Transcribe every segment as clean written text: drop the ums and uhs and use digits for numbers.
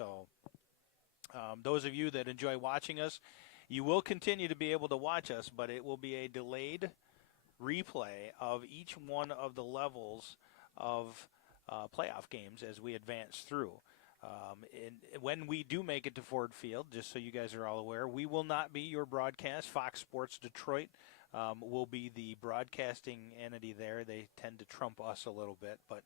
So those of you that enjoy watching us, you will continue to be able to watch us, but it will be a delayed replay of each one of the levels of playoff games as we advance through. And when we do make it to Ford Field, just so you guys are all aware, we will not be your broadcast. Fox Sports Detroit will be the broadcasting entity there. They tend to trump us a little bit. But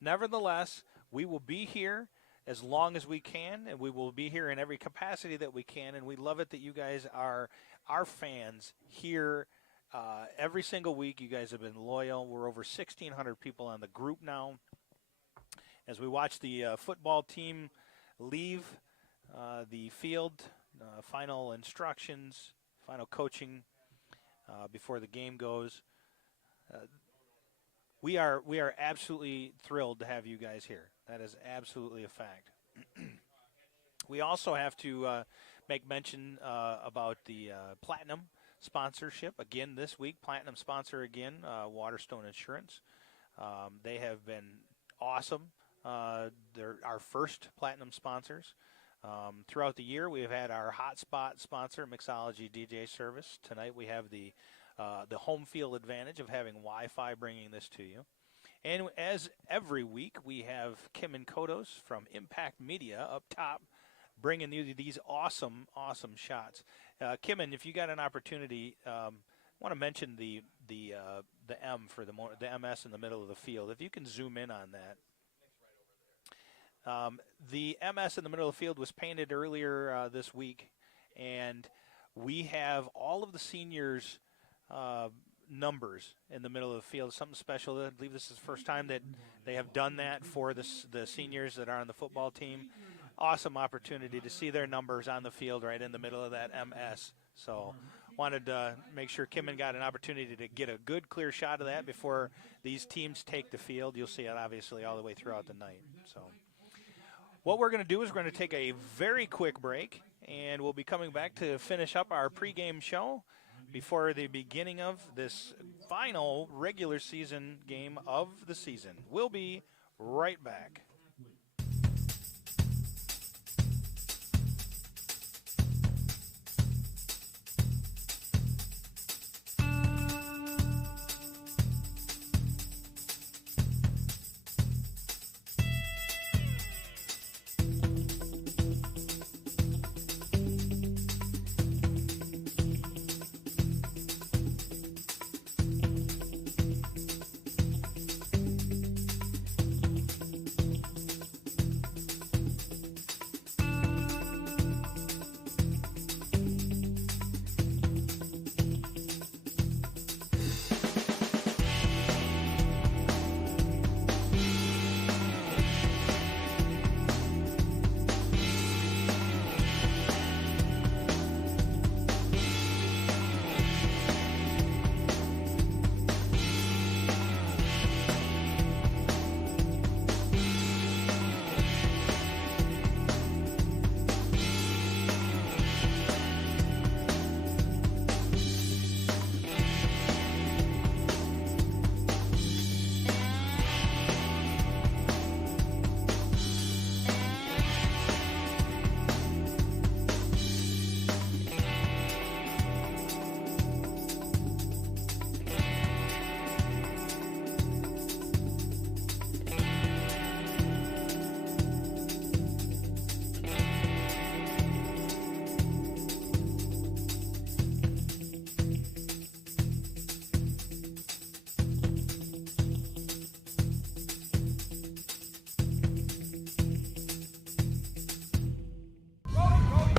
nevertheless, we will be here as long as we can, and we will be here in every capacity that we can. And we love it that you guys are our fans here every single week. You guys have been loyal. We're over 1,600 people on the group now. As we watch the football team leave the field, final instructions, final coaching before the game goes, we are absolutely thrilled to have you guys here. That is absolutely a fact. We also have to make mention about the Platinum sponsorship. Again, this week, Platinum sponsor again, Waterstone Insurance. They have been awesome. They're our first Platinum sponsors. Throughout the year, we have had our hotspot sponsor, Mixology DJ Service. Tonight we have the home field advantage of having Wi-Fi bringing this to you. And as every week, we have Kim and Kodos from Impact Media up top, bringing you these awesome shots. Kim, if you got an opportunity, I want to mention the M for the MS in the middle of the field. If you can zoom in on that. The MS in the middle of the field was painted earlier this week, and we have all of the seniors' numbers in the middle of the field. Something special. I believe this is the first time that they have done that for the seniors that are on the football team. Awesome opportunity to see their numbers on the field right in the middle of that MS. So wanted to make sure Kimman got an opportunity to get a good, clear shot of that before these teams take the field. You'll see it, obviously, all the way throughout the night. So what we're going to do is we're going to take a very quick break, and we'll be coming back to finish up our pregame show before the beginning of this final regular season game of the season. We'll be right back.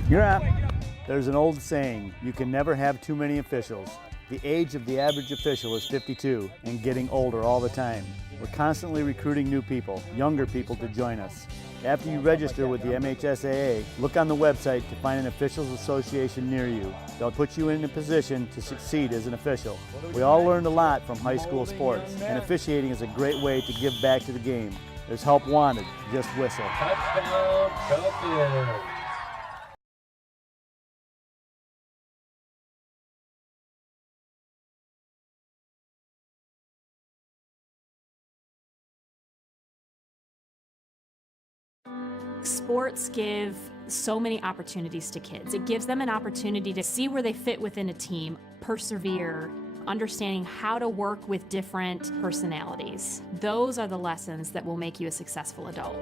You're up. There's an old saying, you can never have too many officials. The age of the average official is 52 and getting older all the time. We're constantly recruiting new people, younger people to join us. After you register with the MHSAA, look on the website to find an officials association near you. They'll put you in a position to succeed as an official. We all learned a lot from high school sports, and officiating is a great way to give back to the game. There's help wanted, just whistle. Touchdown, Champions! Sports give so many opportunities to kids. It gives them an opportunity to see where they fit within a team, persevere, understanding how to work with different personalities. Those are the lessons that will make you a successful adult.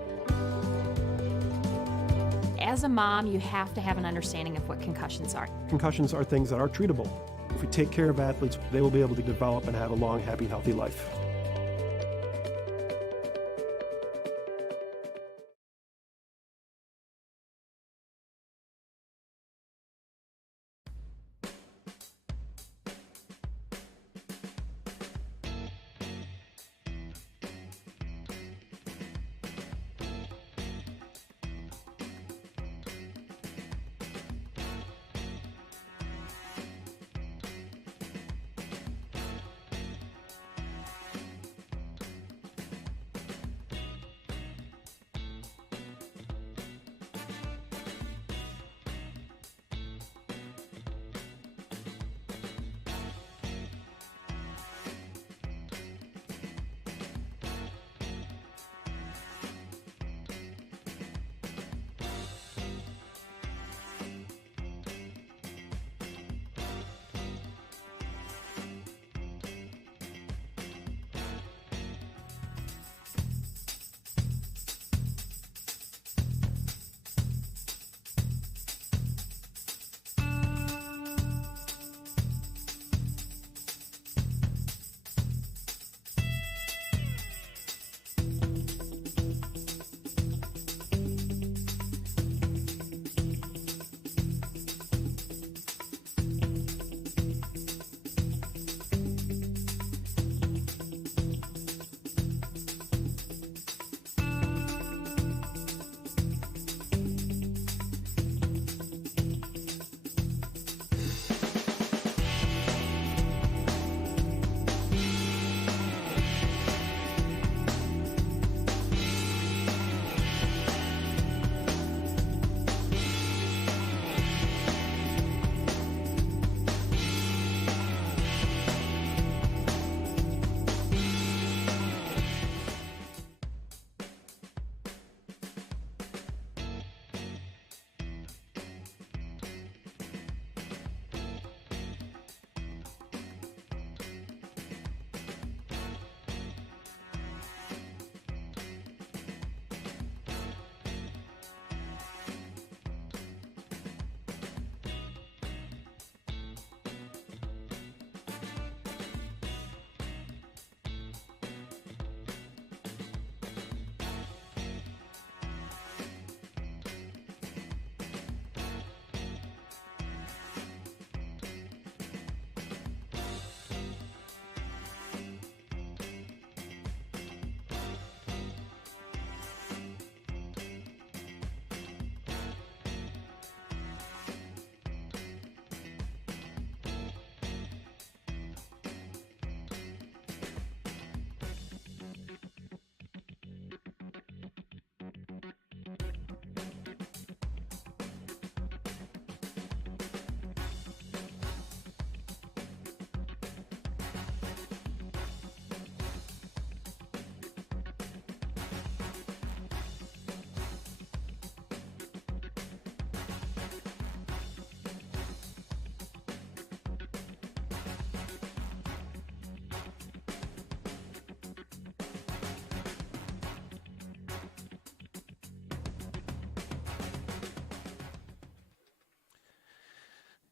As a mom, you have to have an understanding of what concussions are. Concussions are things that are treatable. If we take care of athletes, they will be able to develop and have a long, happy, healthy life.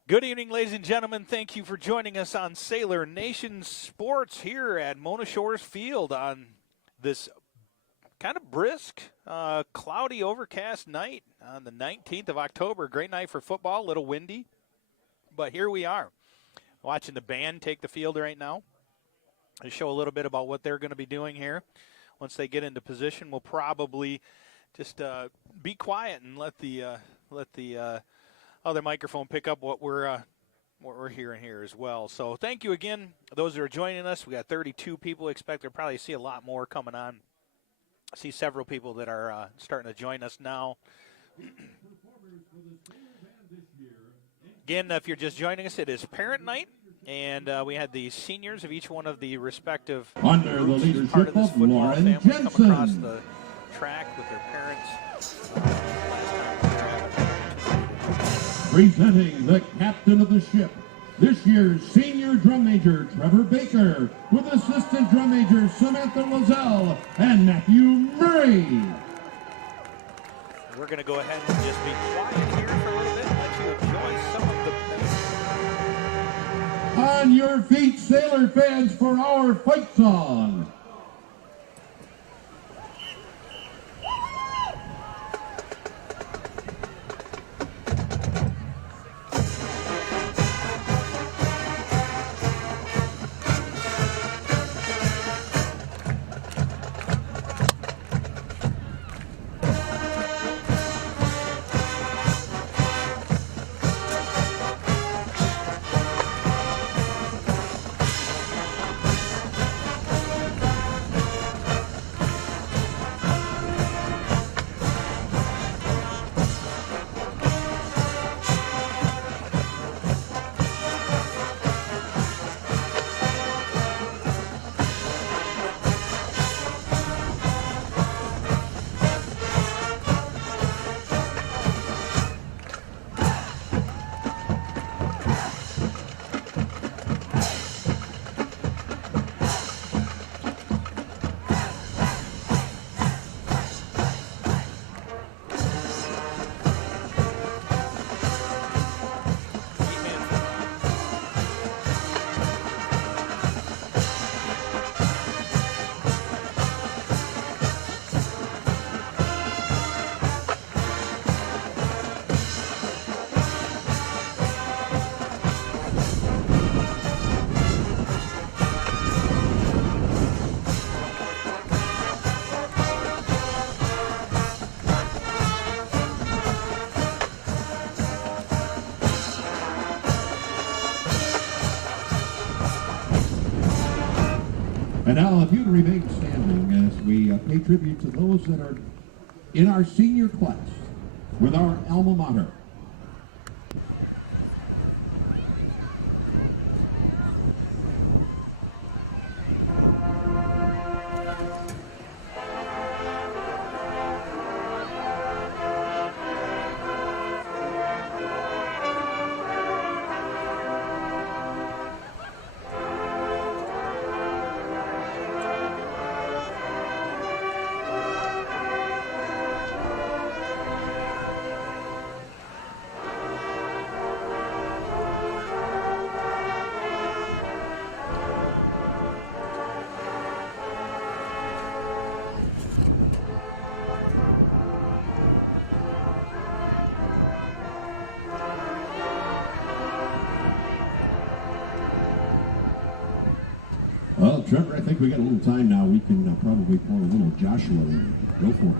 Good evening, ladies and gentlemen. Thank you for joining us on Sailor Nation Sports here at Mona Shores Field on this kind of brisk, cloudy, overcast night on the 19th of October. Great night for football, a little windy, but here we are watching the band take the field right now. To show a little bit about what they're going to be doing here. Once they get into position, we'll probably just be quiet and let the other microphone pick up what we're hearing here as well. So thank you again, those that are joining us. We got 32 people. Expect to probably see a lot more coming on. I see several people that are starting to join us now. Again, if you're just joining us, it is Parent Night, and we had the seniors of each one of the respective under the groups, leadership part of this of football Lauren family, come across Jensen. the track with their parents. Presenting the captain of the ship, this year's senior drum major, Trevor Baker, with assistant drum majors Samantha Lazelle and Matthew Murray. We're going to go ahead and just be quiet here for a little bit and let you enjoy some of the music. On your feet, sailor fans, for our fight song. And now, if you'd remain standing as we pay tribute to those that are in our senior class with our alma mater. Well, Trevor, I think we got a little time now. We can probably pour a little Joshua in. Go for it.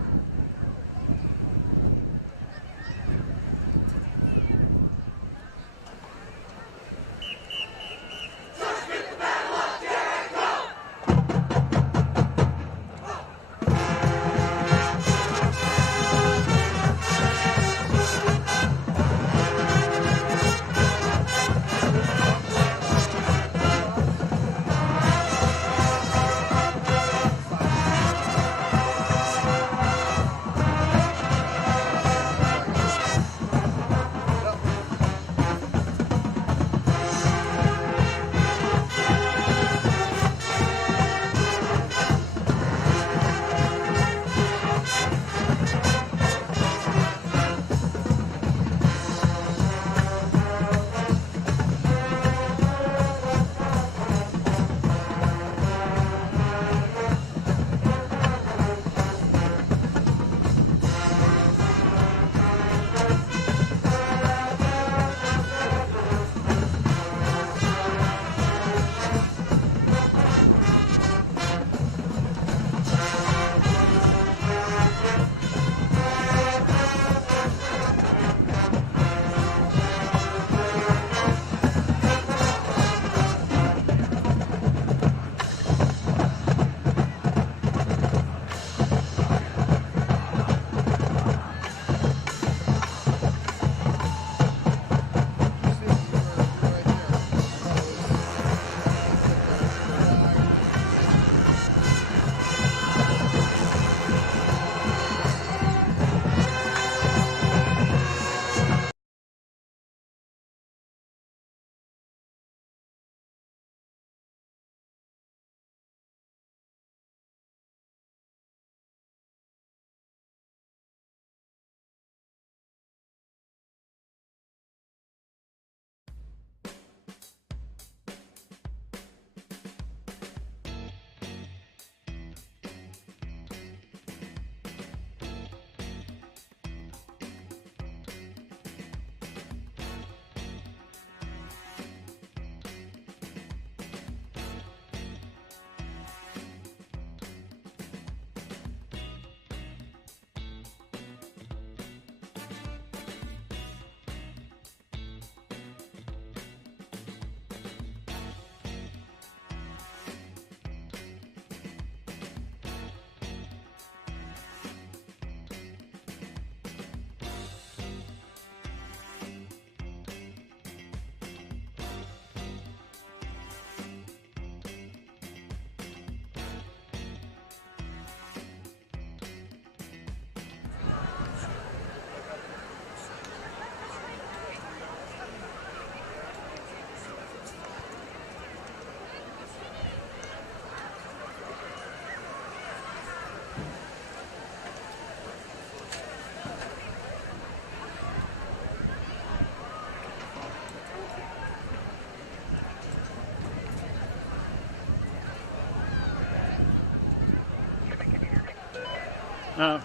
Yeah,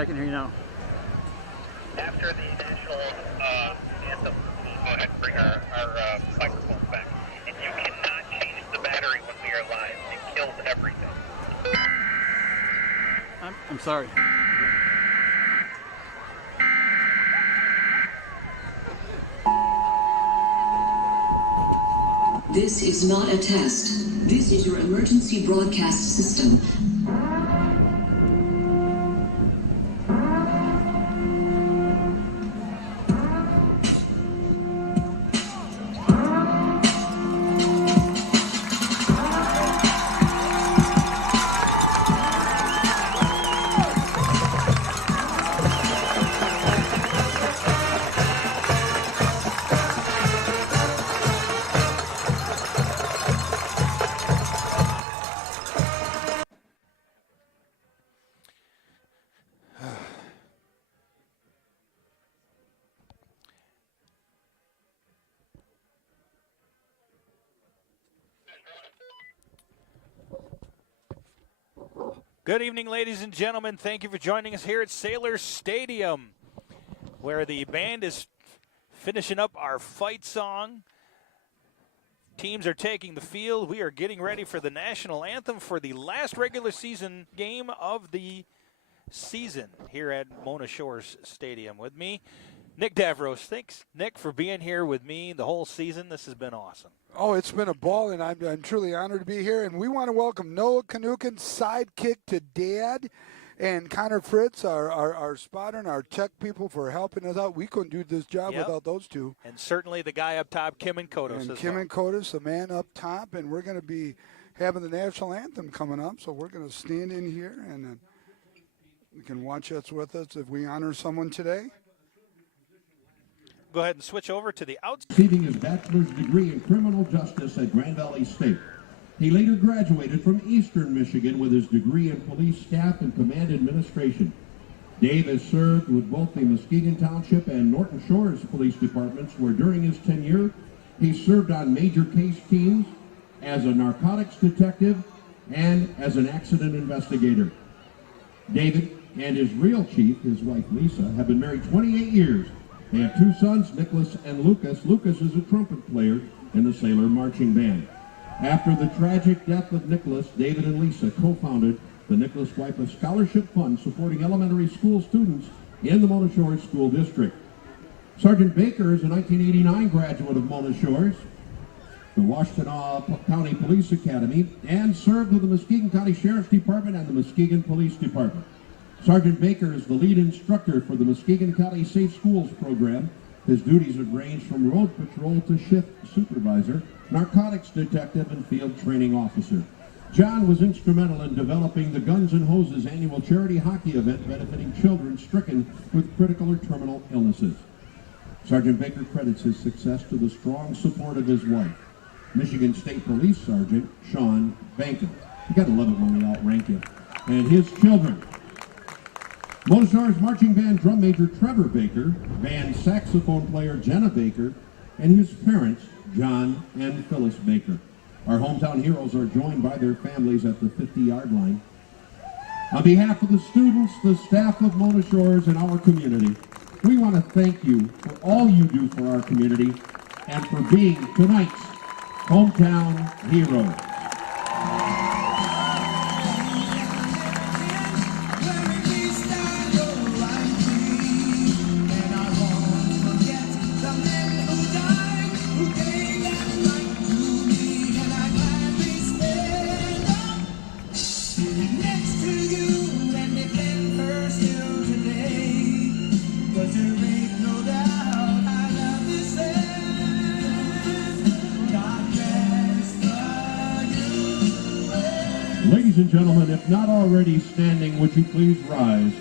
I can hear you now. After the national anthem, we'll go ahead and bring our microphones back. And you cannot change the battery when we are live. It kills everything. I'm sorry. This is not a test. This is your emergency broadcast system. Good evening, ladies and gentlemen. Thank you for joining us here at Sailor Stadium, where the band is finishing up our fight song. Teams are taking the field. We are getting ready for the national anthem for the last regular season game of the season here at Mona Shores Stadium. With me, Nick Davros. Thanks, Nick, for being here with me the whole season. This has been awesome. Oh, it's been a ball, and I'm truly honored to be here. And we want to welcome Noah Kanukin, sidekick to Dad, and Connor Fritz, our spotter and our tech people, for helping us out. We couldn't do this job without those two. And certainly the guy up top, Kim and Kodos. And Kim and Kodos, the man up top. And we're going to be having the national anthem coming up, so we're going to stand in here, and you can watch us with us if we honor someone today. Go ahead and switch over to the outside. Receiving his bachelor's degree in criminal justice at Grand Valley State. He later graduated from Eastern Michigan with his degree in police staff and command administration. Dave has served with both the Muskegon Township and Norton Shores police departments, where during his tenure, he served on major case teams as a narcotics detective and as an accident investigator. David and his real chief, his wife Lisa, have been married 28 years. They have two sons, Nicholas and Lucas. Lucas is a trumpet player in the Sailor Marching Band. After the tragic death of Nicholas, David and Lisa co-founded the Nicholas Wipa Scholarship Fund, supporting elementary school students in the Mona Shores School District. Sergeant Baker is a 1989 graduate of Mona Shores, the Washtenaw County Police Academy, and served with the Muskegon County Sheriff's Department and the Muskegon Police Department. Sergeant Baker is the lead instructor for the Muskegon County Safe Schools program. His duties have ranged from road patrol to shift supervisor, narcotics detective, and field training officer. John was instrumental in developing the Guns N' Hoses annual charity hockey event benefiting children stricken with critical or terminal illnesses. Sergeant Baker credits his success to the strong support of his wife, Michigan State Police Sergeant Sean Banker. You gotta love it when we outrank you. And his children. Mona Shores Marching Band drum major Trevor Baker, band saxophone player Jenna Baker, and his parents, John and Phyllis Baker. Our hometown heroes are joined by their families at the 50-yard line. On behalf of the students, the staff of Mona Shores, and our community, we want to thank you for all you do for our community and for being tonight's hometown heroes. Ladies and gentlemen, if not already standing, would you please rise?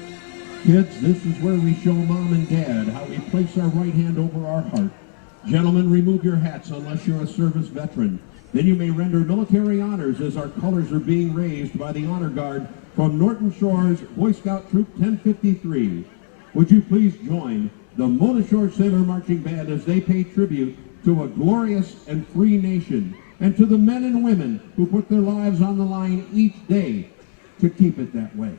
Kids, this is where we show Mom and Dad how we place our right hand over our heart. Gentlemen, remove your hats unless you're a service veteran. Then you may render military honors as our colors are being raised by the Honor Guard from Norton Shores Boy Scout Troop 1053. Would you please join the Mona Shores Sailor Marching Band as they pay tribute to a glorious and free nation and to the men and women who put their lives on the line each day to keep it that way.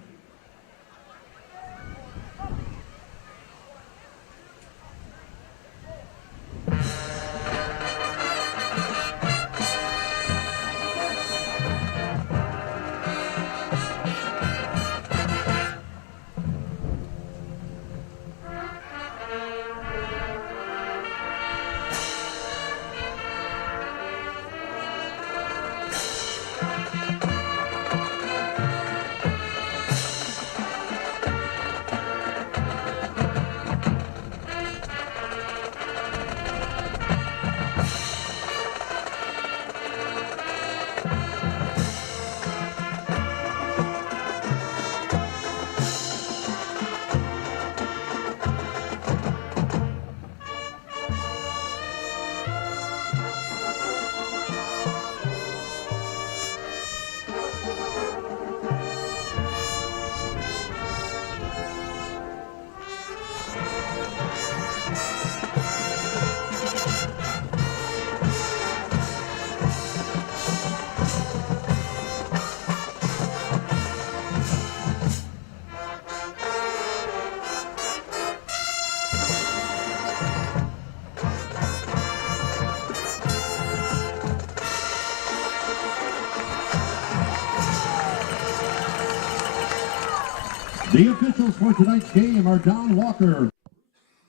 The officials for tonight's game are Don Walker.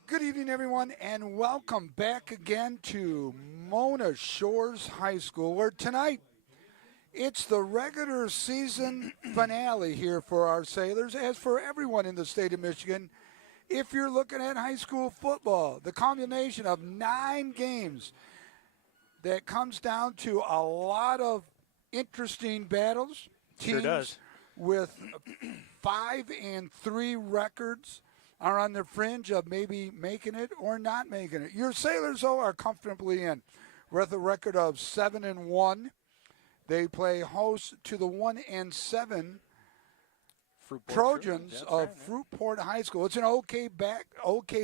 Good evening, everyone, and welcome back again to Mona Shores High School, where tonight it's the regular season finale here for our Sailors, as for everyone in the state of Michigan. If you're looking at high school football, the culmination of 9 games that comes down to a lot of interesting battles. Sure does. With 5-3 records are on the fringe of maybe making it or not making it. Your Sailors, though, are comfortably in with a record of 7-1. They play host to the 1-7 Fruitport Trojans of right, Fruitport High School. It's an OK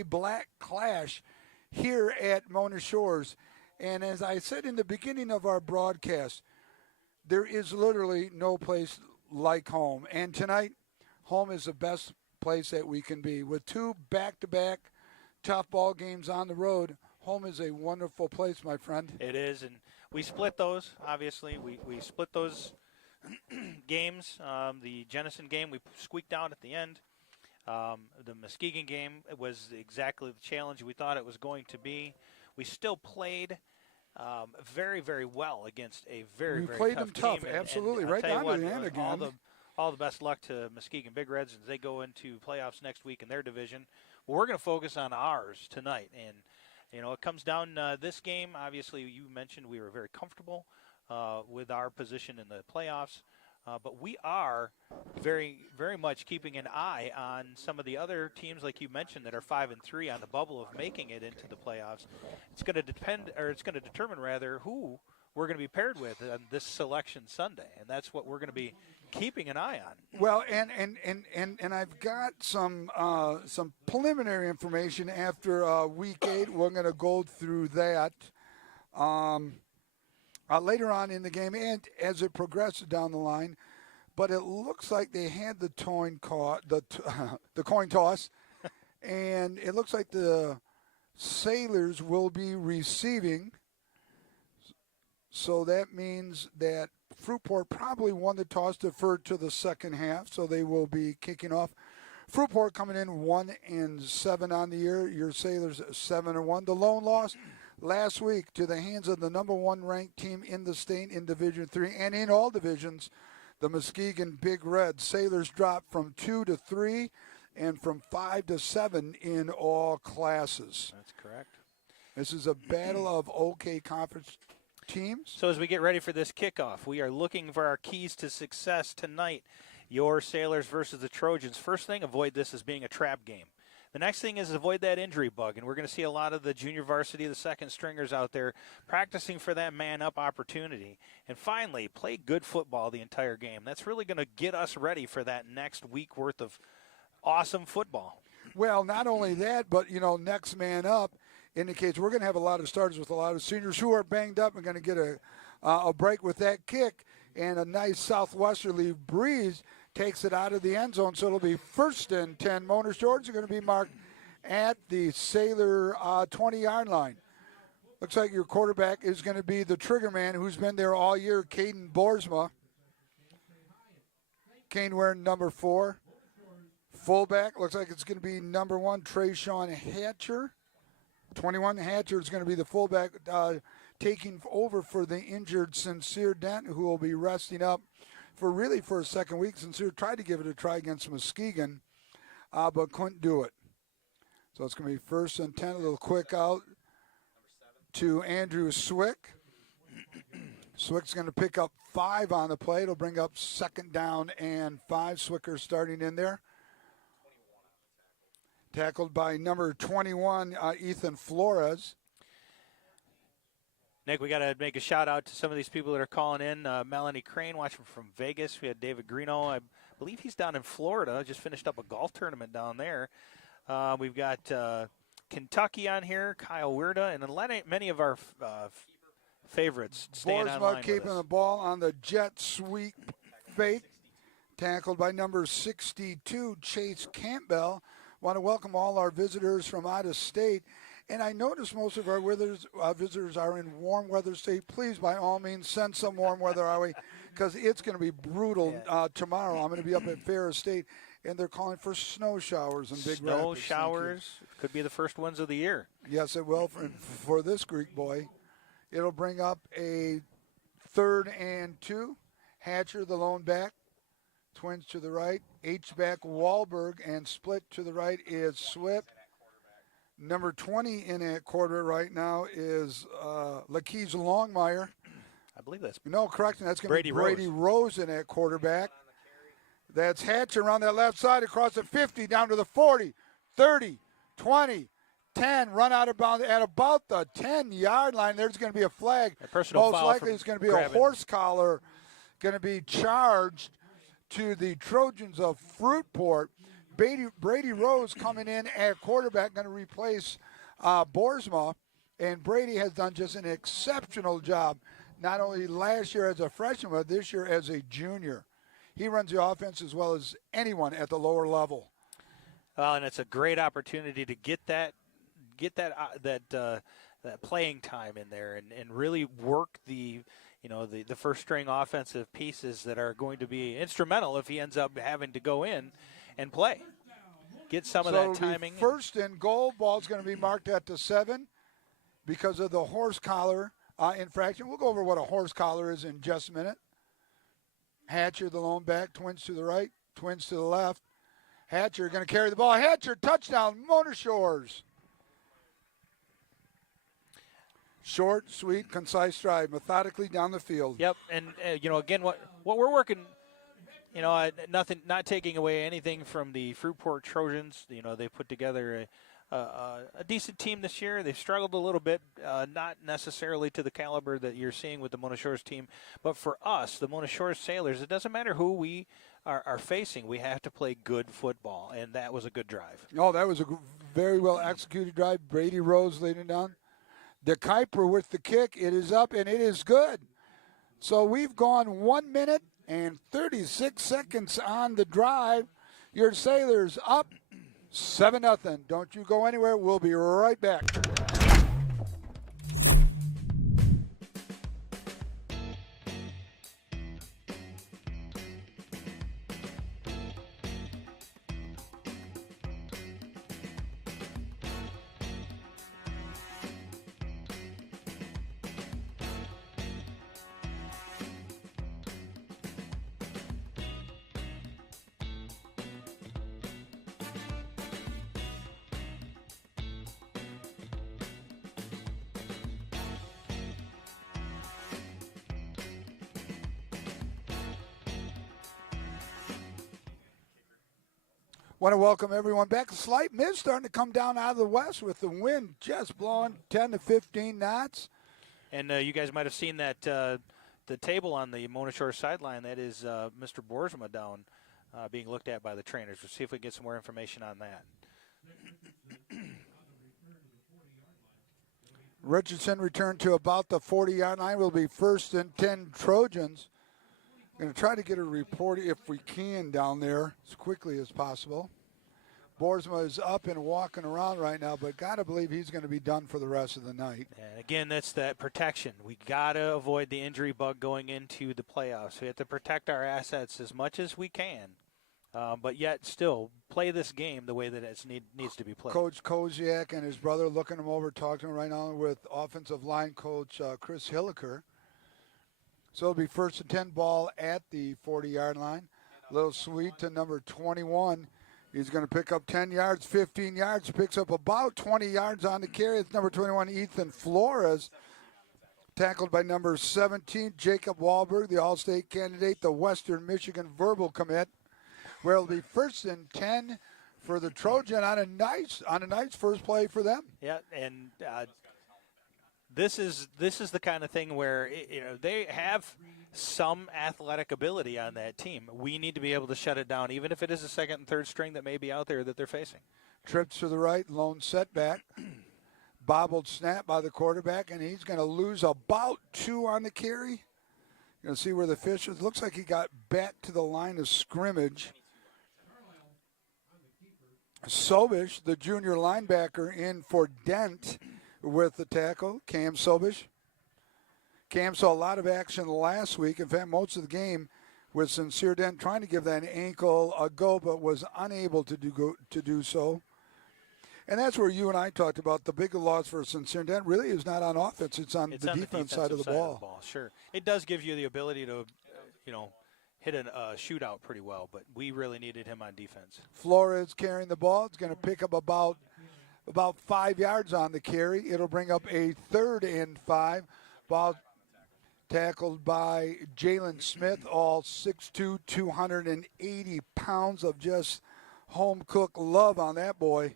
black clash here at Mona Shores. And as I said in the beginning of our broadcast, there is literally no place like home. And tonight, home is the best place that we can be. With 2 back-to-back tough ball games on the road, home is a wonderful place, my friend. It is, and we split those, obviously. We split those games. The Jenison game, we squeaked out at the end. The Muskegon game was exactly the challenge we thought it was going to be. We still played very, very well against a very, very played tough them tough, team. absolutely, I'll right tell you down what, to the end again. All the best luck to Muskegon Big Reds as they go into playoffs next week in their division. Well, we're going to focus on ours tonight, and it comes down this game. Obviously, you mentioned we were very comfortable with our position in the playoffs. But we are very, very much keeping an eye on some of the other teams, like you mentioned, that are 5-3 on the bubble of making it into the playoffs. It's going to determine who we're going to be paired with on this selection Sunday, and that's what we're going to be keeping an eye on. Well, and I've got some preliminary information after week 8. We're going to go through that. Later on in the game and as it progresses down the line, but it looks like they had the coin toss, and it looks like the Sailors will be receiving. So that means that Fruitport probably won the toss, deferred to the second half, so they will be kicking off. Fruitport coming in 1-7 on the year. Your Sailors 7-1. The lone loss last week to the hands of the number 1 ranked team in the state in Division III and in all divisions, the Muskegon Big Reds. Sailors dropped from 2-3 and from 5-7 in all classes. That's correct. This is a battle of OK Conference teams. So as we get ready for this kickoff, we are looking for our keys to success tonight. Your Sailors versus the Trojans. First thing, avoid this as being a trap game. The next thing is avoid that injury bug, and we're going to see a lot of the junior varsity, the second stringers out there practicing for that man-up opportunity. And finally, play good football the entire game. That's really going to get us ready for that next week worth of awesome football. Well, not only that, but, next man up indicates we're going to have a lot of starters with a lot of seniors who are banged up and going to get a a break with that kick, and a nice southwesterly breeze takes it out of the end zone. So it'll be 1st and 10. Mona Shores are going to be marked at the Sailor 20-yard line. Looks like your quarterback is going to be the trigger man who's been there all year, Caden Boersma. Kane wearing number 4. Fullback, looks like it's going to be number 1, Trayshawn Hatcher. 21 Hatcher is going to be the fullback, taking over for the injured Sincere Dent, who will be resting up for a second week. Sincere tried to give it a try against Muskegon, but couldn't do it. So it's going to be 1st and 10, a little quick out to Andrew Swick. Swick's going to pick up 5 on the play. It'll bring up 2nd down and 5. Swicker starting in there. Tackled by number 21, Ethan Flores. Nick, we got to make a shout out to some of these people that are calling in. Melanie Crane watching from Vegas. We had David Greeno. I believe he's down in Florida. Just finished up a golf tournament down there. We've got Kentucky on here, Kyle Weirda, and many of our favorites staying online with keeping us. the ball on the jet sweep fake. Tackled by number 62, Chase Campbell. Want to welcome all our visitors from out of state. And I notice most of our visitors are in warm weather state. Please, by all means, send some warm weather our way, because it's going to be brutal tomorrow. I'm going to be up at Ferris State, and they're calling for snow showers and big snow showers. Could be the first ones of the year. Yes, it will for this Greek boy. It'll bring up a 3rd and 2. Hatcher, the lone back. Twins to the right. H-back Wahlberg, and split to the right is Swift. Number 20 in at quarter right now is Lakeith Longmire. I believe that's correction. That's going to be Brady Rose in at quarterback. That's Hatcher on that left side across the 50 down to the 40, 30, 20, 10. Run out of bounds at about the 10-yard line. There's going to be a flag. Most likely it's going to be a horse collar going to be charged to the Trojans of Fruitport. Brady Rose coming in at quarterback, going to replace Boersma. And Brady has done just an exceptional job, not only last year as a freshman, but this year as a junior. He runs the offense as well as anyone at the lower level. Well, and it's a great opportunity to get that playing time in there and really work the first string offensive pieces that are going to be instrumental if he ends up having to go in and play. Get some of that timing. 1st and goal. Ball's going to be marked at the 7 because of the horse collar infraction. We'll go over what a horse collar is in just a minute. Hatcher, the lone back. Twins to the right. Twins to the left. Hatcher going to carry the ball. Hatcher, touchdown, Mona Shores. Short, sweet, concise drive, methodically down the field. Yep, and again, what we're working, not taking away anything from the Fruitport Trojans. They put together a decent team this year. They've struggled a little bit, not necessarily to the caliber that you're seeing with the Mona Shores team, but for us, the Mona Shores Sailors, it doesn't matter who we are facing. We have to play good football, and that was a good drive. Oh, that was a very well executed drive. Brady Rose leading down. De Kuiper with the kick. It is up, and it is good. So we've gone 1 minute and 36 seconds on the drive. Your Sailors up 7-0. Don't you go anywhere. We'll be right back. Want to welcome everyone back. A slight mist starting to come down out of the west with the wind just blowing 10 to 15 knots. And you guys might have seen that the table on the Mona Shore sideline. That is Mr. Boersma down being looked at by the trainers. We'll see if we can get some more information on that. Richardson returned to about the 40-yard line. Will be 1st and 10 Trojans. Going to try to get a report if we can down there as quickly as possible. Boersma is up and walking around right now, but got to believe he's going to be done for the rest of the night. And again, that's that protection. We got to avoid the injury bug going into the playoffs. We have to protect our assets as much as we can, but yet still play this game the way that it needs to be played. Coach Koziak and his brother looking him over, talking to him right now with offensive line coach Chris Hilliker. So it'll be 1st and 10 ball at the 40-yard line. Little sweet to number 21. He's going to pick up 10 yards, 15 yards, picks up about 20 yards on the carry. It's number 21, Ethan Flores, tackled by number 17, Jacob Wahlberg, the All-State candidate, the Western Michigan verbal commit, where it'll be 1st and 10 for the Trojan on a nice first play for them. Yeah, and this is the kind of thing where they have some athletic ability on that team. We need to be able to shut it down, even if it is a second and third string that may be out there that they're facing. Trips to the right, lone setback, bobbled snap by the quarterback, and he's going to lose about 2 on the carry. You're going to see where the fish is. Looks like he got back to the line of scrimmage. Sobish, the junior linebacker, in for Dent with the tackle. Cam Sobish. Cam saw a lot of action last week. In fact, most of the game with Sincere Dent trying to give that ankle a go, but was unable to do so. And that's where you and I talked about the big loss for Sincere Dent really is not on offense. It's on the defense side of the ball. Sure. It does give you the ability to, hit a shootout pretty well, but we really needed him on defense. Flores carrying the ball. It's going to pick up about 5 yards on the carry. It'll bring up a 3rd and 5. Ball tackled by Jalen Smith, all 6'2", 280 pounds of just home-cooked love on that boy.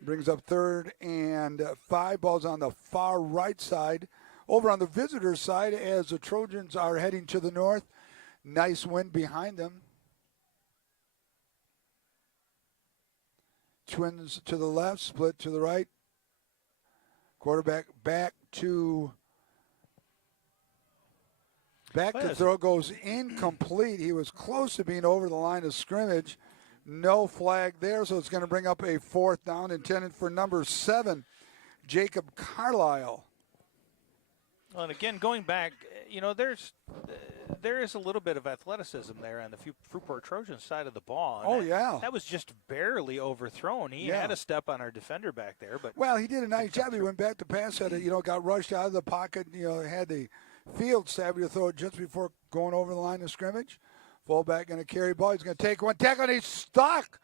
Brings up 3rd and 5. Ball's on the far right side. Over on the visitor side as the Trojans are heading to the north. Nice wind behind them. Twins to the left, split to the right. Quarterback back to throw, goes incomplete. He was close to being over the line of scrimmage. No flag there, so it's going to bring up a 4th down intended for number 7, Jacob Carlisle. Well, and again, going back, there is a little bit of athleticism there on the Fruitport Trojans side of the ball. And that was just barely overthrown. He had a step on our defender back there, but he did a nice job. He went back to pass, got rushed out of the pocket. Had the field savvy to throw it just before going over the line of scrimmage. Fullback going to carry ball. He's going to take one tackle, and he's stuck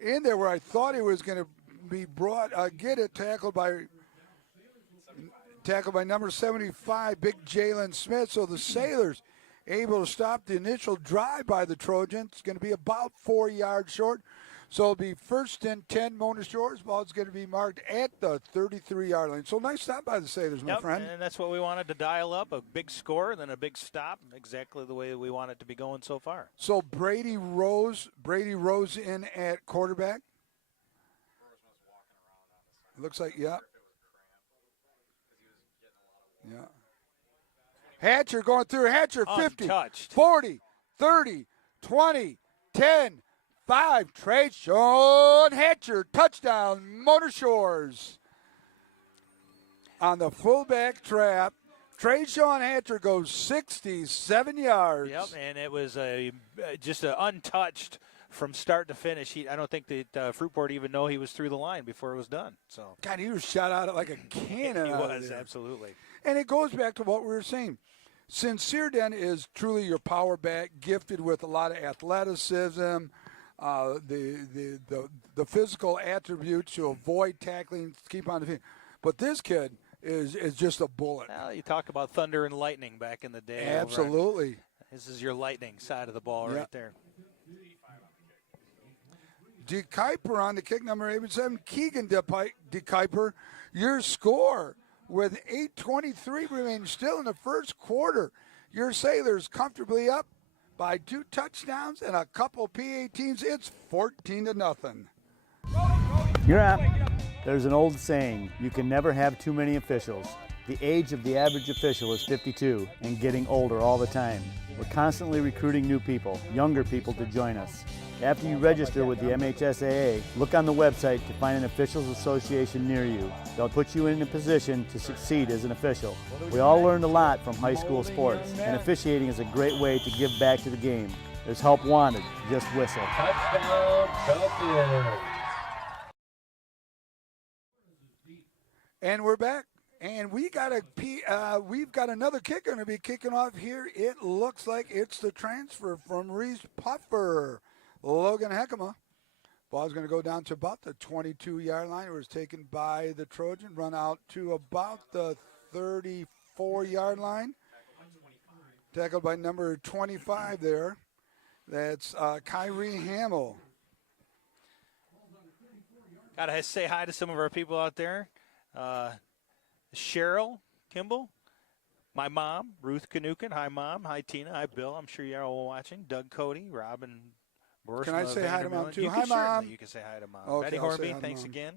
in there where I thought he was going to be brought. Get it tackled by number 75, big Jalen Smith. So the Sailors able to stop the initial drive by the Trojans. It's going to be about 4 yards short. So it'll be 1st and 10, Mona Shores. Ball's going to be marked at the 33-yard line. So nice stop by the Sailors, my friend. And that's what we wanted to dial up, a big score, then a big stop, exactly the way we want it to be going so far. So Brady Rose in at quarterback. Looks like, yeah. Hatcher going through. Hatcher 50, untouched. 40, 30, 20, 10, 5. Trayshawn Hatcher, touchdown, Mona Shores. On the fullback trap, Trayshawn Hatcher goes 67 yards. Yep, and it was just an untouched from start to finish. I don't think that Fruitport even know he was through the line before it was done. So God, he was shot out like a cannon. He out was, of there. absolutely. And it goes back to what we were saying. Sincere Dent is truly your power back, gifted with a lot of athleticism, the physical attributes to avoid tackling, keep on the field. But this kid is just a bullet. Well, you talk about thunder and lightning back in the day. Absolutely. This is your lightning side of the ball right there. De Kuiper on the kick, number 87. Keegan De Kuiper, your score with 8:23 remaining still in the first quarter. Your Sailors comfortably up by 2 touchdowns and a couple PATs. It's 14-0. You're up. There's an old saying, you can never have too many officials. The age of the average official is 52 and getting older all the time. We're constantly recruiting new people, younger people to join us. After you register with the MHSAA, look on the website to find an officials association near you. They'll put you in a position to succeed as an official. We all learned a lot from high school sports, and officiating is a great way to give back to the game. There's help wanted, just whistle. Touchdown, Falcons. And we're back. And we've got another kick going to be kicking off here. It looks like it's the transfer from Reese Puffer, Logan Heckema. Ball's going to go down to about the 22-yard line. It was taken by the Trojan, run out to about the 34-yard line. Tackled by number 25 there. That's Kyrie Hamill. Got to say hi to some of our people out there. Cheryl Kimball, my mom, Ruth Kanukin. Hi, Mom. Hi, Tina. Hi, Bill. I'm sure you're all watching. Doug Cody, Robin Borsma. Can I say hi to Mom, too? You hi, can, Mom. certainly. You can say hi to Mom. Okay, Betty I'll say Hornby, hi to thanks Mom. again.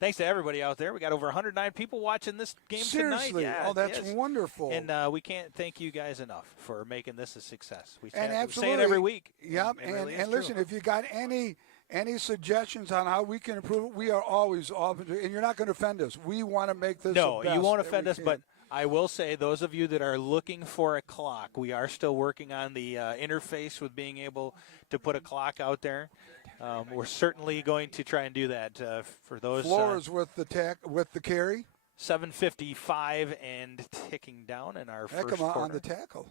Thanks to everybody out there. We got over 109 people watching this game Seriously? tonight. Oh, that's wonderful. And we can't thank you guys enough for making this a success. We say absolutely. it every week. Yep, and listen, if you got any suggestions on how we can improve it, we are always open to it. And you're not going to offend us. We want to make this No, the best you won't that offend we us, can. but I will say those of you that are looking for a clock, we are still working on the interface with being able to put a clock out there. We're certainly going to try and do that for those. Floors with the carry. 7:55 and ticking down in our first Heckema quarter. on the tackle.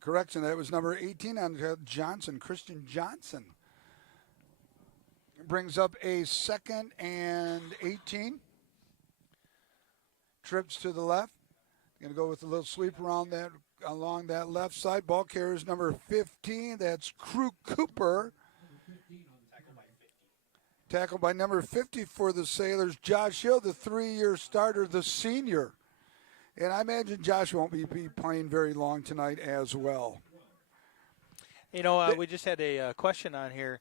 Correction, that was number 18 on Johnson, Christian Johnson. Brings up a 2nd and 18. Trips to the left. Going to go with a little sweep along that left side. Ball carriers number 15. That's Crew Cooper. Tackled by number 50 for the Sailors, Josh Hill, the 3-year starter, the senior. And I imagine Josh won't be playing very long tonight as well. You know, we just had a question on here.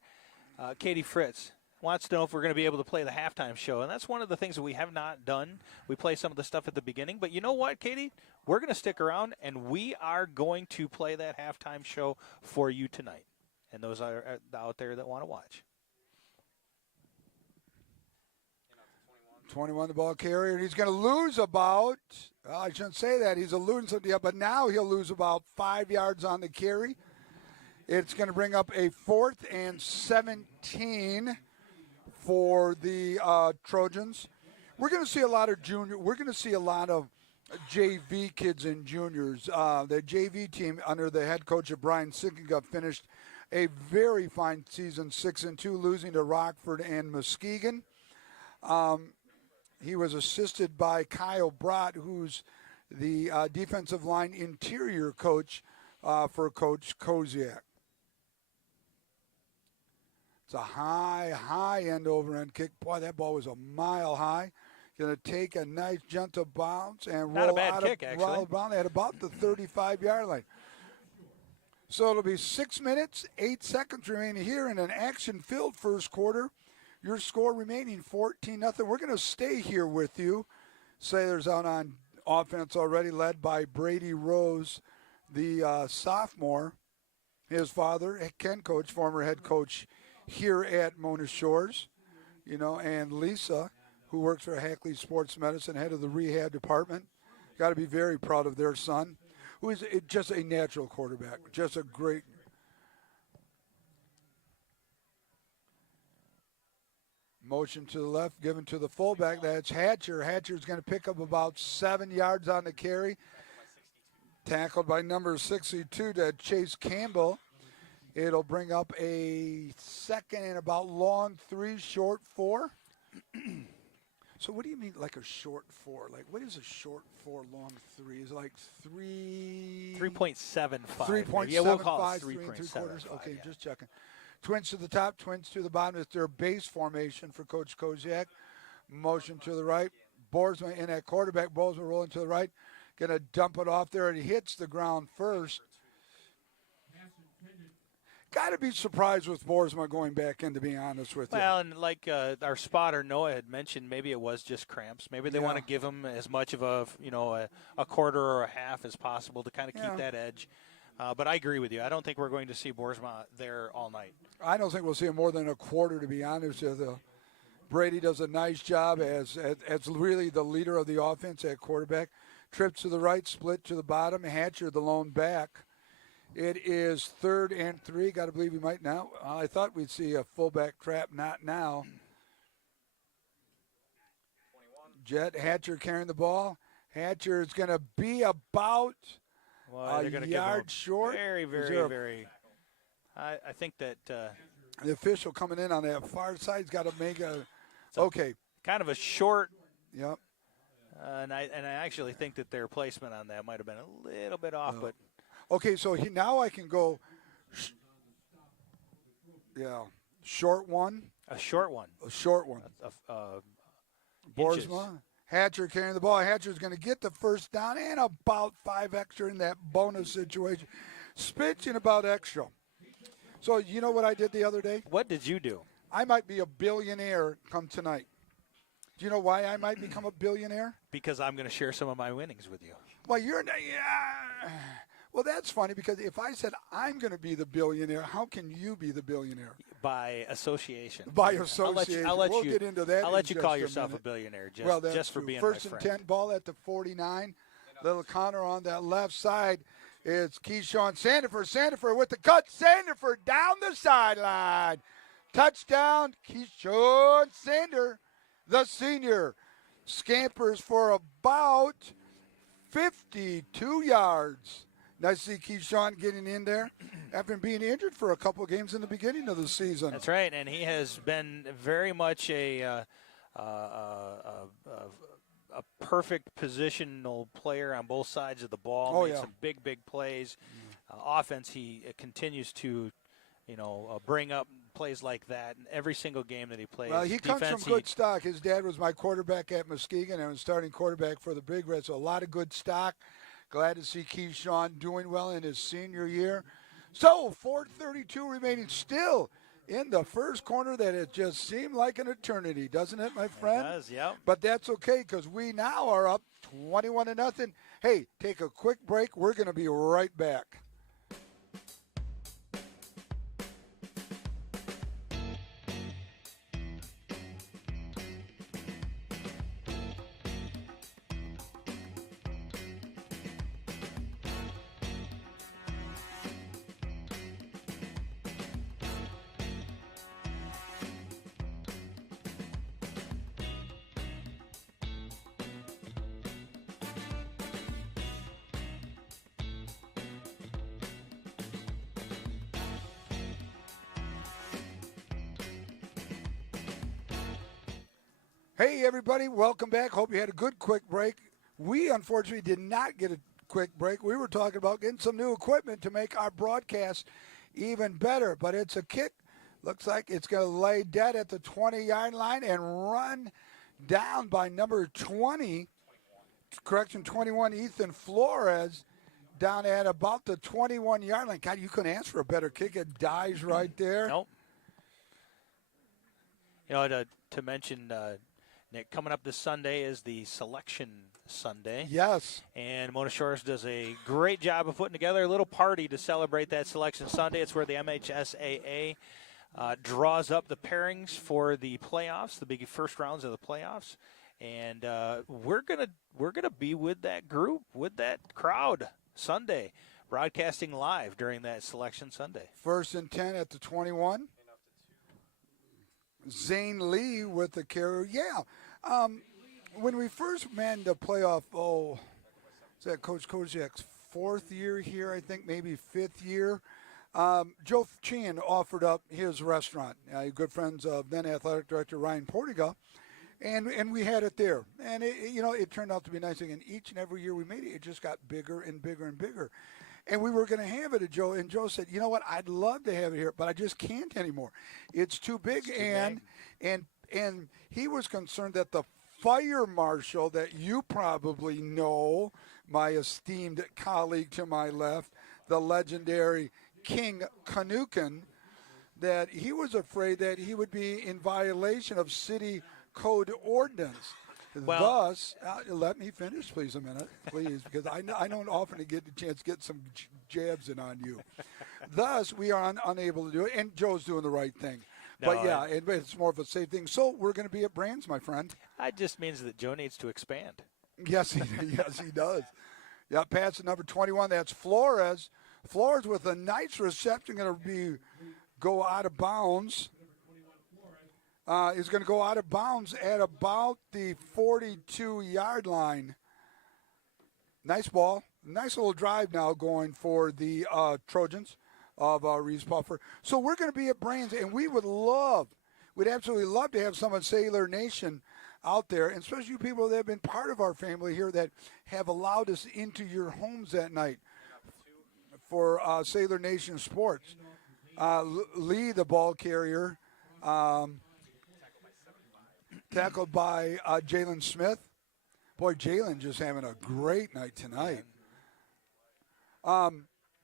Katie Fritz wants to know if we're going to be able to play the halftime show. And that's one of the things that we have not done. We play some of the stuff at the beginning. But you know what, Katie? We're going to stick around, and we are going to play that halftime show for you tonight. And those are out there that want to watch. 21 the ball carrier, and he's going to lose about, well, I shouldn't say that, he's losing something, but now he'll lose about 5 yards on the carry. It's going to bring up a 4th and 17 for the Trojans. We're going to see a lot of JV kids and juniors. The JV team under the head coach of Brian Sinkinga finished a very fine season, 6-2, losing to Rockford and Muskegon. He was assisted by Kyle Brott, who's the defensive line interior coach for Coach Koziak. It's a high end over-end kick. Boy, that ball was a mile high. Going to take a nice gentle bounce and Not roll a bad out kick, of actually. roll around at about the 35-yard line. So it'll be 6 minutes, 8 seconds remaining here in an action-filled first quarter. Your score remaining 14-0. We're going to stay here with you. Sailors out on offense already, led by Brady Rose, the sophomore. His father, Ken Coach, former head coach here at Mona Shores, and Lisa, who works for Hackley Sports Medicine, head of the rehab department. Got to be very proud of their son, who is just a natural quarterback, just a great. Motion to the left, given to the fullback. That's Hatcher. Hatcher's going to pick up about 7 yards on the carry. Tackled by number 62, to Chase Campbell. It'll bring up a 2nd and about long 3, short 4. So what do you mean like a short 4? Like what is a short 4, long 3? Is it like 3.75. 3.75. Yeah, we'll call it 3 3/4. Okay, yeah. just checking. Twins to the top, twins to the bottom. It's their base formation for Coach Koziak. Motion to the right. Borsma in at quarterback. Borsma rolling to the right. Going to dump it off there, and he hits the ground first. got to be surprised with Boersma going back in, to be honest with you. Well, and like our spotter Noah had mentioned, maybe it was just cramps. Maybe they want to give him as much of a quarter or a half as possible to kind of keep that edge. But I agree with you. I don't think we're going to see Boersma there all night. I don't think we'll see him more than a quarter, to be honest with you. Brady does a nice job as really the leader of the offense at quarterback. Trips to the right, split to the bottom. Hatcher, the lone back. It is 3rd and 3. Got to believe we might now. I thought we'd see a fullback trap. Not now. Jet Hatcher carrying the ball. Hatcher is going to be about a yard short. Very, very. I think that the official coming in on that far side's got to make a kind of a short. Yep. And I actually think that their placement on that might have been a little bit off, but okay. So now I can go. Short one. A short one. A short one. Boersma. Hatcher carrying the ball. Hatcher's going to get the first down and about 5 extra in that bonus situation. Pitching about extra. So you know what I did the other day? What did you do? I might be a billionaire come tonight. Do you know why I might become a billionaire? Because I'm going to share some of my winnings with you. Well, well, that's funny because if I said I'm going to be the billionaire, how can you be the billionaire? By association. By association. We'll get into that. I'll let you call yourself a billionaire just for being First my friend. and 10, ball at the 49. Little counter on that left side. It's Keyshawn Sandiford with the cut. Sandiford down the sideline. Touchdown, Keyshawn Sander, the senior. Scampers for about 52 yards. Nice to see Keyshawn getting in there after being injured for a couple of games in the beginning of the season. That's right, and he has been very much a perfect positional player on both sides of the ball. Made some big plays. Offense, he continues to, bring up plays like that in every single game that he plays. Well, he comes from good stock. His dad was my quarterback at Muskegon and was starting quarterback for the Big Red, so a lot of good stock. Glad to see Keyshawn doing well in his senior year. So, 4:32 remaining still in the first corner. That it just seemed like an eternity, doesn't it, my friend? It does, yeah. But that's okay because we now are up 21-0. Hey, take a quick break. We're going to be right back. Hey, everybody, welcome back. Hope you had a good quick break. We, unfortunately, did not get a quick break. We were talking about getting some new equipment to make our broadcast even better, but it's a kick. Looks like it's going to lay dead at the 20-yard line and run down by number 21, Ethan Flores, down at about the 21-yard line. God, you couldn't ask for a better kick. It dies right there. Nope. To mention, Nick, coming up this Sunday is the Selection Sunday. Yes. And Mona Shores does a great job of putting together a little party to celebrate that Selection Sunday. It's where the MHSAA draws up the pairings for the playoffs, the big first rounds of the playoffs. And we're gonna be with that group, with that crowd Sunday, broadcasting live during that Selection Sunday. 1st and 10 at the 21. Zane Lee with the carry. Yeah. When we first manned the playoff, is that Coach Koziak's 4th year here, I think, maybe 5th year. Joe Sheehan offered up his restaurant. Good friends of then athletic director Ryan Portiga. And we had it there. And, it turned out to be a nice thing. And each and every year we made it, it just got bigger and bigger and bigger. And we were going to have it at Joe. And Joe said, you know what, I'd love to have it here, but I just can't anymore. It's too big. And he was concerned that the fire marshal that you probably know, my esteemed colleague to my left, the legendary King Kanukin that he was afraid that he would be in violation of city code ordinance. Well, Thus, let me finish, please, a minute, please, because I don't often get the chance to get some jabs in on you. Thus, we are unable to do it, and Joe's doing the right thing. No, But, yeah, it's more of a safe thing. So we're going to be at Brands, my friend. That just means that Joe needs to expand. Yes, he does. Yeah, pass at number 21. That's Flores. Flores with a nice reception, going to go out of bounds. Is going to go out of bounds at about the 42-yard line. Nice ball. Nice little drive now going for the Trojans of Reese Puffer. So we're going to be at Brands, and we'd absolutely love to have some of Sailor Nation out there, and especially you people that have been part of our family here that have allowed us into your homes that night for Sailor Nation Sports. Lee, the ball carrier, tackled by Jalen Smith. Boy, Jalen just having a great night tonight.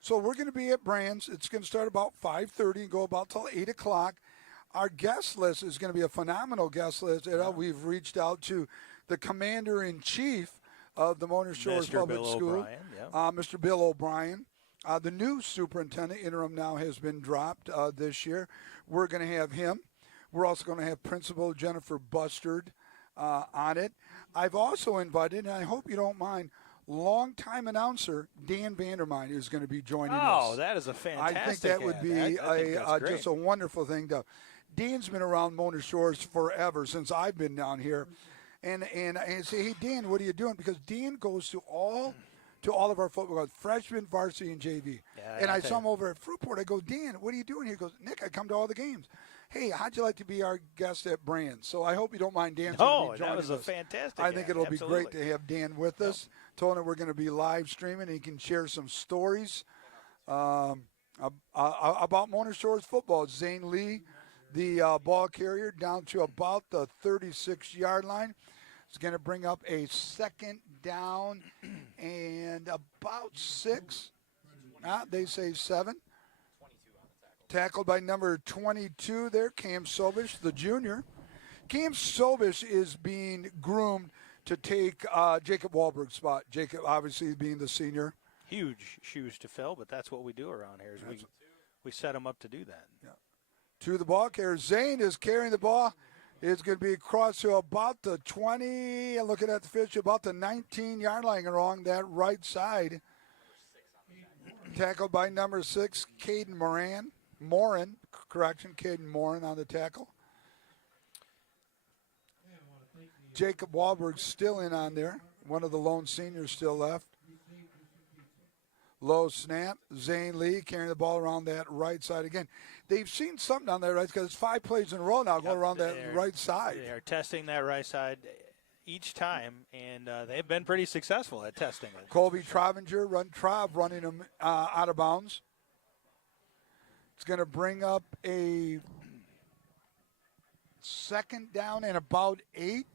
So we're going to be at Brands. It's going to start about 5:30 and go about till 8 o'clock. Our guest list is going to be a phenomenal guest list. We've reached out to the commander-in-chief of the Mona Shores Public School, Mr. Bill O'Brien. The new superintendent interim now has been dropped this year. We're going to have him. We're also going to have Principal Jennifer Bustard on it. I've also invited, and I hope you don't mind, longtime announcer Dan Vandermine is going to be joining us. Oh, that is a fantastic I think that would be just a wonderful thing. Dan's been around Mona Shores forever, since I've been down here. And I say, hey, Dan, what are you doing? Because Dan goes to all of our football, freshman, varsity, and JV. Yeah, and I saw him over at Fruitport. I go, Dan, what are you doing here? He goes, Nick, I come to all the games. Hey, how'd you like to be our guest at Brands? So I hope you don't mind Dan. That was a fantastic. I think it'll be great to have Dan with us. Told him we're going to be live streaming. He can share some stories about Mona Shores football. Zane Lee, the ball carrier, down to about the 36-yard line. Is going to bring up a second down and about 6. They say 7. Tackled by number 22 there, Cam Sobish, the junior. Cam Sobish is being groomed to take Jacob Wahlberg's spot. Jacob, obviously, being the senior. Huge shoes to fill, but that's what we do around here. We set them up to do that. Yeah. To the ball carrier. Zane is carrying the ball. It's going to be across to about the 20, looking at the fish, about the 19-yard line along that right side. Tackled by number 6, Caden Caden Morin on the tackle. Jacob Wahlberg still in on there. One of the lone seniors still left. Low snap. Zane Lee carrying the ball around that right side again. They've seen something on there, right? Because it's 5 plays in a row now going around that right side. They're testing that right side each time, and they've been pretty successful at testing it. Colby Trovinger, running him out of bounds. It's going to bring up a second down and about 8.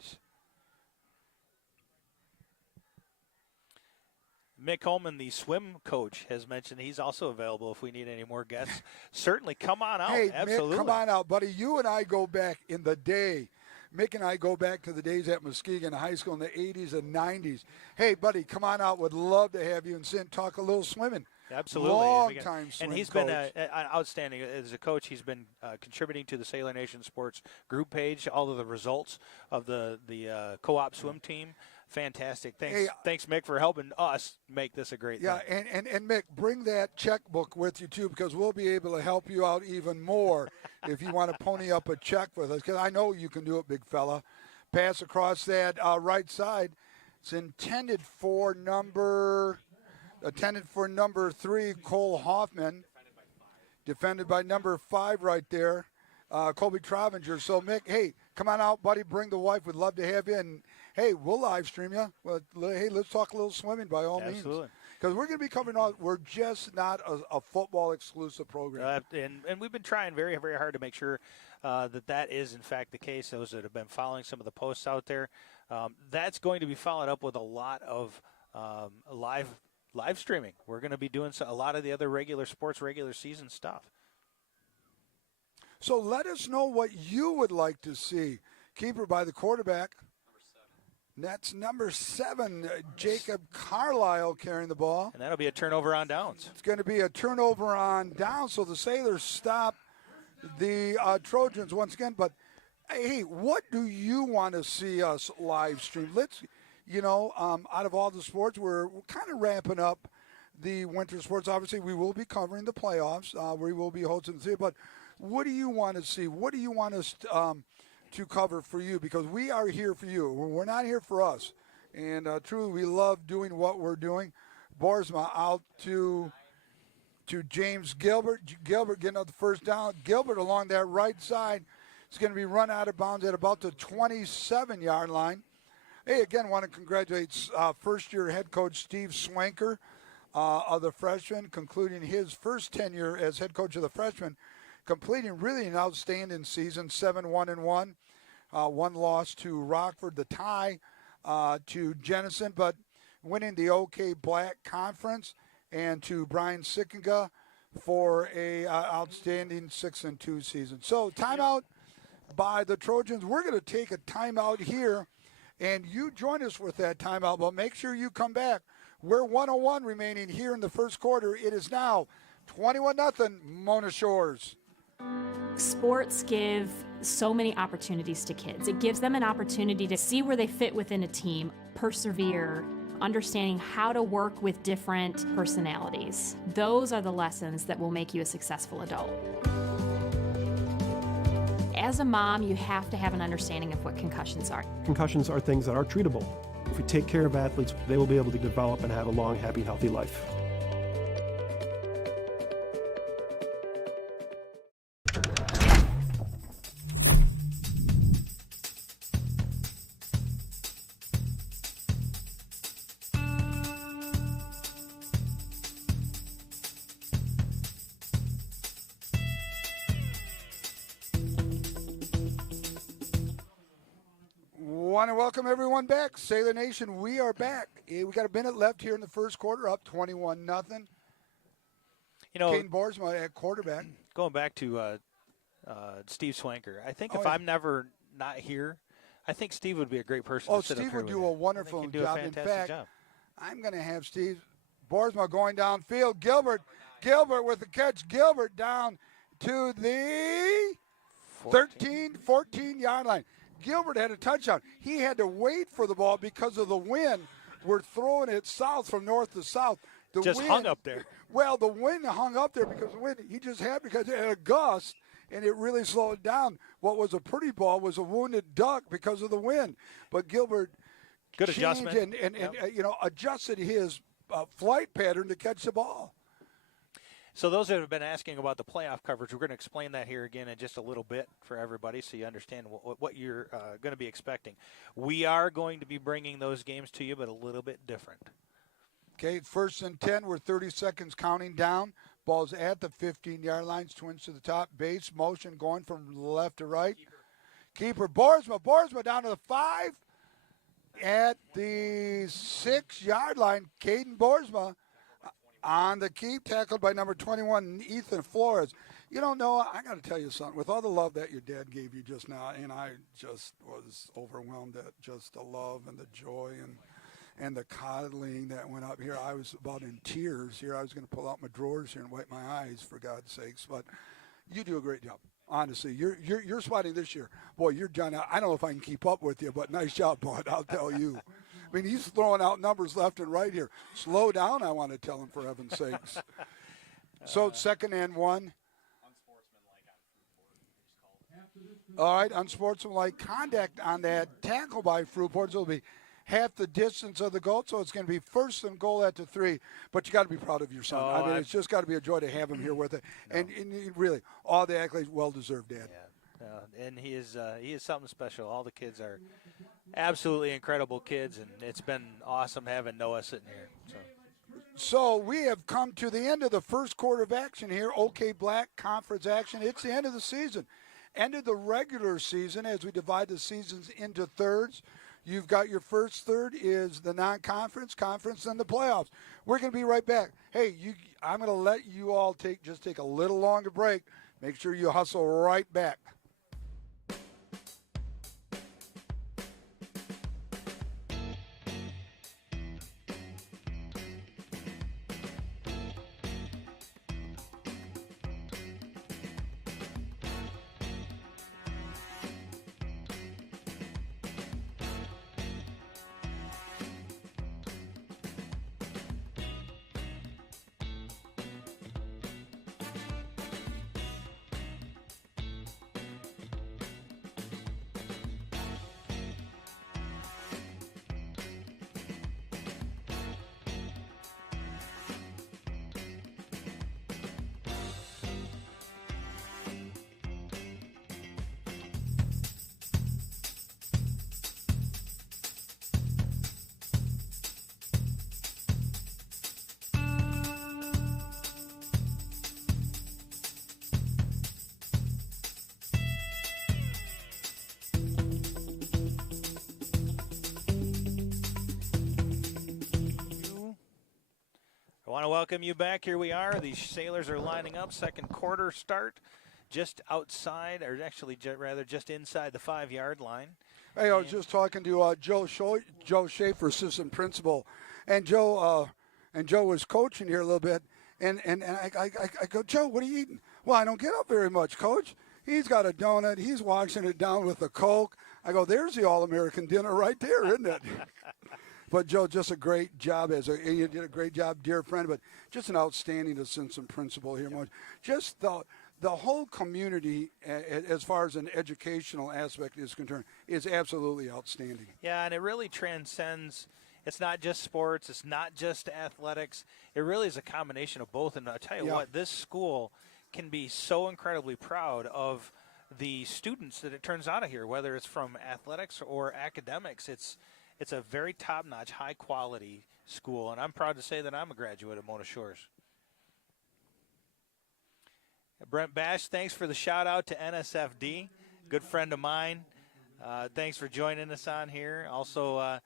Mick Holman, the swim coach, has mentioned he's also available if we need any more guests. Certainly, come on out. Hey, absolutely. Mick, come on out, buddy. You and I go back in the day. Mick and I go back to the days at Muskegon High School in the 80s and 90s. Hey, buddy, come on out. Would love to have you and sit and talk a little swimming. Absolutely. Long time swim And he's coach. been outstanding as a coach. He's been contributing to the Sailor Nation Sports group page, all of the results of the co-op swim team. Fantastic. Thanks, Mick, for helping us make this a great thing. Yeah, and Mick, bring that checkbook with you, too, because we'll be able to help you out even more if you want to pony up a check with us, because I know you can do it, big fella. Pass across that right side. It's intended for number 3, Cole Hoffman. Defended by number 5 right there, Colby Trovinger. So, Mick, hey, come on out, buddy. Bring the wife. We'd love to have you. And, hey, we'll live stream you. Well, hey, let's talk a little swimming by all means. Absolutely. Because we're going to be covering all. We're just not a football exclusive program. And we've been trying very, very hard to make sure that is, in fact, the case. Those that have been following some of the posts out there, that's going to be followed up with a lot of live live streaming. We're going to be doing a lot of the other regular sports, regular season stuff. So let us know what you would like to see. Keeper by the quarterback. That's number 7, Jacob Carlisle carrying the ball. And that'll be a turnover on downs. It's going to be a turnover on downs, so the Sailors stop the Trojans once again. But, hey, what do you want to see us live stream? Let's, out of all the sports, we're kind of ramping up the winter sports. Obviously, we will be covering the playoffs. We will be hosting the season. But what do you want to see? What do you want us to cover for you? Because we are here for you. We're not here for us. And truly, we love doing what we're doing. Boersma out to James Gilbert. Gilbert getting up the first down. Gilbert along that right side is going to be run out of bounds at about the 27-yard line. Hey, again, want to congratulate first-year head coach Steve Swanker of the freshmen, concluding his first tenure as head coach of the freshmen, completing really an outstanding season, 7-1-1. One loss to Rockford, the tie to Jenison, but winning the OK Black Conference, and to Brian Sickinga for a outstanding 6-2 season. So timeout by the Trojans. We're going to take a timeout here, and you join us with that timeout, but make sure you come back. We're 101 remaining here in the first quarter. It is now 21-0 Mona Shores. Sports give so many opportunities to kids. It gives them an opportunity to see where they fit within a team, persevere, understanding how to work with different personalities. Those are the lessons that will make you a successful adult. As a mom, you have to have an understanding of what concussions are. Concussions are things that are treatable. If we take care of athletes, they will be able to develop and have a long, happy, healthy life. Want to welcome everyone back. Sailor Nation, we are back. We got a minute left here in the first quarter, up 21-0. Caden Boersma at quarterback. Going back to Steve Swanker, I think I'm never not here, I think Steve would be a great person to sit Steve up here would with do you. a wonderful Do job. a In fantastic fact, job. I'm going to have Steve Boersma going downfield. Gilbert with the catch. Gilbert down to the 14-yard line. Gilbert had a touchdown. He had to wait for the ball because of the wind. We're throwing it south from north to south. The wind hung up there. Well, the wind hung up there because the wind, he just had because it had a gust, and it really slowed down. What was a pretty ball was a wounded duck because of the wind. But Gilbert good adjustment and adjusted his flight pattern to catch the ball. So those that have been asking about the playoff coverage, we're going to explain that here again in just a little bit for everybody so you understand what you're going to be expecting. We are going to be bringing those games to you, but a little bit different. Okay, 1st and 10. We're 30 seconds counting down. Ball's at the 15-yard line. Twins to the top. Base motion going from left to right. Keeper Boersma down to the 5. At the 6-yard line, Caden Boersma on the keep, tackled by number 21, Ethan Flores. You don't know, I got to tell you something. With all the love that your dad gave you just now, and I just was overwhelmed at just the love and the joy and the coddling that went up here. I was about in tears here. I was going to pull out my drawers here and wipe my eyes, for God's sakes. But you do a great job. Honestly, you're spotting this year. Boy, you're John. I don't know if I can keep up with you, but nice job, bud. I'll tell you. I mean, he's throwing out numbers left and right here. Slow down, I want to tell him, for heaven's sakes. So 2nd and 1. All right, unsportsmanlike conduct on that tackle by Fruitport. So it'll be half the distance of the goal, so it's going to be 1st and goal at the 3. But you got to be proud of your son. I mean, it's just got to be a joy to have him here with it. And really, all the accolades, well-deserved, Dad. Yeah. And he is something special. All the kids are absolutely incredible kids, and it's been awesome having Noah sitting here. So we have come to the end of the first quarter of action here. OK Black Conference action. It's the end of the season. End of the regular season as we divide the seasons into thirds. You've got your first third is the non-conference, conference, and the playoffs. We're going to be right back. Hey, I'm going to let you all take a little longer break. Make sure you hustle right back. I want to welcome you back. Here we are. The Sailors are lining up. Second quarter start just outside, or actually rather just inside the 5-yard line. Hey, I was just talking to Joe Schaefer, assistant principal, and Joe was coaching here a little bit, and I go, Joe, what are you eating? Well, I don't get up very much, Coach. He's got a donut. He's washing it down with a Coke. I go, there's the All-American dinner right there, isn't it? But, Joe, just a great job. You did a great job, dear friend, but just an outstanding assistant principal here. Yep. Just the whole community, as far as an educational aspect is concerned, is absolutely outstanding. Yeah, and it really transcends. It's not just sports. It's not just athletics. It really is a combination of both. And I'll tell you what, this school can be so incredibly proud of the students that it turns out of here, whether it's from athletics or academics. It's a very top-notch, high-quality school, and I'm proud to say that I'm a graduate of Mona Shores. Brent Bash, thanks for the shout-out to NSFD, good friend of mine. Thanks for joining us on here. Also,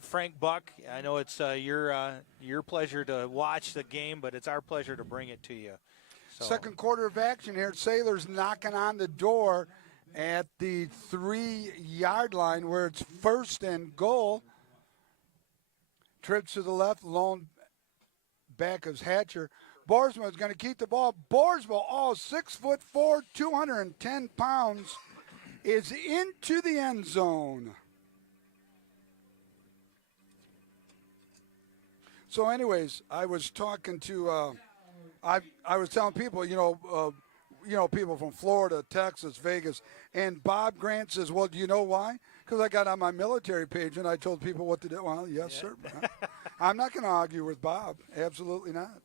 Frank Buck, I know it's your pleasure to watch the game, but it's our pleasure to bring it to you. So. Second quarter of action here. Sailors knocking on the door at the 3-yard line where it's first and goal. Trips to the left, lone back is Hatcher. Boersma is going to keep the ball. Boersma, 6'4", 210 pounds, is into the end zone. So anyways, I was talking to, I was telling people, people from Florida, Texas, Vegas, and Bob Grant says, well, do you know why? Because I got on my military page and I told people what to do. Well, yes, sir. I'm not going to argue with Bob. Absolutely not.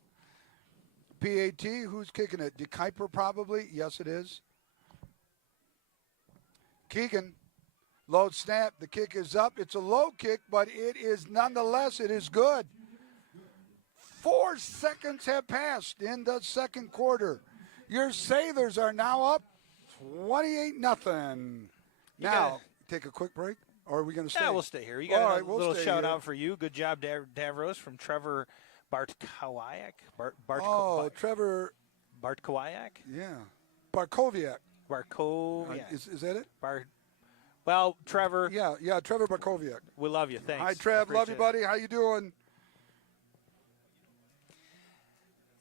PAT, who's kicking it? DeKuyper probably? Yes, it is. Keegan, low snap. The kick is up. It's a low kick, but it is nonetheless, it is good. 4 seconds have passed in the second quarter. Your Sailors are now up 28-0. Now, take a quick break, or are we going to stay? Yeah, we'll stay here. You got a little shout-out for you. Good job, Davros, from Trevor Bartkowiak. Trevor Bartkowiak? Yeah. Barkowiak. Barkowiak. Is that it? Well, Trevor. Yeah, Trevor Barkowiak. We love you. Thanks. Hi, Trev. Love you, buddy. How you doing?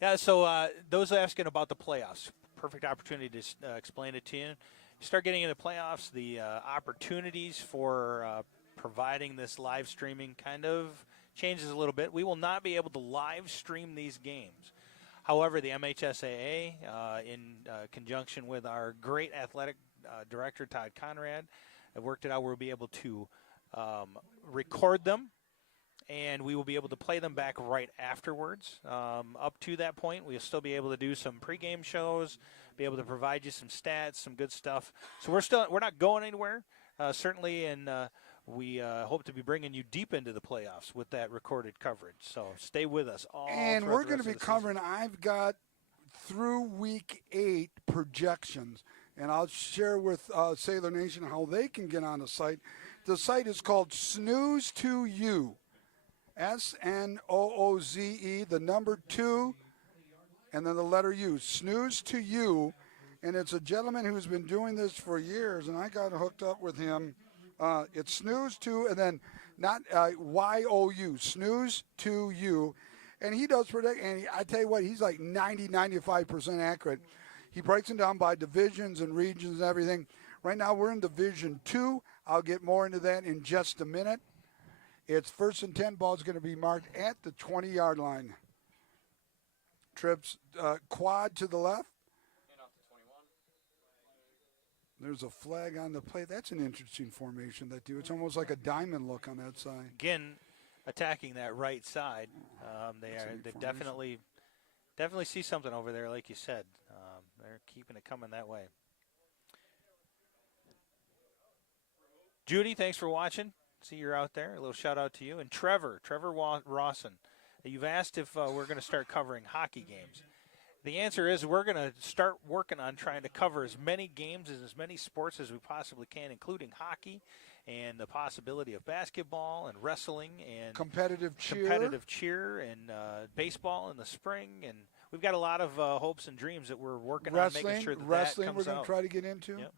Yeah, so those asking about the playoffs, perfect opportunity to explain it to you. You start getting into playoffs, the opportunities for providing this live streaming kind of changes a little bit. We will not be able to live stream these games. However, the MHSAA, in conjunction with our great athletic director, Todd Conrad, have worked it out where we'll be able to record them, and we will be able to play them back right afterwards. Up to that point, we'll still be able to do some pregame shows, be able to provide you some stats, some good stuff. So we're not going anywhere, certainly, and we hope to be bringing you deep into the playoffs with that recorded coverage. So stay with us all. And we're going to be covering. I've got through week 8 projections, and I'll share with Sailor Nation how they can get on the site The site is called Snooze to You. SNOOZE, the number 2, and then the letter U. Snooze to You. And it's a gentleman who's been doing this for years, and I got hooked up with him. It's Snooze to, and then not YOU, Snooze to You. And he does predict, and I tell you what, he's like 95% accurate. He breaks them down by divisions and regions and everything. Right now we're in Division 2. I'll get more into that in just a minute. It's 1st and 10. Ball's going to be marked at the 20-yard line. Trips quad to the left. There's a flag on the play. That's an interesting formation that do. It's almost like a diamond look on that side. Again, attacking that right side. They definitely see something over there, like you said. They're keeping it coming that way. Judy, thanks for watching. See you're out there. A little shout out to you. And Trevor Rawson. You've asked if we're going to start covering hockey games. The answer is we're going to start working on trying to cover as many games and as many sports as we possibly can, including hockey and the possibility of basketball and wrestling and competitive cheer and baseball in the spring. And we've got a lot of hopes and dreams that we're working on making sure that wrestling comes we're going out. to try to get into. Yep.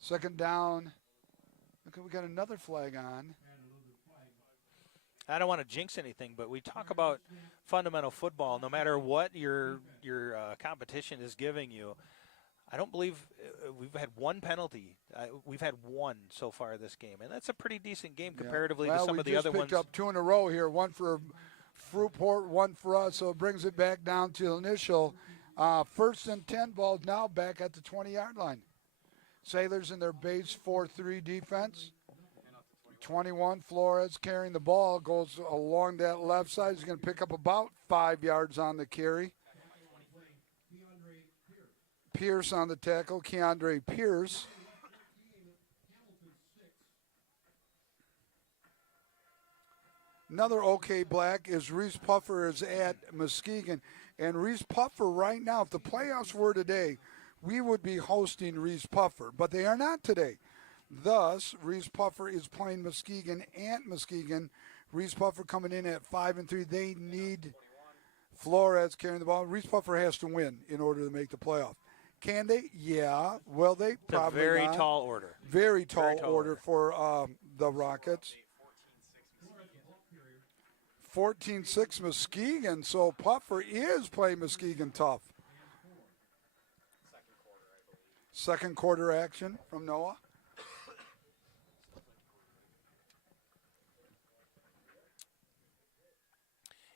Second down. Okay, we got another flag on. I don't want to jinx anything, but we talk about fundamental football. No matter what your competition is giving you, I don't believe we've had one penalty. We've had one so far this game, and that's a pretty decent game comparatively to some of the other ones. We just picked up 2 in a row here, one for Fruitport, one for us, so it brings it back down to initial. 1st and 10, ball now back at the 20-yard line. Sailors in their base 4-3 defense. 21, Flores carrying the ball, goes along that left side. He's going to pick up about 5 yards on the carry. Pierce on the tackle, Keandre Pierce. Another OK Black is Reese Puffer is at Muskegon. And Reese Puffer right now, if the playoffs were today, we would be hosting Reese Puffer. But they are not today. Thus, Reese Puffer is playing Muskegon at Muskegon. Reese Puffer coming in at 5-3. They need Flores carrying the ball. Reese Puffer has to win in order to make the playoff. Can they? Yeah. Will they? Probably a very not. tall order. Very tall order for the Rockets. 14-6 Muskegon. So Puffer is playing Muskegon tough. Second quarter action from Noah.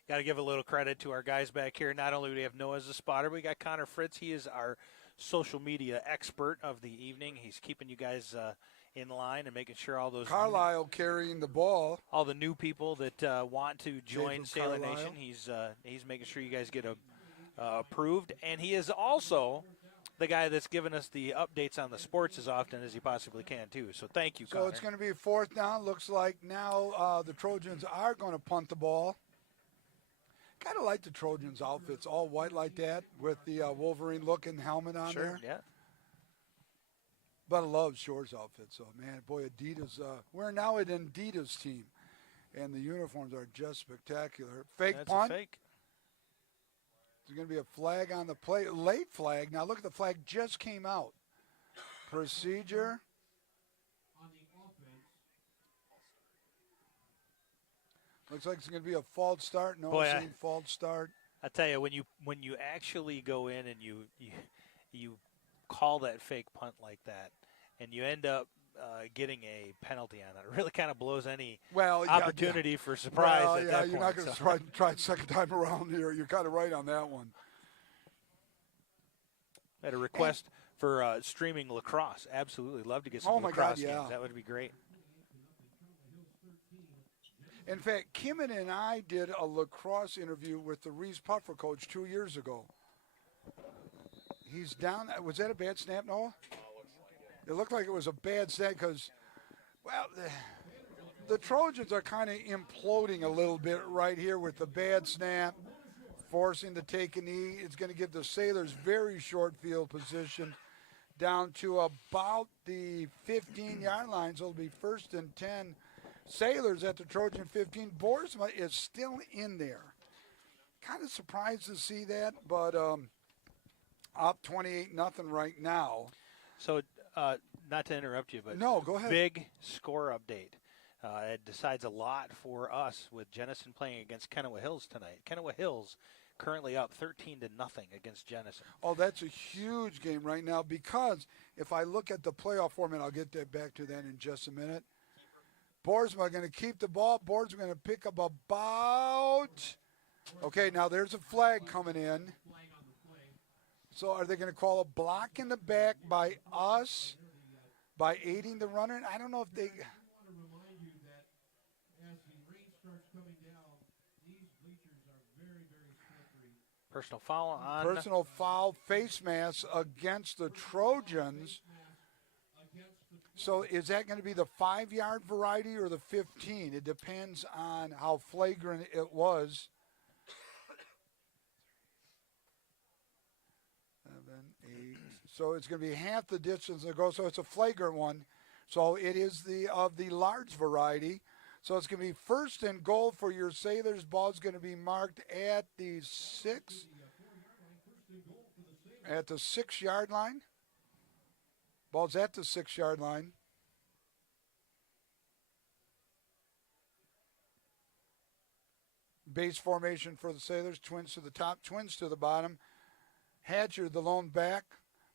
Got to give a little credit to our guys back here. Not only do we have Noah as a spotter, but we got Connor Fritz. He is our social media expert of the evening. He's keeping you guys in line and making sure all those Carlisle carrying the ball. All the new people that want to join Sailor Carlisle. Nation. He's making sure you guys get approved, and he is also the guy that's giving us the updates on the sports as often as he possibly can too. So thank you, Connor. So it's going to be 4th down. Looks like now the Trojans are going to punt the ball. Kind of like the Trojans' outfits, all white like that with the Wolverine-looking helmet on there. Yeah. But I love Shore's outfit. So, man, boy, Adidas. We're now an Adidas team, and the uniforms are just spectacular. Fake That's punt. A fake. There's going to be a flag on the play. Late flag. Now, look at the flag just came out. Procedure. Looks like it's going to be a false start. No, false start. I tell you, when you actually go in and you call that fake punt like that, and you end up getting a penalty on it, it really kind of blows any opportunity for surprise at that point. You're not going to try it second time around here. You're kind of right on that one. I had a request for streaming lacrosse. Absolutely. Love to get some lacrosse games. That would be great. In fact, Kimmin and I did a lacrosse interview with the Reese Puffer coach 2 years ago. He's down. Was that a bad snap, Noah? It looked like it was a bad snap because, well, the Trojans are kind of imploding a little bit right here with the bad snap, forcing to take a knee. It's going to give the Sailors very short field position. down to about the 15-yard line. So it'll be 1st and 10. Sailors at the Trojan 15. Boersma is still in there. Kind of surprised to see that, but up 28-0 right now. So, not to interrupt you, but no, go ahead. Big score update. It decides a lot for us with Jenison playing against Kennewa Hills tonight. Kennewa Hills currently up 13-0 against Jenison. Oh, that's a huge game right now because if I look at the playoff format, I'll get that back to that in just a minute. Boersma going to keep the ball. Boersma going to pick up about. Okay, now there's a flag coming in. So are they going to call a block in the back by us by aiding the runner? I don't know if they. Personal foul on. Personal foul, face mask against the Trojans. So is that going to be the 5-yard variety or the 15? It depends on how flagrant it was. 7, 8. So it's going to be half the distance to go. So it's a flagrant one. So it is the of the large variety. So it's going to be 1st and goal for your Sailors. Ball's going to be marked at the 6. At the 6-yard line. Ball's at the 6-yard line. Base formation for the Sailors. Twins to the top, twins to the bottom. Hatcher, the lone back.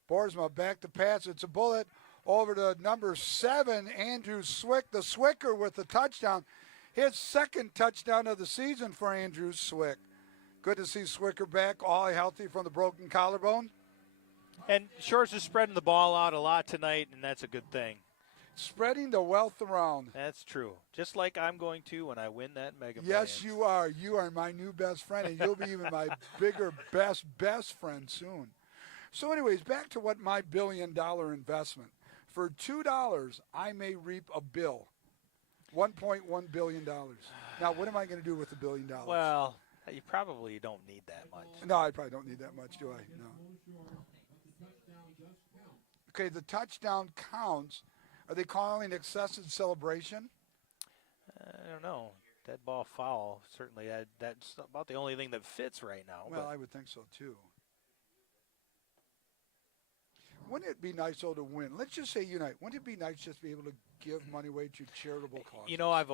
Boersma back to pass. It's a bullet over to number 7, Andrew Swick. The Swicker with the touchdown. His 2nd touchdown of the season for Andrew Swick. Good to see Swicker back, all healthy from the broken collarbone. And Shores is spreading the ball out a lot tonight, and that's a good thing. Spreading the wealth around. That's true. Just like I'm going to when I win that Mega Yes, Millions. you are. You are my new best friend, and you'll be even my bigger, best friend soon. So anyways, back to what my $1 billion investment. For $2, I may reap a bill. $1.1 billion. Now, what am I going to do with the $1 billion? Well, you probably don't need that much. No, I probably don't need that much, do I? No. Okay, the touchdown counts. Are they calling excessive celebration? I don't know. Dead ball foul, certainly. That's about the only thing that fits right now. Well, I would think so, too. Wouldn't it be nice, though, to win? Let's just say unite. Wouldn't it be nice just to be able to give money away to charitable causes? You know, I've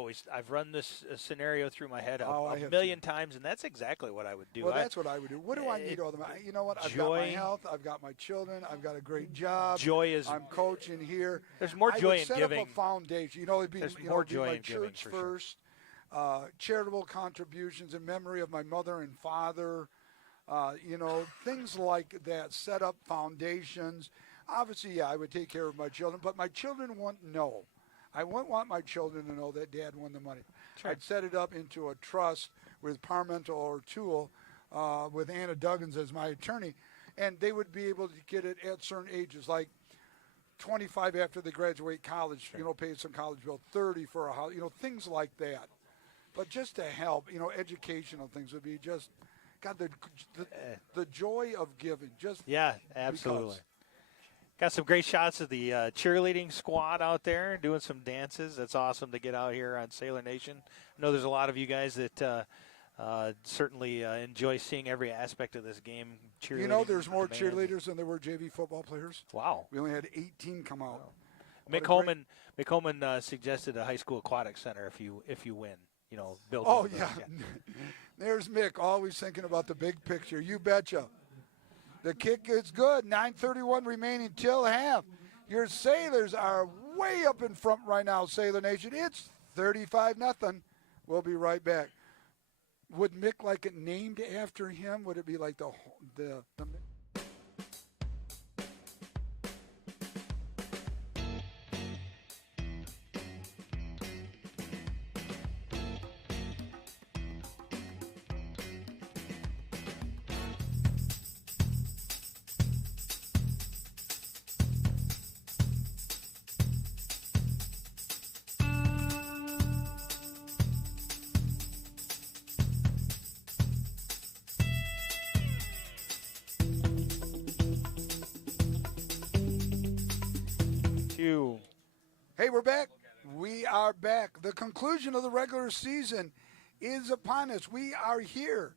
run this scenario through my head a million times, and that's exactly what I would do. Well, that's what I would do. What do I need all the money? You know what? I've got my health. I've got my children. I've got a great job. I'm coaching here. There's more joy in giving. I would set up a foundation. You know, it'd be, there's more joy in giving, church first, charitable contributions in memory of my mother and father. You know, things like that. Set up foundations. Obviously, yeah, I would take care of my children, but my children won't know. I wouldn't want my children to know that Dad won the money. Sure. I'd set it up into a trust with Parmental or Tool, with Anna Duggins as my attorney, and they would be able to get it at certain ages, like 25 after they graduate college, sure. You know, pay some college bill, 30 for a house, you know, things like that. But just to help, you know, educational things would be just, God, the joy of giving. Just yeah, absolutely. Got some great shots of the cheerleading squad out there doing some dances. That's awesome to get out here on Sailor Nation. I know there's a lot of you guys that certainly enjoy seeing every aspect of this game. Cheerleading. You know, there's more cheerleaders than there were JV football players. Wow. We only had 18 come out. Wow. Mick Holman suggested a high school aquatic center if you win. You know, build. Oh yeah. There's Mick, always thinking about the big picture. You betcha. The kick is good. 9:31 remaining till half. Your Sailors are way up in front right now, Sailor Nation. It's 35-0. We'll be right back. Would Mick like it named after him? Would it be like the 2. Hey, we're back. We are back. The conclusion of the regular season is upon us. We are here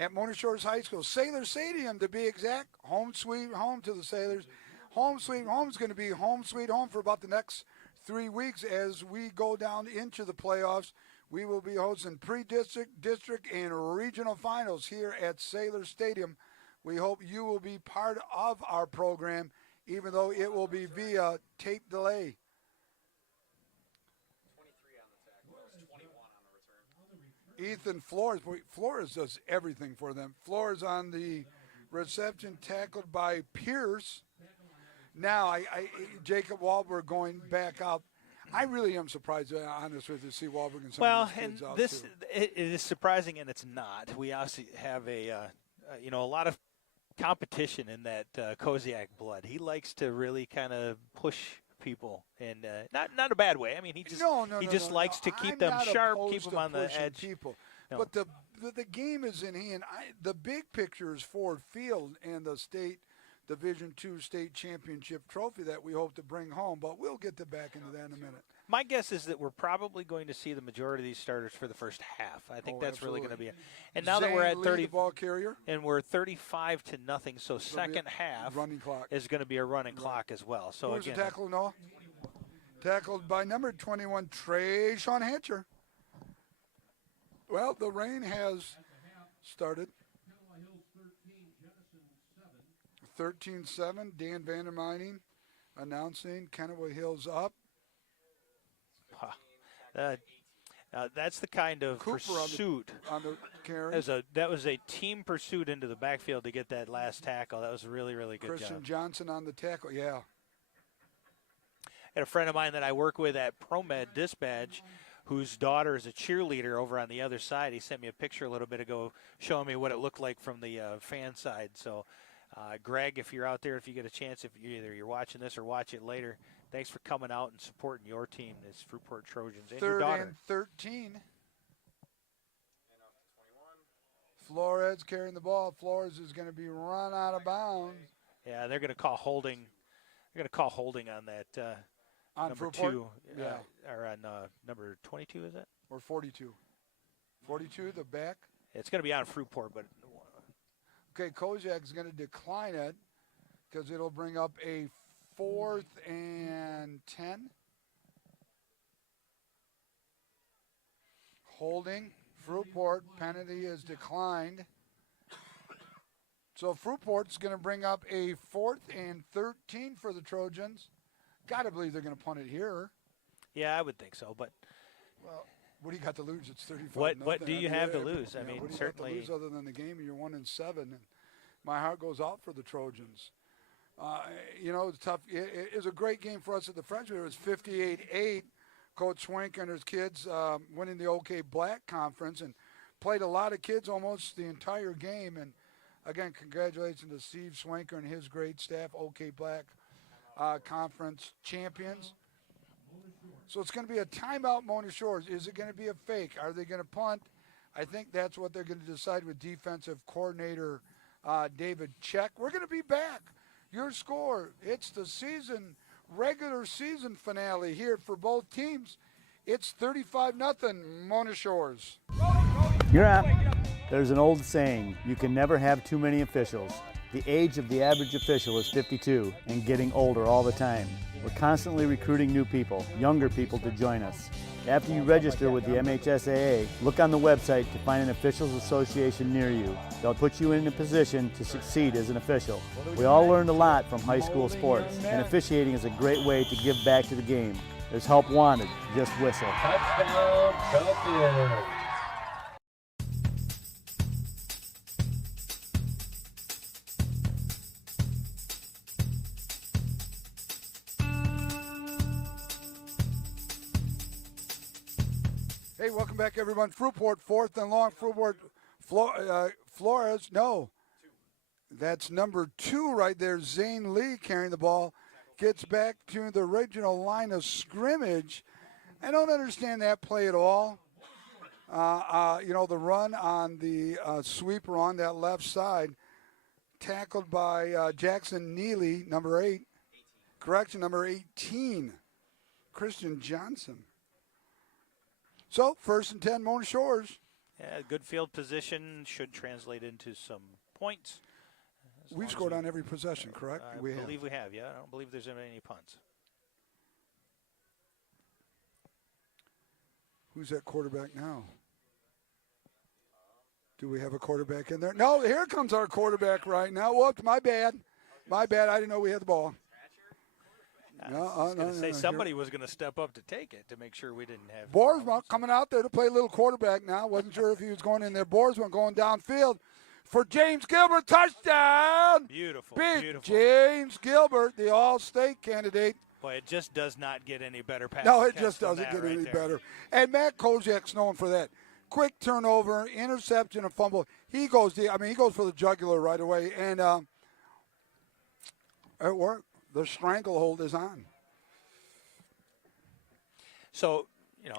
at Mona Shores High School, Sailor Stadium to be exact. Home sweet home to the Sailors. Home sweet home is going to be home sweet home for about the next 3 weeks as we go down into the playoffs. We will be hosting pre-district, district, and regional finals here at Sailor Stadium. We hope you will be part of our program, even though it will be via tape delay. 23 on the tackle. It was 21 on the return. Ethan Flores. Flores does everything for them. Flores on the reception, tackled by Pierce. Now, Jacob Wahlberg going back out. I really am surprised, honest with you, to see Wahlberg and some of these kids out this too. it is surprising, and it's not. We also have a lot of competition in that Koziak blood. He likes to really kind of push people, and not a bad way. I mean, he just likes to keep them sharp, keep them on the edge. People. No. But the game is in hand. The big picture is Ford Field and the state Division II state championship trophy that we hope to bring home. But we'll get back into that in a minute. My guess is that we're probably going to see the majority of these starters for the first half. I think that's absolutely. really going to be it. And now that we're at 30, the ball carrier, and we're 35-0, so second half running clock is going to be a running clock as well. So who's again, the tackle, Noah? Tackled by number 21, Trayshawn Hatcher. Well, the rain has started. 13-7, Dan Vandermining announcing Kennewood Hills up. that's the kind of Cooper pursuit. On the carry. That was a team pursuit into the backfield to get that last tackle. That was a really, really good Christian job. Johnson on the tackle, yeah. I had a friend of mine that I work with at ProMed Dispatch whose daughter is a cheerleader over on the other side. He sent me a picture a little bit ago showing me what it looked like from the fan side. So, Greg, if you're out there, if you get a chance, if you're watching this or watch it later, thanks for coming out and supporting your team, this Fruitport Trojans, and your daughter. 3rd and 13. Flores carrying the ball. Flores is going to be run out of bounds. Yeah, they're going to call holding. They're going to call holding on that on number Fruitport? 2, Yeah. Or on number 22, is it? Or 42. 42, the back. It's going to be on Fruitport, but okay, Koziak's going to decline it because it'll bring up a 4th and 10. Holding. Fruitport penalty is declined. So Fruitport's going to bring up a 4th and 13 for the Trojans. Got to believe they're going to punt it here. yeah, I would think so. But Well, what do you got to lose? It's 35. what do you have to lose? I mean, what do you certainly. got to lose other than the game, and you're 1-7. And my heart goes out for the Trojans. It's tough. It was a great game for us at the Frenchman. It was 58-8. Coach Swank and his kids winning the OK Black Conference and played a lot of kids almost the entire game. And again, congratulations to Steve Swanker and his great staff, OK Black Conference champions. So it's going to be a timeout, Mona Shores. Is it going to be a fake? Are they going to punt? I think that's what they're going to decide with defensive coordinator David Check. We're going to be back. Your score, it's the regular season finale here for both teams. It's 35-0, Mona Shores. You're up. There's an old saying, you can never have too many officials. The age of the average official is 52 and getting older all the time. We're constantly recruiting new people, younger people to join us. After you register with the MHSAA, look on the website to find an officials association near you. They'll put you in a position to succeed as an official. We all learned a lot from high school sports, and officiating is a great way to give back to the game. There's help wanted, just whistle. Touchdown, Falcons. Hey, welcome back, everyone. Fruitport, 4th and long. Fruitport, Flores. No, that's number 2 right there. Zane Lee carrying the ball. Gets back to the original line of scrimmage. I don't understand that play at all. The run on the sweeper on that left side. Tackled by Jackson Neely, number 8. Correction, number 18, Christian Johnson. So, 1st and 10, Mona Shores. Yeah, good field position should translate into some points. We've scored on every possession, correct? I believe we have, yeah. I don't believe there's any punts. Who's that quarterback now? Do we have a quarterback in there? No, here comes our quarterback right now. Whoops, my bad. My bad. I didn't know we had the ball. I was going to say somebody was going to step up to take it to make sure we didn't have. Boersma coming out there to play a little quarterback now. Wasn't sure if he was going in there. Boersma going downfield for James Gilbert. Touchdown. Beautiful. Big beautiful. James Gilbert, the All-State candidate. Boy, it just does not get any better. No, it just doesn't get any better. And Matt Kojak's known for that. Quick turnover, interception, and fumble. He goes he goes for the jugular right away, and it worked. The stranglehold is on. So,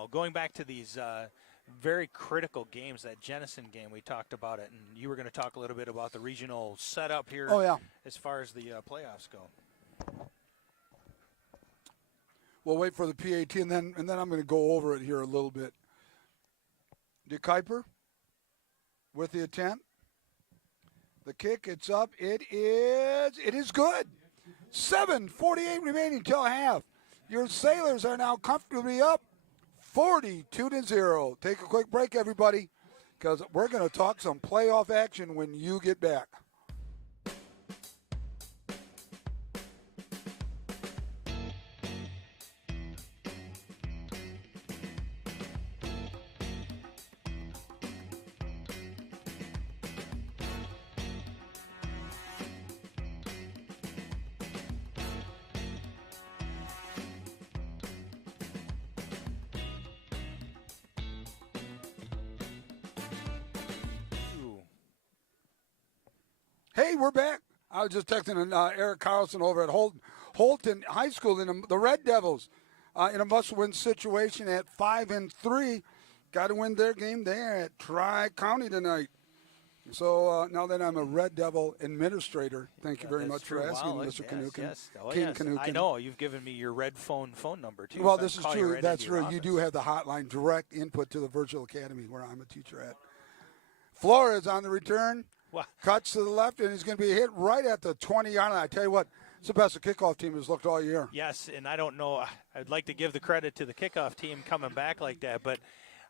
going back to these very critical games, that Jenison game, we talked about it, and you were going to talk a little bit about the regional setup here. Oh, yeah. As far as the playoffs go. We'll wait for the PAT, and then I'm going to go over it here a little bit. De Kuiper with the attempt. The kick, it's up. It is good. 7:48 remaining till half. Your Sailors are now comfortably up 42-0. Take a quick break, everybody, because we're going to talk some playoff action when you get back. Hey, we're back. I was just texting Eric Carlson over at Holton High School in the Red Devils in a must-win situation at 5-3. Got to win their game there at Tri-County tonight. So now that I'm a Red Devil administrator, thank you very much for asking, Mr. Kanukin. Yes. Oh, King yes. Kanukin. I know. You've given me your red phone number, too. Well, so this is true. Right That's true. You do have the hotline direct input to the virtual academy where I'm a teacher at. Flores on the return. Wow. Cuts to the left, and he's going to be hit right at the 20-yard line. I tell you what, it's the best the kickoff team has looked all year. Yes, and I don't know. I'd like to give the credit to the kickoff team coming back like that, but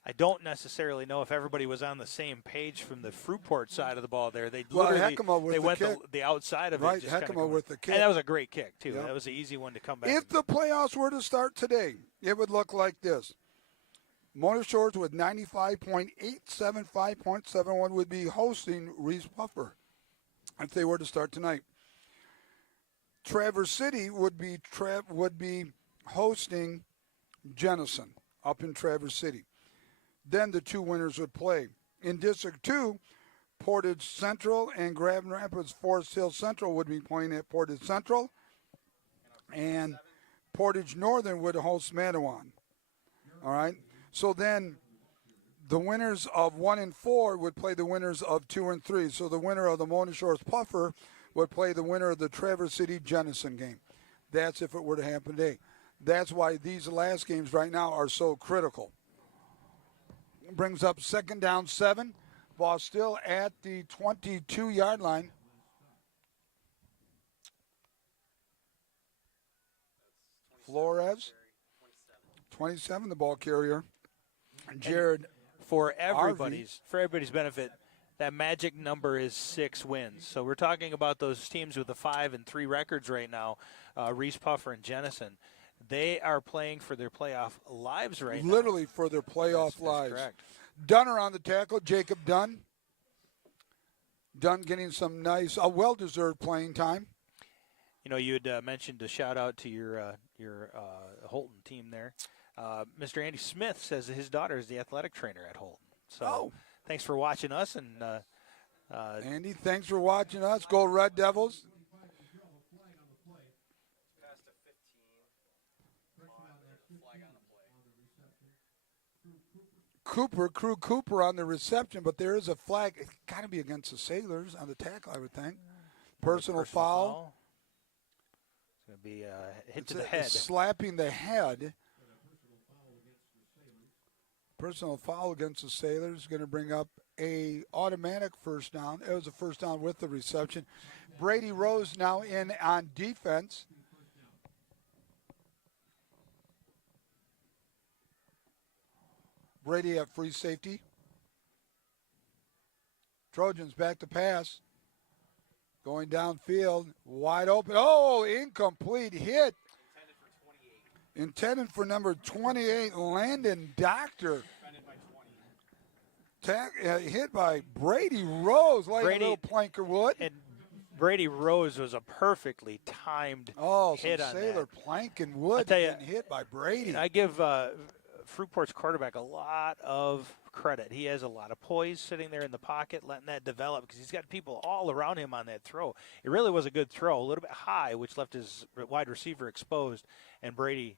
I don't necessarily know if everybody was on the same page from the Fruitport side of the ball there. They went the outside of it. Right, Heckema with the kick. And that was a great kick, too. Yep. That was an easy one to come back. If the playoffs were to start today, it would look like this. Mona Shores with 95.875.71 would be hosting Reese Puffer if they were to start tonight. Traverse City would be hosting Jenison up in Traverse City. Then the two winners would play. In District 2, Portage Central and Grand Rapids Forest Hill Central would be playing at Portage Central. And Portage Northern would host Manawan. All right? So then the winners of 1 and 4 would play the winners of 2 and 3. So the winner of the Mona Shores Puffer would play the winner of the Traverse City Jenison game. That's if it were to happen today. That's why these last games right now are so critical. Brings up 2nd down 7. Ball still at the 22-yard line. Flores, 27, the ball carrier. Jared, for everybody's benefit, that magic number is 6 wins. So we're talking about those teams with the 5-3 records right now, Reese Puffer and Jenison. They are playing for their playoff lives right now. Literally for their playoff lives. That's correct. Dunner on the tackle, Jacob Dunn. Dunn getting some nice, well-deserved playing time. You had mentioned a shout-out to your Holton team there. Mr. Andy Smith says that his daughter is the athletic trainer at Holton. So thanks for watching us. And Andy, thanks for watching us. Go Red Devils. Crew Cooper on the reception, but there is a flag. It's got to be against the Sailors on the tackle, I would think. Personal foul. It's going to be a hit to It's the head. slapping the head. Personal foul against the Sailors, going to bring up a automatic first down. It was a first down with the reception. Brady Rose now in on defense. Brady at free safety. Trojans back to pass. Going downfield, wide open. Oh, incomplete hit. Intended for number 28, Landon Doctor. Hit by Brady Rose, like a little planker would. And Brady Rose was a perfectly timed hit some on Sailor that. planking wood getting hit by Brady. I give Fruitport's quarterback a lot of credit. He has a lot of poise sitting there in the pocket, letting that develop because he's got people all around him on that throw. It really was a good throw, a little bit high, which left his wide receiver exposed, and Brady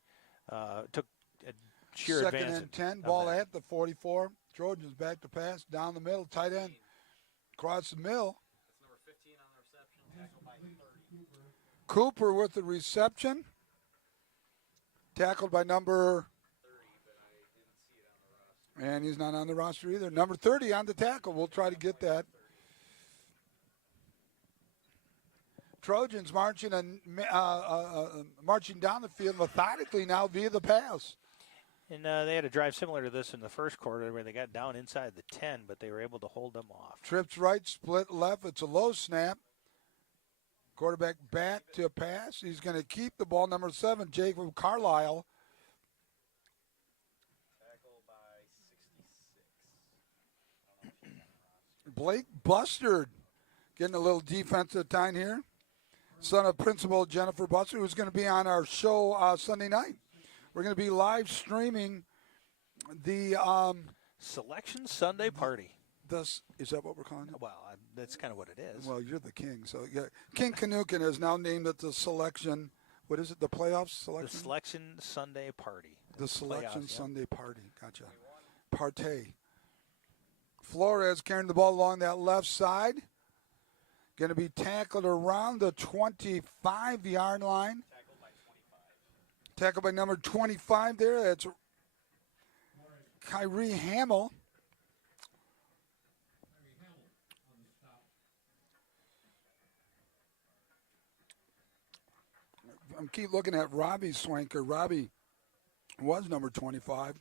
took a sheer advantage. Second and 10, ball at the 44. Trojans back to pass, down the middle, tight end, across the middle. That's number 15 on the reception, tackled by 30. Cooper with the reception. Tackled by number 30, but I didn't see it on the roster. And he's not on the roster either. Number 30 on the tackle. We'll try to get that. Trojans marching marching down the field methodically now via the pass. And they had a drive similar to this in the first quarter where they got down inside the 10, but they were able to hold them off. Trips right, split left. It's a low snap. Quarterback back to pass. He's going to keep the ball. Number 7, Jacob Carlisle. Tackled by 66. Blake Bustard getting a little defensive time here. Son of Principal Jennifer Bustard, who's going to be on our show Sunday night. We're going to be live streaming the Selection Sunday Party. Is that what we're calling it? Well, that's kind of what it is. Well, you're the king, so yeah. King Canukin is now named it the Selection. What is it? The playoffs selection. The Selection Sunday Party. The Selection Playoffs, Sunday Party. Gotcha. Partay. Flores carrying the ball along that left side. Going to be tackled around the 25-yard line. Tackled by number 25 there. That's Kyrie Hamill. I keep looking at Robbie Swanker. Robbie was number 25,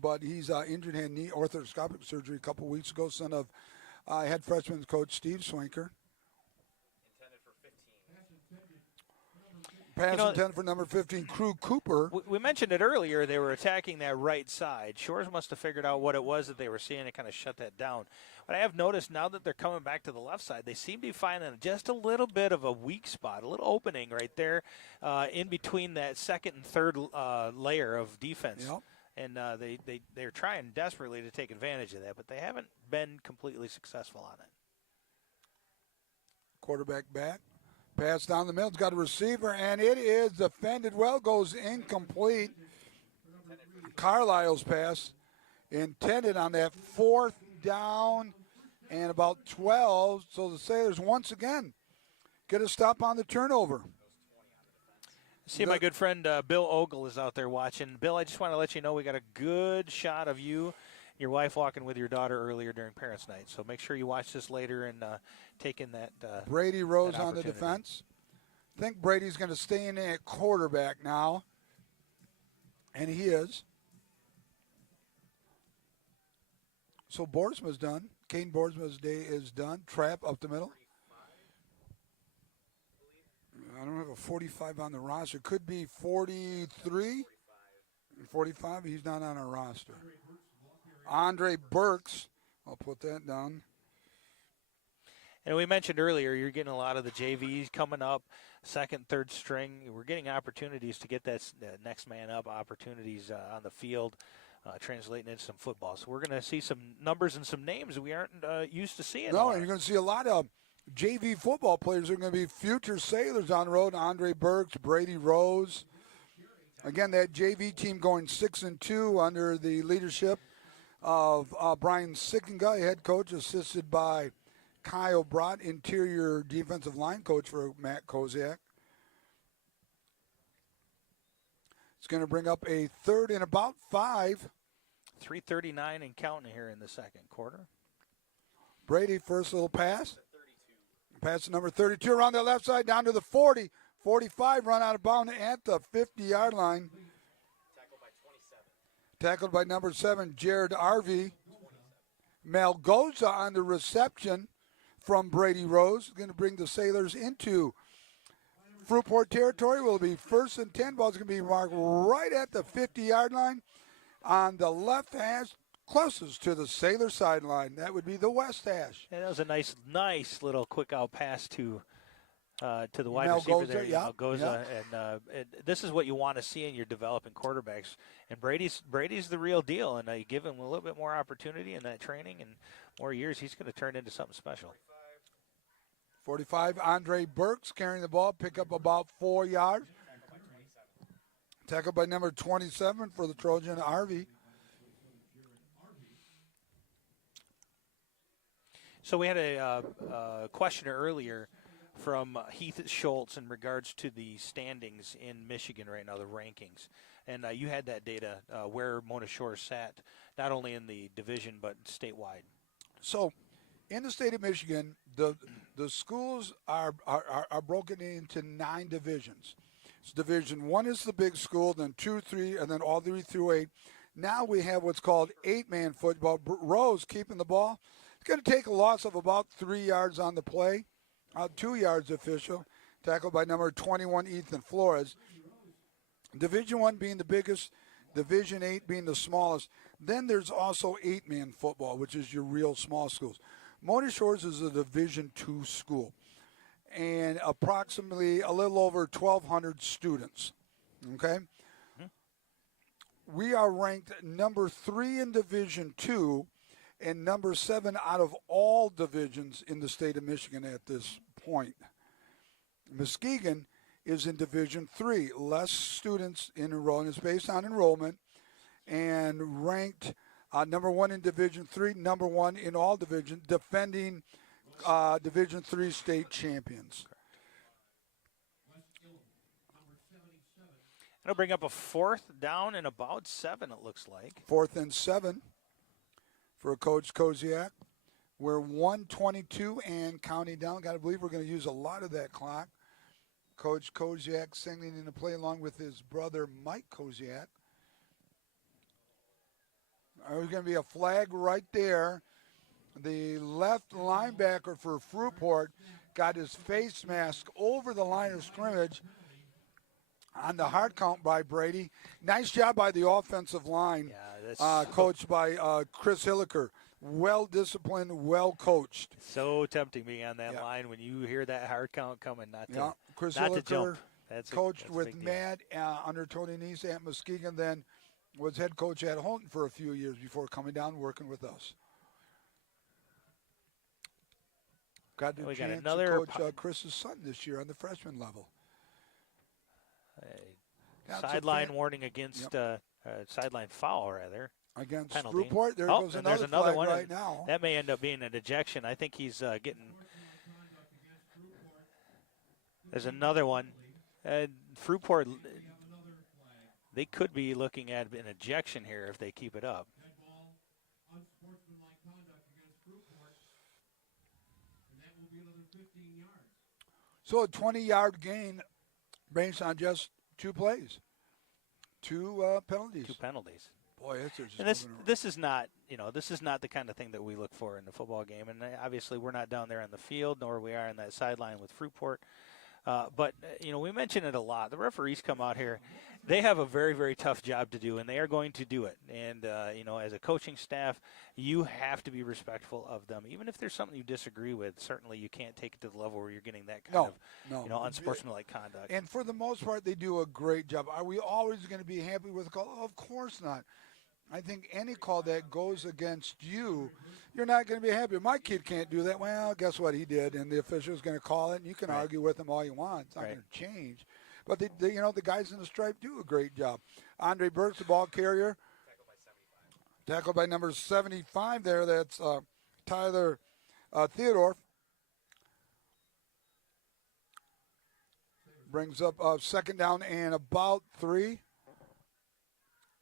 but he's injured, had knee arthroscopic surgery a couple weeks ago. Son of head freshman coach Steve Swanker. Intended for 15. Pass intended for number 15, Crew Cooper. We mentioned it earlier. They were attacking that right side. Shores must have figured out what it was that they were seeing and kind of shut that down. But I have noticed now that they're coming back to the left side, they seem to be finding just a little bit of a weak spot, a little opening right there in between that second and third layer of defense. Yep. And they're trying desperately to take advantage of that, but they haven't been completely successful on it. Quarterback back. Pass down the middle. It's got a receiver, and it is defended well. Goes incomplete. Carlisle's pass intended on that fourth down and about 12. So the Sailors once again get a stop on the turnover. See, my good friend Bill Ogle is out there watching. Bill, I just want to let you know we got a good shot of you, your wife walking with your daughter earlier during Parents' Night. So make sure you watch this later and take in that. Brady Rose that on the defense. I think Brady's going to stay in at quarterback now, and he is. So Boersma's done. Kane Boersma's day is done. Trap up the middle. I don't have a 45 on the roster. Could be 43. 45. He's not on our roster. Andre Burks. I'll put that down. And we mentioned earlier, you're getting a lot of the JVs coming up, second, third string. We're getting opportunities to get that next man up, opportunities on the field, translating into some football. So we're going to see some numbers and some names we aren't used to seeing. No, and you're going to see a lot of JV football players are going to be future Sailors on the road. Andre Burks, Brady Rose. Again, that JV team going 6-2 under the leadership of Brian Sickinga, head coach, assisted by Kyle Brott, interior defensive line coach for Matt Koziak. It's going to bring up a third and about 5. 3:39 and counting here in the second quarter. Brady, first little pass. Pass to number 32 around the left side down to the 40. 45 run out of bounds at the 50-yard line. Tackled by number 7, Jared Arvey. Malgoza on the reception from Brady Rose. Going to bring the Sailors into Fruitport territory. Will be 1st and 10. Ball's going to be marked right at the 50-yard line on the left hash, closest to the Sailor sideline. That would be the west hash. And that was a nice little quick out pass to the wide Malgoza, receiver there, yeah, Malgoza. And this is what you want to see in your developing quarterbacks. And Brady's the real deal, and you give him a little bit more opportunity in that training and more years, he's going to turn into something special. 45, Andre Burks carrying the ball, pick up about 4 yards. Tackled by number 27 for the Trojan, Arvey. So we had a questioner earlier from Heath Schultz in regards to the standings in Michigan right now, the rankings. And you had that data where Mona Shore sat, not only in the division but statewide. So, in the state of Michigan, the schools are broken into 9 divisions. So Division 1 is the big school, then 2, 3, and then all 3 through 8. Now we have what's called 8-man football. Rose keeping the ball. It's going to take a loss of about 3 yards on the play. 2 yards official. Tackled by number 21, Ethan Flores. Division 1 being the biggest, Division 8 being the smallest. Then there's also 8-man football, which is your real small schools. Mona Shores is a Division 2 school, and approximately a little over 1,200 students. Okay? We are ranked number 3 in Division 2 and number 7 out of all divisions in the state of Michigan at this point. Muskegon is in Division 3. Less students in enrollment. It's based on enrollment, and ranked number 1 in Division 3, number 1 in all divisions, defending Division 3 state champions. It'll bring up a 4th down and about 7, it looks like. 4th and 7 for Coach Koziak. We're 1:22 and counting down. Got to believe we're going to use a lot of that clock. Coach Koziak singing in the play along with his brother Mike Koziak. There's going to be a flag right there. The left linebacker for Fruitport got his face mask over the line of scrimmage on the hard count by Brady. Nice job by the offensive line, coached by Chris Hilliker. Well-disciplined, well-coached. So tempting being on that line when you hear that hard count coming, not Chris to Hilliker jump. That's coached a with big deal. Matt under Tony Neese at Muskegon, then was head coach at Holton for a few years before coming down working with us. Got the chance to coach Chris's son this year on the freshman level. Sideline warning against sideline foul, rather. Against penalty. Fruitport, there goes there's another one right now. That may end up being an ejection. I think he's getting. There's another one. Fruitport, they could be looking at an ejection here if they keep it up. So a 20-yard gain based on just 2 plays. 2 penalties. 2 penalties. Boy, that's just and this is not the kind of thing that we look for in the football game. And obviously we're not down there on the field, nor we are on that sideline with Fruitport. But we mention it a lot. The referees come out here. They have a very, very tough job to do, and they are going to do it. And, as a coaching staff, you have to be respectful of them. Even if there's something you disagree with, certainly you can't take it to the level where you're getting that kind of unsportsmanlike conduct. And for the most part, they do a great job. Are we always going to be happy with the call? Of course not. I think any call that goes against you, you're not going to be happy. My kid can't do that. Well, guess what? He did, and the official's going to call it, and you can argue with him all you want. It's not going to change. But, the guys in the stripe do a great job. Andre Burks, the ball carrier. Tackled by number 75 there. That's Tyler Theodore. Brings up 2nd down and about 3.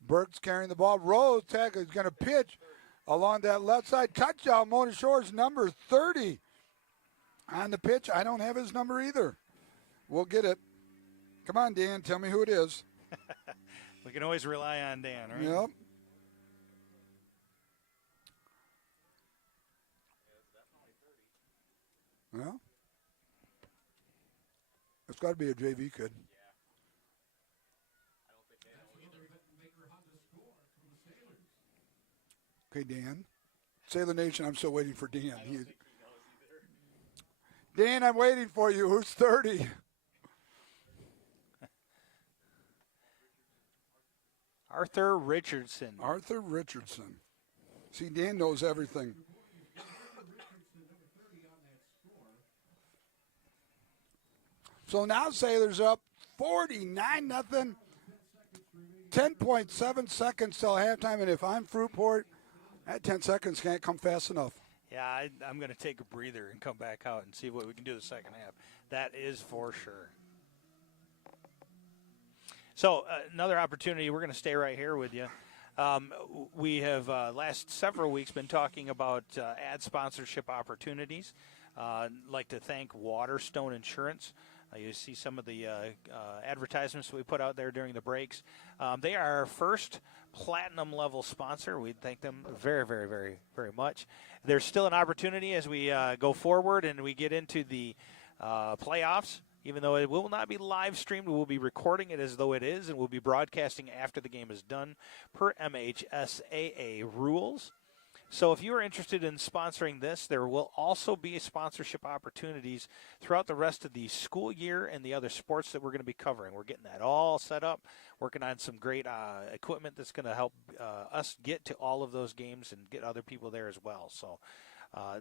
Burke's carrying the ball. Rose tag is going to pitch along that left side. Touchdown, Mona Shores, number 30 on the pitch. I don't have his number either. We'll get it. Come on, Dan, tell me who it is. We can always rely on Dan, right? Yep. Well, it's got to be a JV kid. Okay, Dan. Sailor Nation, I'm still waiting for Dan. Dan, I'm waiting for you. Who's 30? Arthur Richardson. Arthur Richardson. See, Dan knows everything. So now Sailors up 49-0. 10.7 seconds till halftime, and if I'm Fruitport, that 10 seconds can't come fast enough. Yeah, I'm going to take a breather and come back out and see what we can do the second half. That is for sure. So another opportunity, we're going to stay right here with you. We have last several weeks been talking about ad sponsorship opportunities. I'd like to thank Waterstone Insurance. You see some of the advertisements we put out there during the breaks. They are our first platinum level sponsor. We thank them very, very, very, very much. There's still an opportunity as we go forward and we get into the playoffs. Even though it will not be live streamed, we will be recording it as though it is, and we'll be broadcasting after the game is done per MHSAA rules. So if you are interested in sponsoring this, there will also be sponsorship opportunities throughout the rest of the school year and the other sports that we're going to be covering. We're getting that all set up, working on some great equipment that's going to help us get to all of those games and get other people there as well. So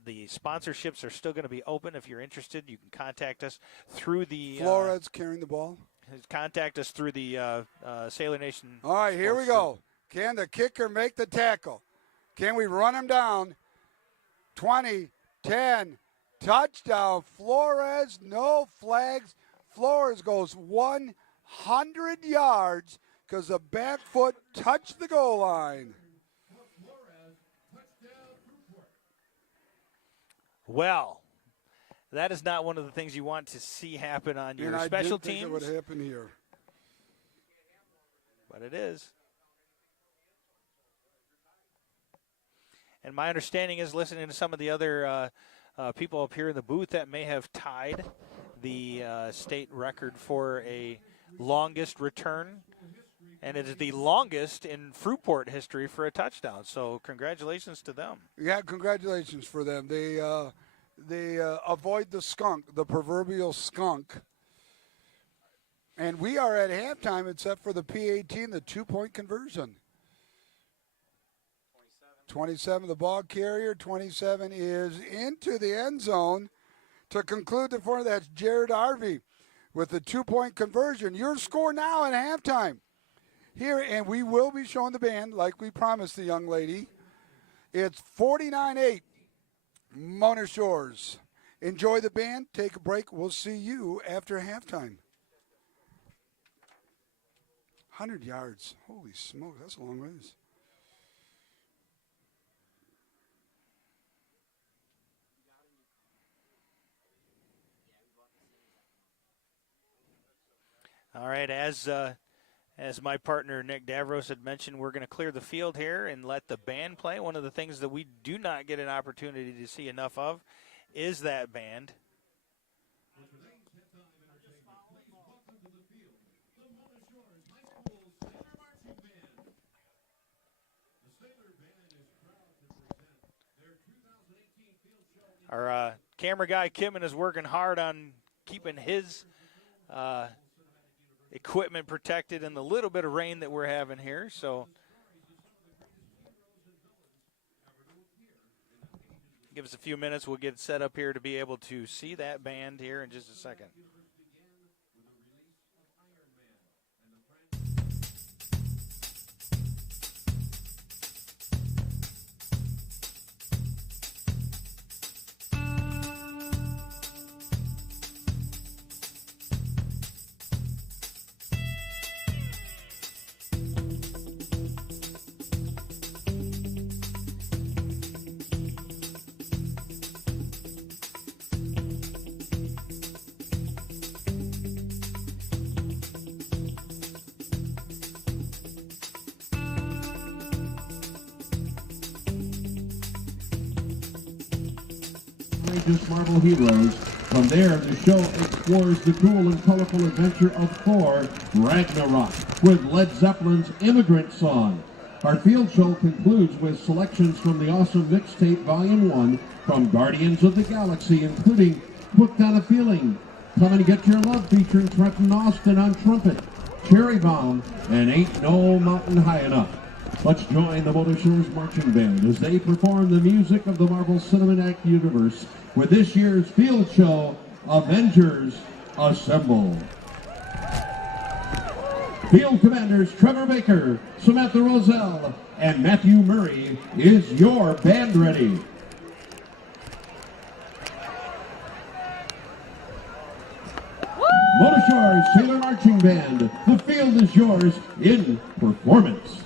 the sponsorships are still going to be open. If you're interested, you can contact us through the Flores carrying the ball. Contact us through the Sailor Nation. All right, here we go. Can the kicker make the tackle? Can we run him down? 20, 10, touchdown. Flores, no flags. Flores goes 100 yards because the back foot touched the goal line. Well, that is not one of the things you want to see happen on your special teams. Think it would happen here. But it is. And my understanding is, listening to some of the other people up here in the booth, that may have tied the state record for a longest return. And it is the longest in Fruitport history for a touchdown. So congratulations to them. Yeah, congratulations for them. They avoid the skunk, the proverbial skunk. And we are at halftime except for the P18, the 2-point conversion. 27, the ball carrier. 27 is into the end zone to conclude the fourth. That's Jared Harvey with the 2-point conversion. Your score now at halftime. Here, and we will be showing the band like we promised the young lady. It's 49-8, Mona Shores. Enjoy the band. Take a break. We'll see you after halftime. 100 yards. Holy smoke, that's a long ways. All right, as my partner Nick Davros had mentioned, we're going to clear the field here and let the band play. One of the things that we do not get an opportunity to see enough of is that band. Our camera guy, Kim, is working hard on keeping his equipment protected in the little bit of rain that we're having here. So give us a few minutes. We'll get set up here to be able to see that band here in just a second. courageous Marvel heroes. From there, the show explores the cool and colorful adventure of Thor, Ragnarok, with Led Zeppelin's Immigrant Song. Our field show concludes with selections from the awesome mixtape Volume 1 from Guardians of the Galaxy, including Hooked on a Feeling, Come and Get Your Love featuring Trenton Austin on trumpet, Cherry Bomb, and Ain't No Mountain High Enough. Let's join the Motor Shores Marching Band as they perform the music of the Marvel Cinematic Universe with this year's field show, Avengers Assemble. Field Commanders Trevor Baker, Samantha Roselle, and Matthew Murray, is your band ready? Motor Shores Taylor Marching Band, the field is yours in performance.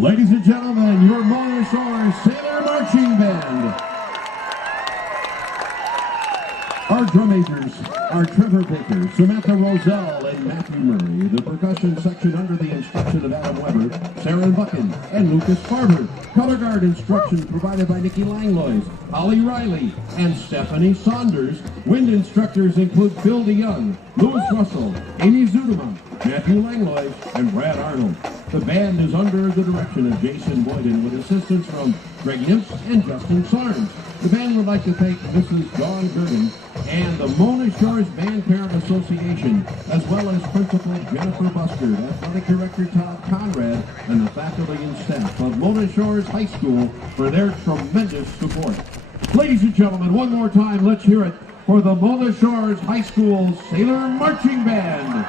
Ladies and gentlemen, your Mona Shores Sailor Marching Band. Our drum majors are Trevor Baker, Samantha Roselle, and Matthew Murray. The percussion section under the instruction of Adam Weber, Sarah Buchan, and Lucas Barber. Color guard instruction provided by Nikki Langlois, Holly Riley, and Stephanie Saunders. Wind instructors include Phil DeYoung, Louis Russell, Amy Zudema, Matthew Langlois, and Brad Arnold. The band is under the direction of Jason Boyden with assistance from Greg Nimps and Justin Sarnes. The band would like to thank Mrs. Dawn Gurdon and the Mona Shores Band Parent Association, as well as Principal Jennifer Bustard, Athletic Director Todd Conrad, and the faculty and staff of Mona Shores High School for their tremendous support. Ladies and gentlemen, one more time, let's hear it for the Mona Shores High School Sailor Marching Band.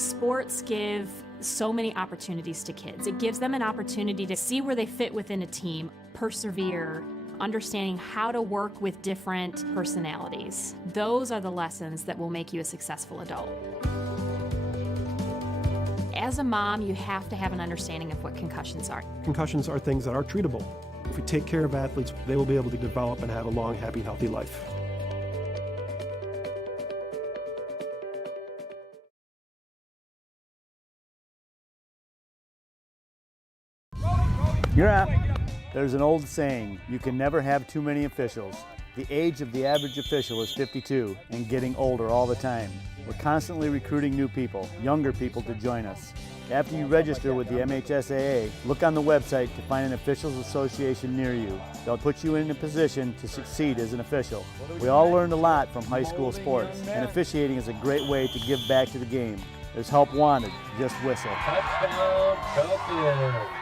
Sports give so many opportunities to kids. It gives them an opportunity to see where they fit within a team, persevere, understanding how to work with different personalities. Those are the lessons that will make you a successful adult. As a mom, you have to have an understanding of what concussions are. Concussions are things that are treatable. If we take care of athletes, they will be able to develop and have a long, happy, healthy life. You're up. There's an old saying, you can never have too many officials. The age of the average official is 52 and getting older all the time. We're constantly recruiting new people, younger people to join us. After you register with the MHSAA, look on the website to find an officials association near you. They'll put you in a position to succeed as an official. We all learned a lot from high school sports, and officiating is a great way to give back to the game. There's help wanted, just whistle. Touchdown, Cowboys.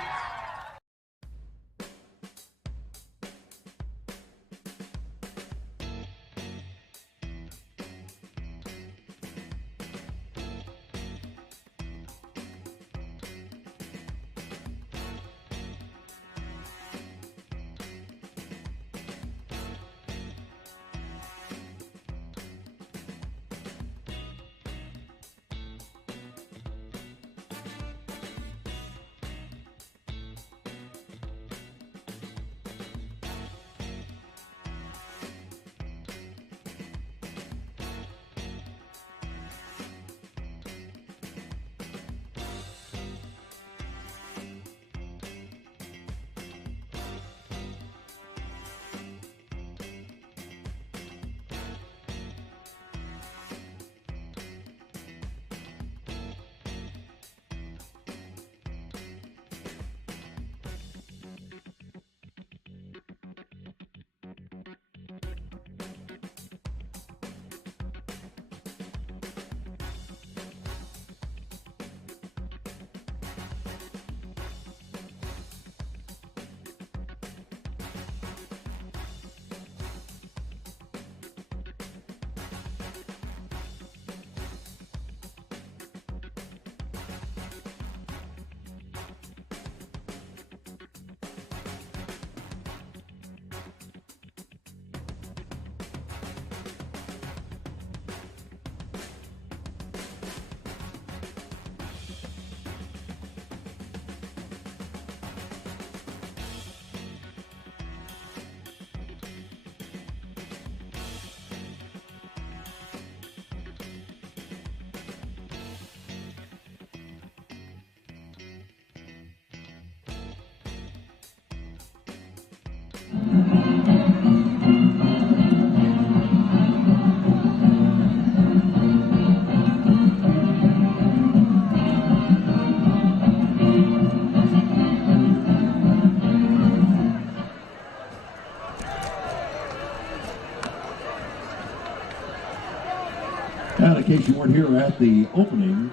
here at the opening.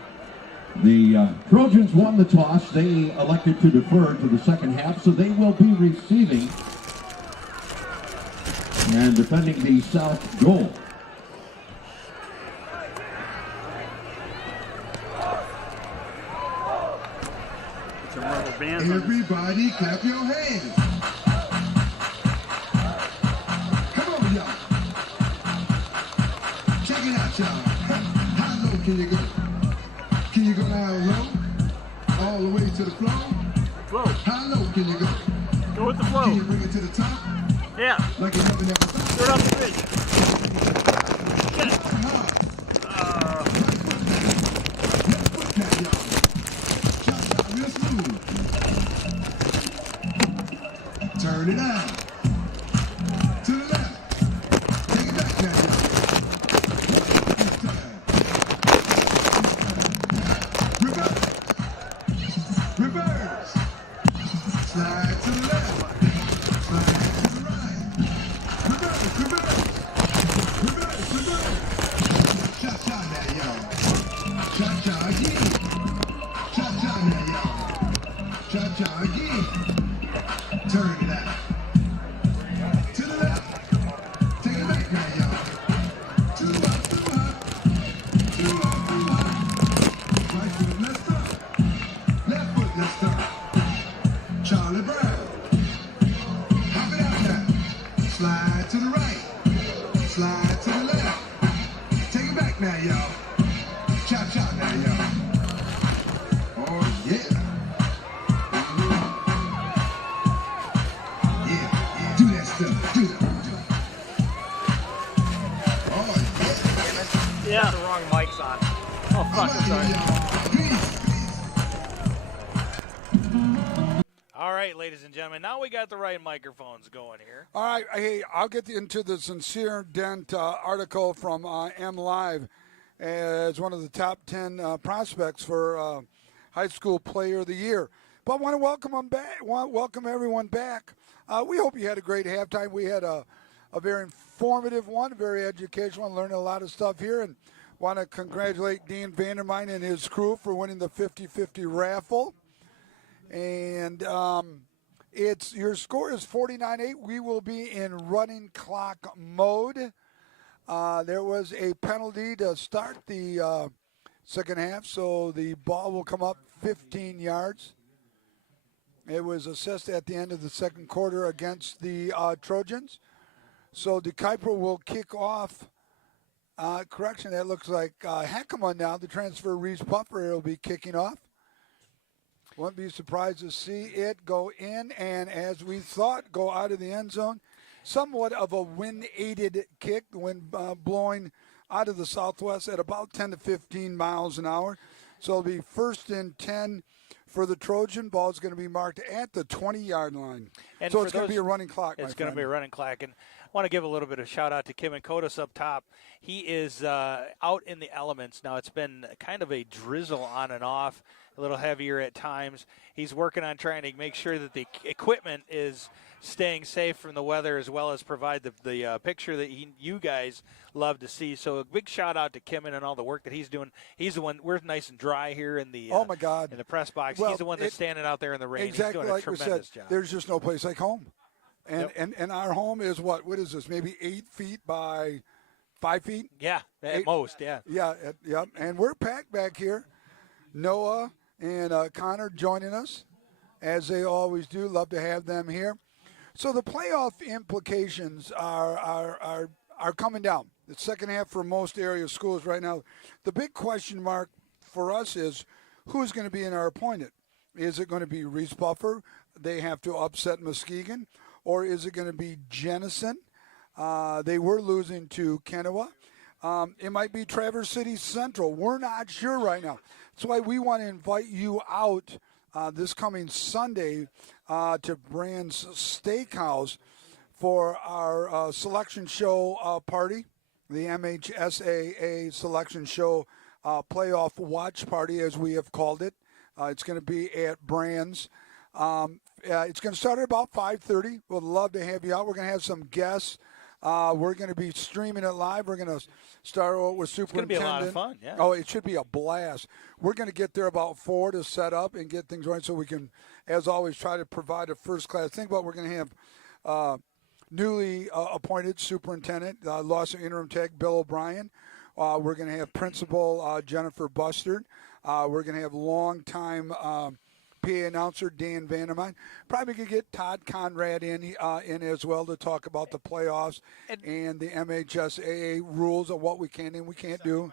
The Trojans won the toss. They elected to defer to the second half, so they will be receiving and defending the south goal. Everybody clap your hands. Come on, y'all. Check it out, y'all. How low can you go? Can you go down low? All the way to the floor? How low can you go? Go with the flow. Can you bring it to the top? Yeah. Like you never thought? Throw it up the bridge. Turn it out. To the left. Take it back now, y'all. Reverse. Reverse. Slide to the left. Slide to the right. Reverse. Reverse. Reverse. Reverse. Cha-cha now, y'all. Cha-cha again. Cha-cha now, y'all. Cha-cha again. Turn it out. To the left. Take it back now, y'all. Too up, too up. Too up, too up. Right foot, let's start. Left foot, let's start. Charlie Brown. Hop it out now. Slide to the right. Slide to the left. Take it back now, y'all. Chop now, y'all. Oh, yeah. Do that stuff. Do that. Oh, Yeah. The wrong mic's on. Oh, fuck, sorry. All right, ladies and gentlemen, now we got the right microphones going here. All right, hey, I'll get into the Sincere Dent article from M Live as one of the top 10 prospects for High School Player of the Year. But I want to welcome them back. Welcome everyone back. We hope you had a great halftime. We had a very informative one, very educational one, learning a lot of stuff here. And want to congratulate Dean Vandermine and his crew for winning the 50-50 raffle. And your score is 49-8. We will be in running clock mode. There was a penalty to start the second half, so the ball will come up 15 yards. It was assessed at the end of the second quarter against the Trojans. So the Kuiper will kick off. Correction, that looks like Heckman now. The transfer Reese Puffer will be kicking off. Wouldn't be surprised to see it go in and, as we thought, go out of the end zone. Somewhat of a wind-aided kick, the wind blowing out of the southwest at about 10 to 15 miles an hour. So it'll be 1st and 10 for the Trojan. Ball is going to be marked at the 20-yard line. And so it's going to be a running clock, It's going to be a running clock. And I want to give a little bit of shout-out to Kim and Kotis up top. He is out in the elements. Now, it's been kind of a drizzle on and off, a little heavier at times. He's working on trying to make sure that the equipment is staying safe from the weather, as well as provide the picture that you guys love to see. So a big shout out to Kim and all the work that he's doing. He's the one. We're nice and dry here in the oh my God in the press box. Well, he's the one that's standing out there in the rain. Exactly, he's doing a like tremendous job. There's just no place like home, and and our home is what is this? Maybe 8 feet by 5 feet. Yeah, at most. Yeah. Yeah. And we're packed back here. Noah and Connor joining us, as they always do. Love to have them here. So the playoff implications are coming down. The second half for most area schools right now. The big question mark for us is who's going to be in our opponent. Is it going to be Reese Buffer? They have to upset Muskegon. Or is it going to be Jenison? They were losing to Kennewa. It might be Traverse City Central. We're not sure right now. That's why we want to invite you out this coming Sunday to Brand's Steakhouse for our selection show party, the MHSAA selection show playoff watch party, as we have called it. It's going to be at Brand's. It's going to start at about 5:30. We'd love to have you out. We're going to have some guests We're going to be streaming it live. We're going to start with It's going to Superintendent. be a lot of fun, yeah. Oh, it should be a blast. We're going to get there about 4 to set up and get things right so we can, as always, try to provide a first-class thing. But we're going to have newly appointed superintendent, lost interim tech, Bill O'Brien. We're going to have principal Jennifer Bustard. We're going to have longtime PA announcer Dan Vandermine. Probably going to get Todd Conrad in as well to talk about the playoffs and the MHSAA rules of what we can and we can't do.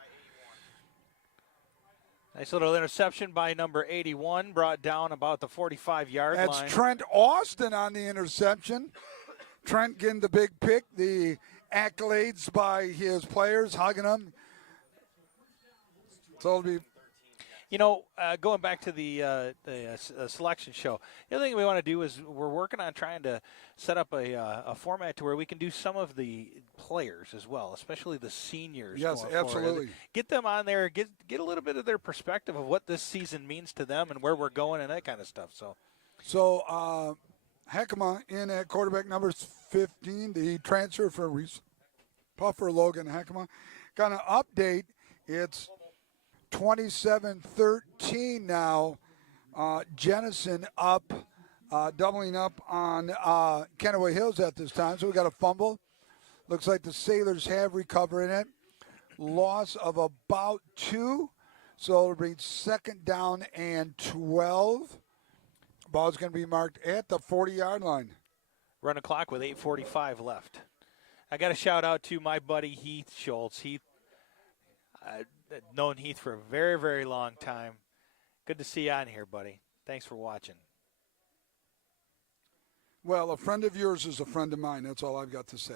Nice little interception by number 81, brought down about the 45-yard line. That's Trent Austin on the interception. Trent getting the big pick, the accolades by his players, hugging them. So it'll be. You know, going back to the selection show, the other thing we want to do is we're working on trying to set up a format to where we can do some of the players as well, especially the seniors. Yes, going absolutely. forward. Get them on there, get a little bit of their perspective of what this season means to them and where we're going and that kind of stuff. So Heckema in at quarterback number 15, the transfer from Reese Puffer, Logan Heckema. Got an update. It's 27-13 now. Jennison up, doubling up on Kentaway Hills at this time. So we got a fumble. Looks like the Sailors have recovered it. Loss of about 2. So it'll bring second down and 12. Ball's going to be marked at the 40-yard line. Run a clock with 8:45 left. I got a shout out to my buddy Heath Schultz. Heath, I've known Heath for a very, very long time. Good to see you on here, buddy. Thanks for watching. Well, a friend of yours is a friend of mine. That's all I've got to say.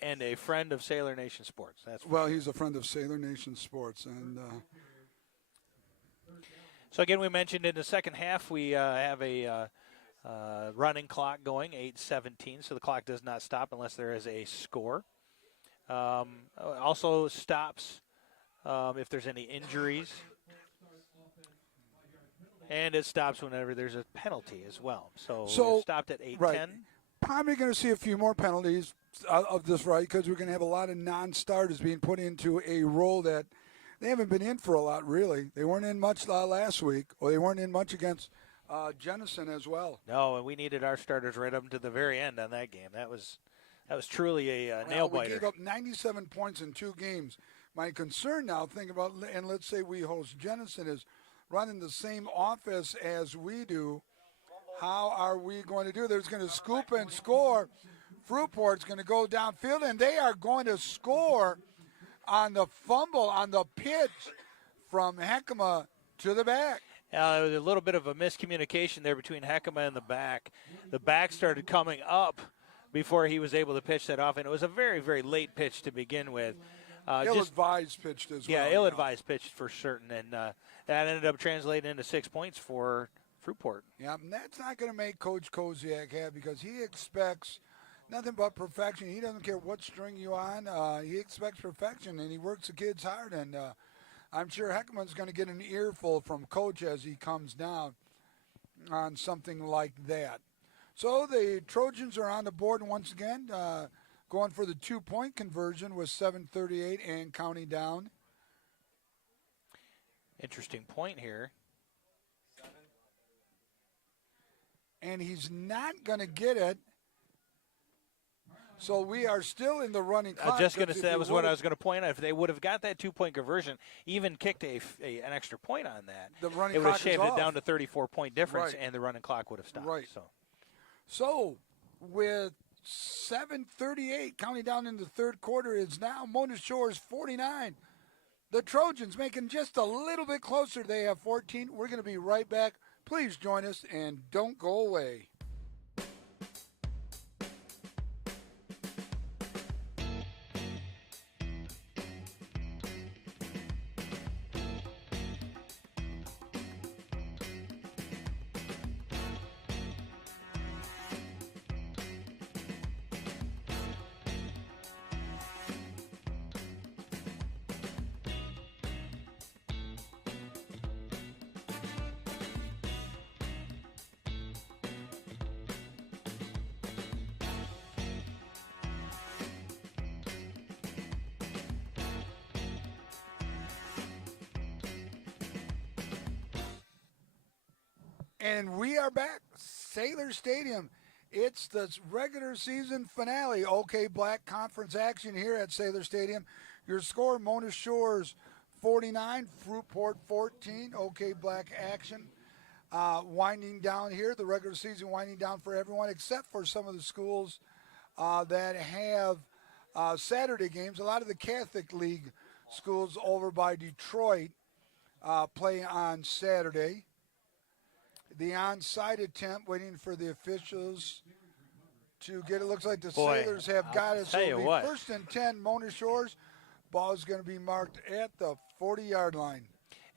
And a friend of Sailor Nation Sports. Well, he's a friend of Sailor Nation Sports. And so, again, we mentioned in the second half we have a running clock going, 8:17, so the clock does not stop unless there is a score. Also stops if there's any injuries. And it stops whenever there's a penalty as well. So we're stopped at 8:10. Right. Probably going to see a few more penalties of this, right, because we're going to have a lot of non-starters being put into a role that they haven't been in for a lot, really. They weren't in much last week, or they weren't in much against Jennison as well. No, and we needed our starters right up to the very end on that game. That was truly a nail-biter. We gave up 97 points in 2 games. My concern now, think about, and let's say we host Jennison, is running the same offense as we do. How are we going to do? They're going to scoop and score. Fruitport's going to go downfield, and they are going to score on the fumble, on the pitch from Heckema to the back. There was a little bit of a miscommunication there between Heckema and the back. The back started coming up before he was able to pitch that off, and it was a very, very late pitch to begin with. Ill-advised pitched as well. Yeah, ill-advised pitched for certain, and that ended up translating into 6 points for Fruitport. Yeah, and that's not going to make Coach Koziak happy because he expects nothing but perfection. He doesn't care what string you on. He expects perfection, and he works the kids hard. And I'm sure Heckman's going to get an earful from Coach as he comes down on something like that. So the Trojans are on the board once again, going for the 2-point conversion with 7:38 and counting down. Interesting point here. And he's not going to get it. So we are still in the running clock. Just going to say that was what I was going to point out. If they would have got that 2-point conversion, even kicked an extra point on that, the running it would have clock shaved is it off. down to 34-point difference, Right. and the running clock would have stopped. Right. So with 7:38 counting down in the third quarter, is now Mona Shores 49. The Trojans making just a little bit closer. They have 14. We're going to be right back. Please join us and don't go away. And we are back. Sailor Stadium. It's the regular season finale. OK Black Conference action here at Sailor Stadium. Your score, Mona Shores 49, Fruitport 14. OK Black action. Winding down here, the regular season winding down for everyone except for some of the schools that have Saturday games. A lot of the Catholic League schools over by Detroit play on Saturday. The onside attempt, waiting for the officials to get it. Looks like the Sailors have got it. So it'll be first and 10, Mona Shores. Ball is going to be marked at the 40-yard line.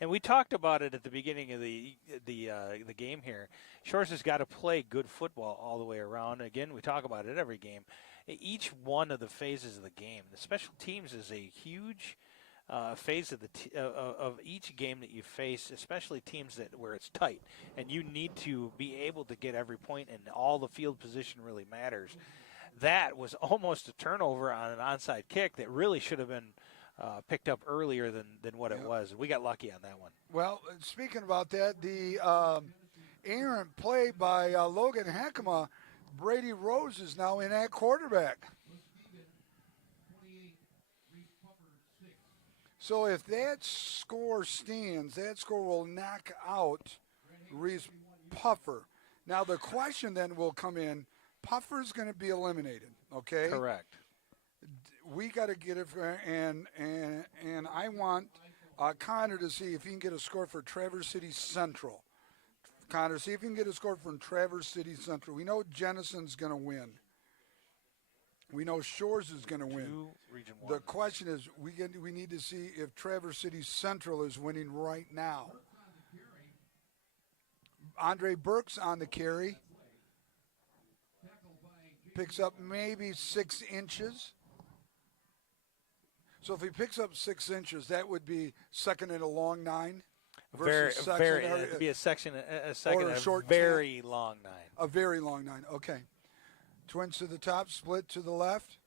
And we talked about it at the beginning of the game here. Shores has got to play good football all the way around. Again, we talk about it every game. Each one of the phases of the game, the special teams is a huge phase of of each game that you face, especially teams where it's tight, and you need to be able to get every point, and all the field position really matters. That was almost a turnover on an onside kick that really should have been picked up earlier than what it was. We got lucky on that one. Well, speaking about that, the errant play by Logan Heckema, Brady Rose is now in at quarterback. So if that score stands, that score will knock out Reese Puffer. Now the question then will come in, Puffer's going to be eliminated, okay? Correct. We got to get it, and I want Connor to see if he can get a score for Traverse City Central. Connor, see if you can get a score from Traverse City Central. We know Jennison's going to win. We know Shores is going to win. Region 1. The question is, we need to see if Traverse City Central is winning right now. Andre Burks on the carry. Picks up maybe 6 inches. So if he picks up 6 inches, that would be second and a long 9. It'd be a second and a short very long 9. A very long 9. Okay. Twins to the top, split to the left.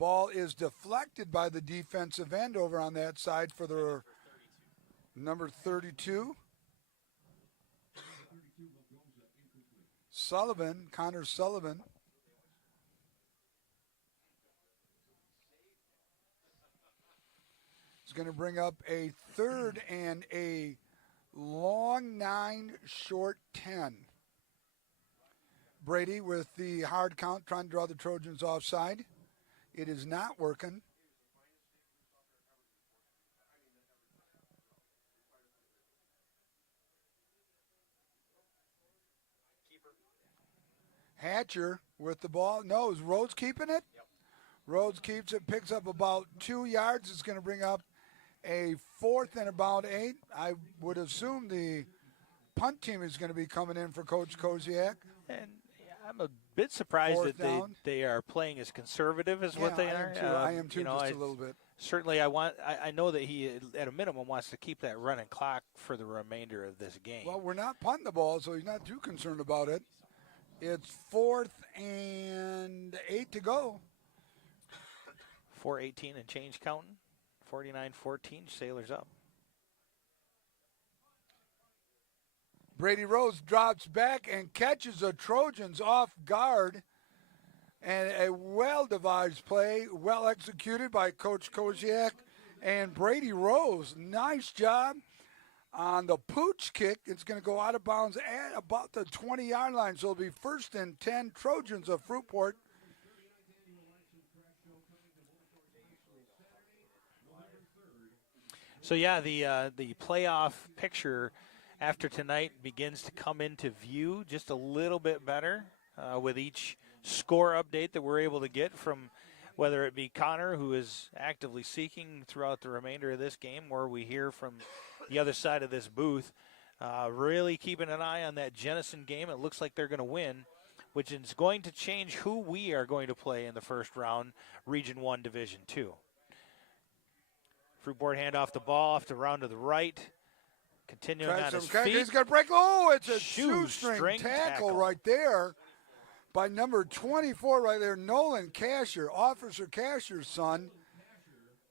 Ball is deflected by the defensive end over on that side for the number 32. Sullivan, Connor Sullivan. Is going to bring up a third and a long 9, short 10. Brady with the hard count, trying to draw the Trojans offside. It is not working. Hatcher with the ball. No, is Rhodes keeping it? Yep. Rhodes keeps it, picks up about 2 yards. It's going to bring up a fourth and about 8. I would assume the punt team is going to be coming in for Coach Koziak. And I'm a bit surprised that they are playing as conservative as what they are. I am too, just a little bit. Certainly, I know that he, at a minimum, wants to keep that running clock for the remainder of this game. Well, we're not punting the ball, so he's not too concerned about it. It's 4th and 8 to go. 4:18 and change counting. 49-14, Sailors up. Brady Rose drops back and catches the Trojans off guard. And a well-devised play, well executed by Coach Koziak and Brady Rose. Nice job on the pooch kick. It's going to go out of bounds at about the 20-yard line. So it'll be first and 10, Trojans of Fruitport. So, yeah, the playoff picture after tonight begins to come into view just a little bit better with each score update that we're able to get from whether it be Connor, who is actively seeking throughout the remainder of this game, or we hear from the other side of this booth, really keeping an eye on that Jennison game. It looks like they're going to win, which is going to change who we are going to play in the first round, Region 1, Division 2. Fruitport hand off the ball off to round to the right. Continuing on his feet. He's going to break. Oh, it's a shoestring tackle right there by number 24 right there, Nolan Casher, Officer Casher's son.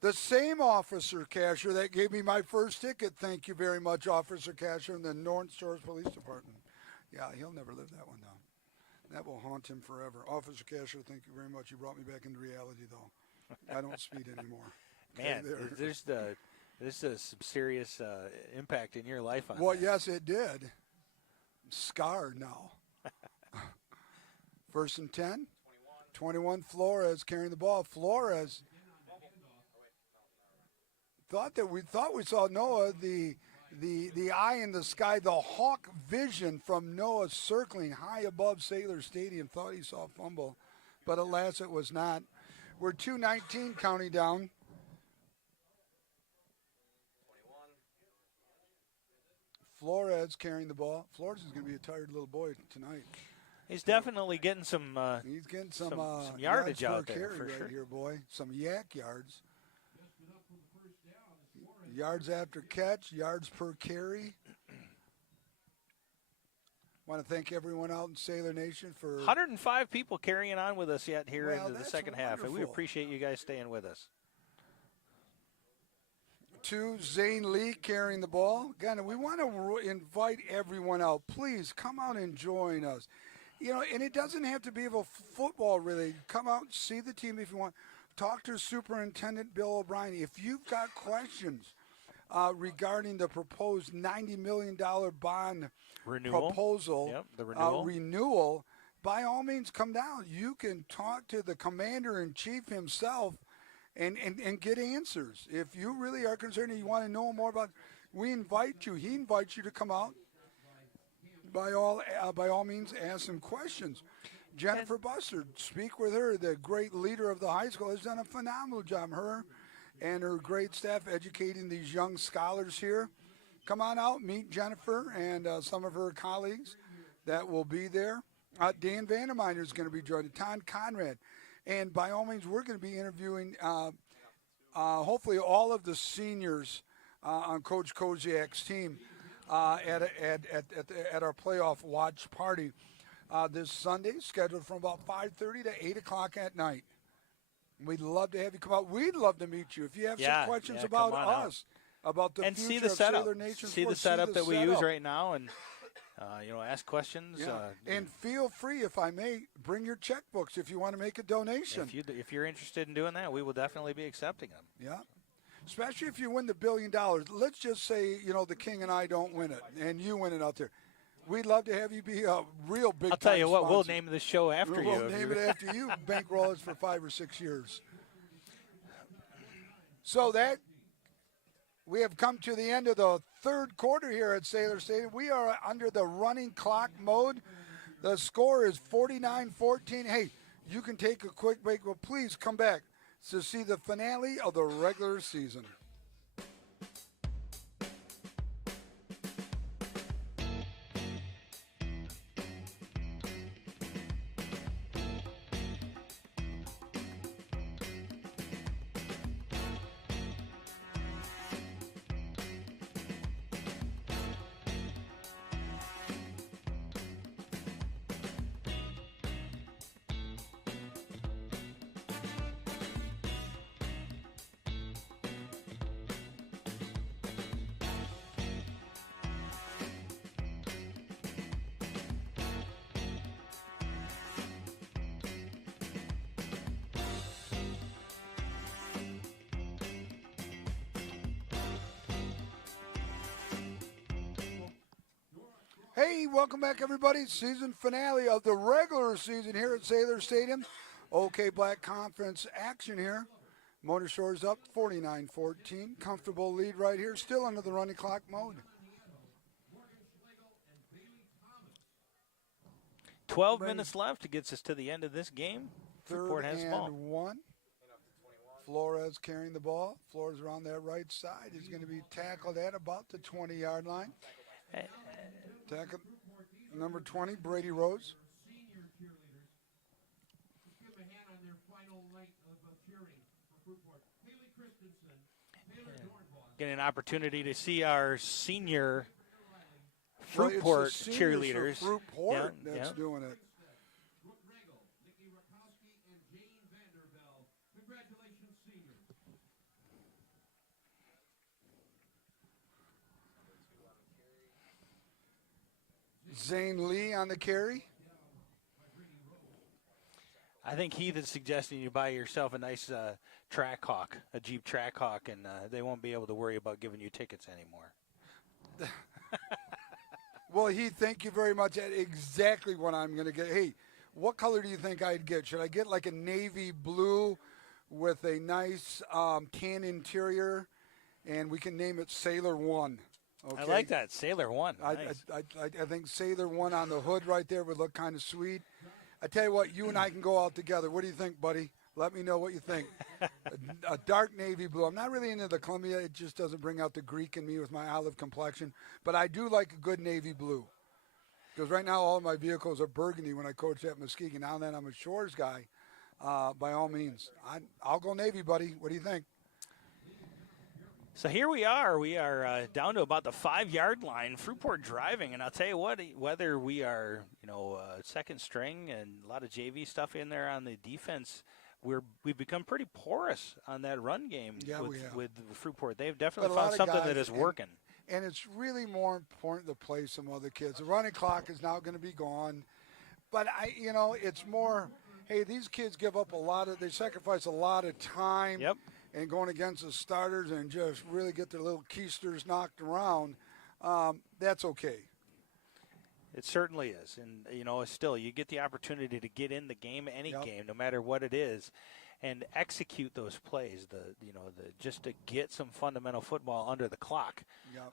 The same Officer Casher that gave me my first ticket. Thank you very much, Officer Casher in the North Shores Police Department. Yeah, he'll never live that one down. That will haunt him forever. Officer Casher, thank you very much. You brought me back into reality, though. I don't speed anymore. Man, there's some serious impact in your life on Well, that. yes, it did. I'm scarred now. 1st and 10. 21 Flores carrying the ball. Flores thought we saw Noah, the eye in the sky, the hawk vision from Noah circling high above Sailor Stadium. Thought he saw a fumble, but alas, it was not. We're 2:19 counting down. Flores carrying the ball. Flores is going to be a tired little boy tonight. He's definitely getting some. He's getting some yardage yards out per there carry for right sure. here, boy. Some yak yards. Yards after catch, yards per carry. Want to thank everyone out in Sailor Nation for 105 people carrying on with us yet here into the that's second half, and we wonderful. appreciate you guys staying with us. 2, Zane Lee carrying the ball. Again, we want to invite everyone out. Please come out and join us. You know, and it doesn't have to be of a football really. Come out and see the team if you want. Talk to Superintendent Bill O'Brien. If you've got questions regarding the proposed $90 million bond proposal, the renewal, by all means come down. You can talk to the commander-in-chief himself and get answers. If you really are concerned and you want to know more about it, we invite you. He invites you to come out. By all means, ask some questions. Jennifer Buster, speak with her. The great leader of the high school has done a phenomenal job. Her and her great staff educating these young scholars here. Come on out, meet Jennifer and some of her colleagues that will be there. Dan Vanderminer is going to be joining, Tom Conrad. And by all means, we're going to be interviewing hopefully all of the seniors on Coach Koziak's team at our playoff watch party this Sunday, scheduled from about 5:30 to 8 o'clock at night. We'd love to have you come out. We'd love to meet you. If you have some questions about us, about the and future see the of setup. Sailor Nation See sports, the setup that we use setup. right now, and ask questions. Yeah. And feel free, if I may, bring your checkbooks if you want to make a donation. If you're interested in doing that, we will definitely be accepting them. Yeah. Especially if you win the $1 billion. Let's just say, the King and I don't win it, and you win it out there. We'd love to have you be a real big. I'll tell you what, sponsor. we'll name the show after you. We'll name it after you. Bankroll us for 5 or 6 years. So that we have come to the end of the third quarter here at Sailor Stadium. We are under the running clock mode. The score is 49-14. Hey, you can take a quick break, but please come back to see the finale of the regular season. Hey, welcome back, everybody. Season finale of the regular season here at Sailor Stadium. OK Black Conference action here. Motor Shores up 49-14. Comfortable lead right here. Still under the running clock mode. 12 minutes left. It gets us to the end of this game. Fruitport has the ball. 3rd and 1. Flores carrying the ball. Flores around that right side. He's going to be tackled at about the 20-yard line. Tackle number 20, Brady Rose. Getting an opportunity to see our senior Well, it's the Fruitport seniors cheerleaders. for Fruitport that's yeah. doing it. Zane Lee on the carry. I think Heath is suggesting you buy yourself a nice Trackhawk, a Jeep Trackhawk, and they won't be able to worry about giving you tickets anymore. Well, Heath, thank you very much. That's exactly what I'm going to get. Hey, what color do you think I'd get? Should I get like a navy blue with a nice tan interior, and we can name it Sailor One? Okay. I like that, Sailor One. Nice. I think Sailor One on the hood right there would look kind of sweet. I tell you what, you and I can go out together. What do you think, buddy? Let me know what you think. a dark navy blue. I'm not really into the Columbia. It just doesn't bring out the Greek in me with my olive complexion. But I do like a good navy blue. Because right now all of my vehicles are burgundy when I coach at Muskegon. Now and then I'm a Shores guy, by all means. I'll go navy, buddy. What do you think? So here we are. We are down to about the 5-yard line. Fruitport driving, and I'll tell you what. Whether we are, second string and a lot of JV stuff in there on the defense, we've become pretty porous on that run game. Yeah, with Fruitport. They've definitely found something that is working. And it's really more important to play some other kids. The running clock is now going to be gone, but it's more. Hey, these kids give up they sacrifice a lot of time. Yep. And going against the starters and just really get their little keisters knocked around, that's okay. It certainly is. And, still, you get the opportunity to get in the game, any game, no matter what it is, and execute those plays, just to get some fundamental football under the clock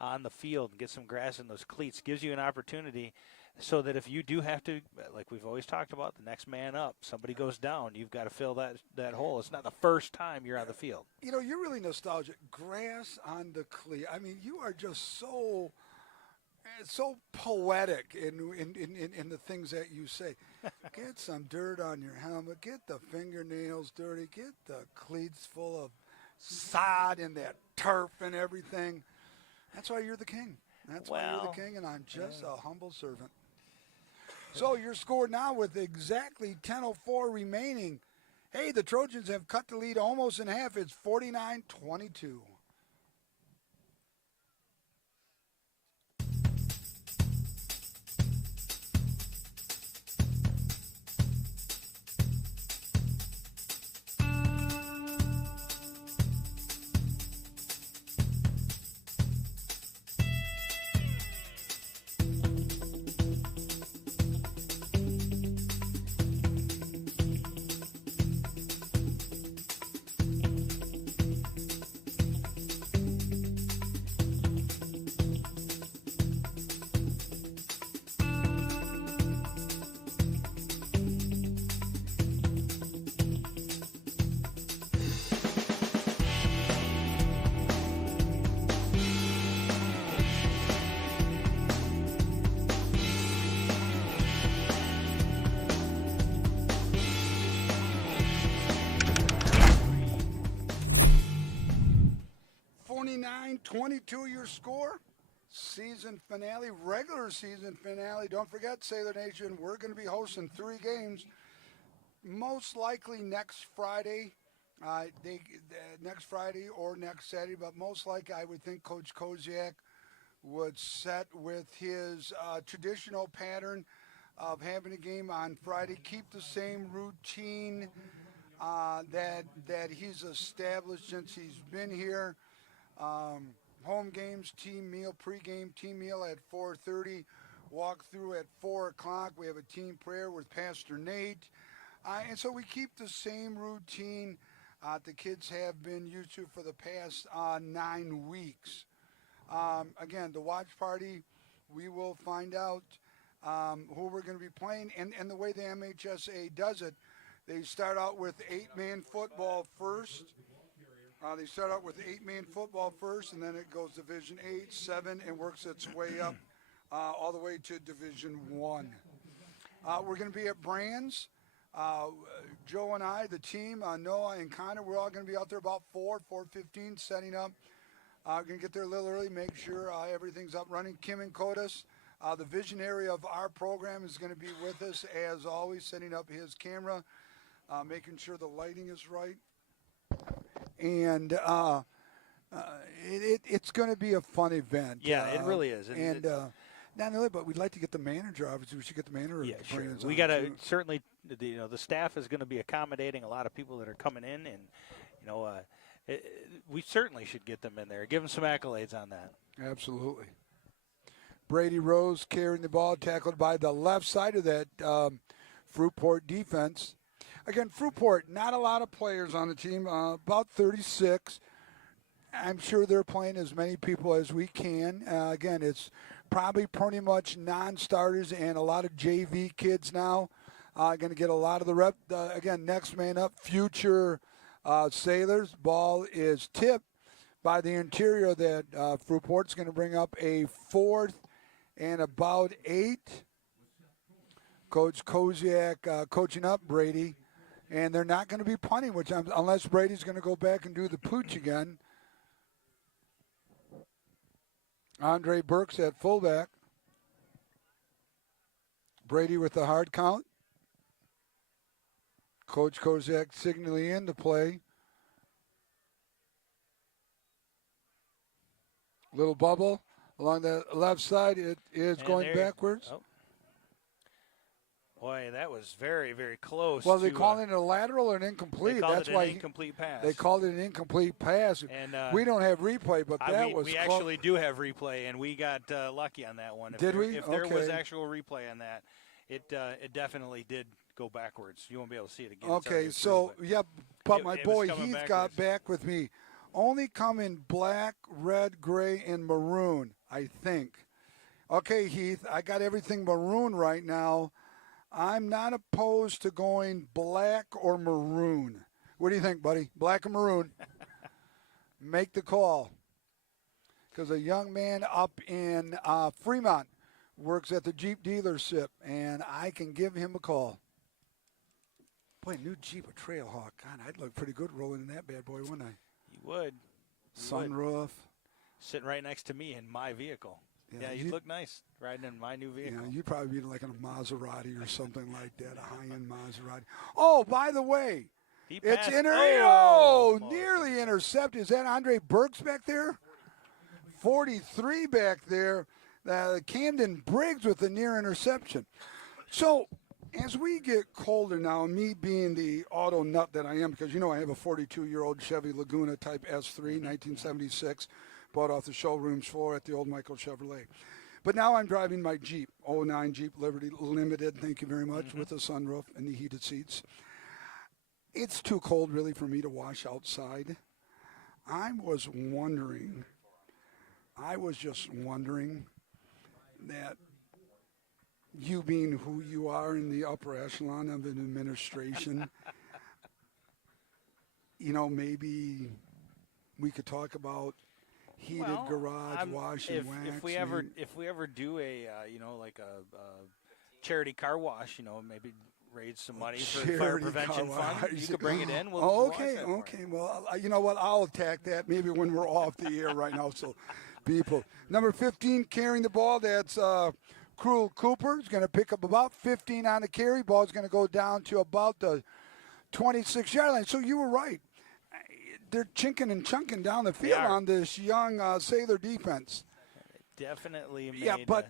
on the field and get some grass in those cleats gives you an opportunity so that if you do have to, like we've always talked about, the next man up, somebody goes down, you've got to fill that hole. It's not the first time you're on the field. You're really nostalgic. Grass on the cleat. I mean, you are just so poetic in the things that you say. Get some dirt on your helmet. Get the fingernails dirty. Get the cleats full of sod and that turf and everything. That's why you're the king. That's why you're the king, and I'm just a humble servant. So your score now with exactly 10:04 remaining. Hey, the Trojans have cut the lead almost in half. It's 49-22. Your score, season finale, regular season finale. Don't forget, Sailor Nation, we're going to be hosting 3 games, most likely next Friday, next Friday or next Saturday, but most likely I would think Coach Koziak would set with his traditional pattern of having a game on Friday, keep the same routine that he's established since he's been here. Home games, team meal, pregame team meal at 4:30, walk through at 4 o'clock. We have a team prayer with Pastor Nate. And so we keep the same routine the kids have been used to for the past 9 weeks. Again, the watch party, we will find out who we're going to be playing. And the way the MHSA does it, they start out with 8-man football first. They start out with 8-man football first, and then it goes Division 8, 7, and works its way up all the way to Division 1. We're going to be at Brands. Joe and I, the team, Noah and Connor, we're all going to be out there about 4:15, setting up. We're going to get there a little early, make sure everything's up running. Kim and Kodas, the visionary of our program, is going to be with us, as always, setting up his camera, making sure the lighting is right. And it's going to be a fun event. Yeah, it really is. not only, but we'd like to get the manager. Obviously, we should get the manager. Yeah, to sure. bring us We on, got to too. certainly, the staff is going to be accommodating a lot of people that are coming in, and we certainly should get them in there. Give them some accolades on that. Absolutely. Brady Rose carrying the ball, tackled by the left side of that Fruitport defense. Again, Fruitport, not a lot of players on the team, about 36. I'm sure they're playing as many people as we can. Again, it's probably pretty much non-starters and a lot of JV kids now. Going to get a lot of the rep. Again, next man up, future Sailors. Ball is tipped by the interior of that Fruitport's going to bring up a 4th and about 8. Coach Koziak coaching up Brady. And they're not going to be punting, unless Brady's going to go back and do the pooch again. Andre Burks at fullback. Brady with the hard count. Coach Koziak signaling in to play. Little bubble along the left side. It is going backwards. Oh. Boy, that was very, very close. Well, they call it a lateral or an incomplete. They called That's it why an incomplete pass. They called it an incomplete pass. And we don't have replay, but that was we close. actually do have replay, and we got lucky on that one. Did we? If there was Okay. actual replay on that, it definitely did go backwards. You won't be able to see it again. Okay, so but my it was boy coming Heath backwards. got back with me. Only come in black, red, gray, and maroon, I think. Okay, Heath, I got everything maroon right now. I'm not opposed to going black or maroon. What do you think, buddy? Black or maroon? Make the call. Because a young man up in Fremont works at the Jeep dealership, and I can give him a call. Boy, new Jeep, a Trailhawk. God, I'd look pretty good rolling in that bad boy, wouldn't I? You would. Sunroof. Sitting right next to me in my vehicle. Yeah, you'd look nice riding in my new vehicle. Yeah, you'd probably be like in a Maserati or something like that, a high-end Maserati. Oh, by the way, it's nearly intercepted. Is that Andre Burks back there? 43 back there. Camden Briggs with the near interception. So as we get colder now, me being the auto nut that I am, because I have a 42-year-old Chevy Laguna Type S3, 1976, bought off the showroom's floor at the old Michael Chevrolet. But now I'm driving my Jeep, 09 Jeep Liberty Limited, thank you very much, with the sunroof and the heated seats. It's too cold, really, for me to wash outside. I was just wondering that you being who you are in the upper echelon of an administration, maybe we could talk about heated garage wash and wax. If we ever do a like a charity car wash, maybe raise some money for the fire prevention fund. You could bring it in. Okay. Well, you know what? I'll attack that maybe when we're off the air right now. So, people, number 15 carrying the ball. That's Cruel Cooper. Is going to pick up about 15 on the carry. Ball's going to go down to about the 26-yard line. So you were right. They're chinking and chunking down the field on this young Sailor defense. Definitely. But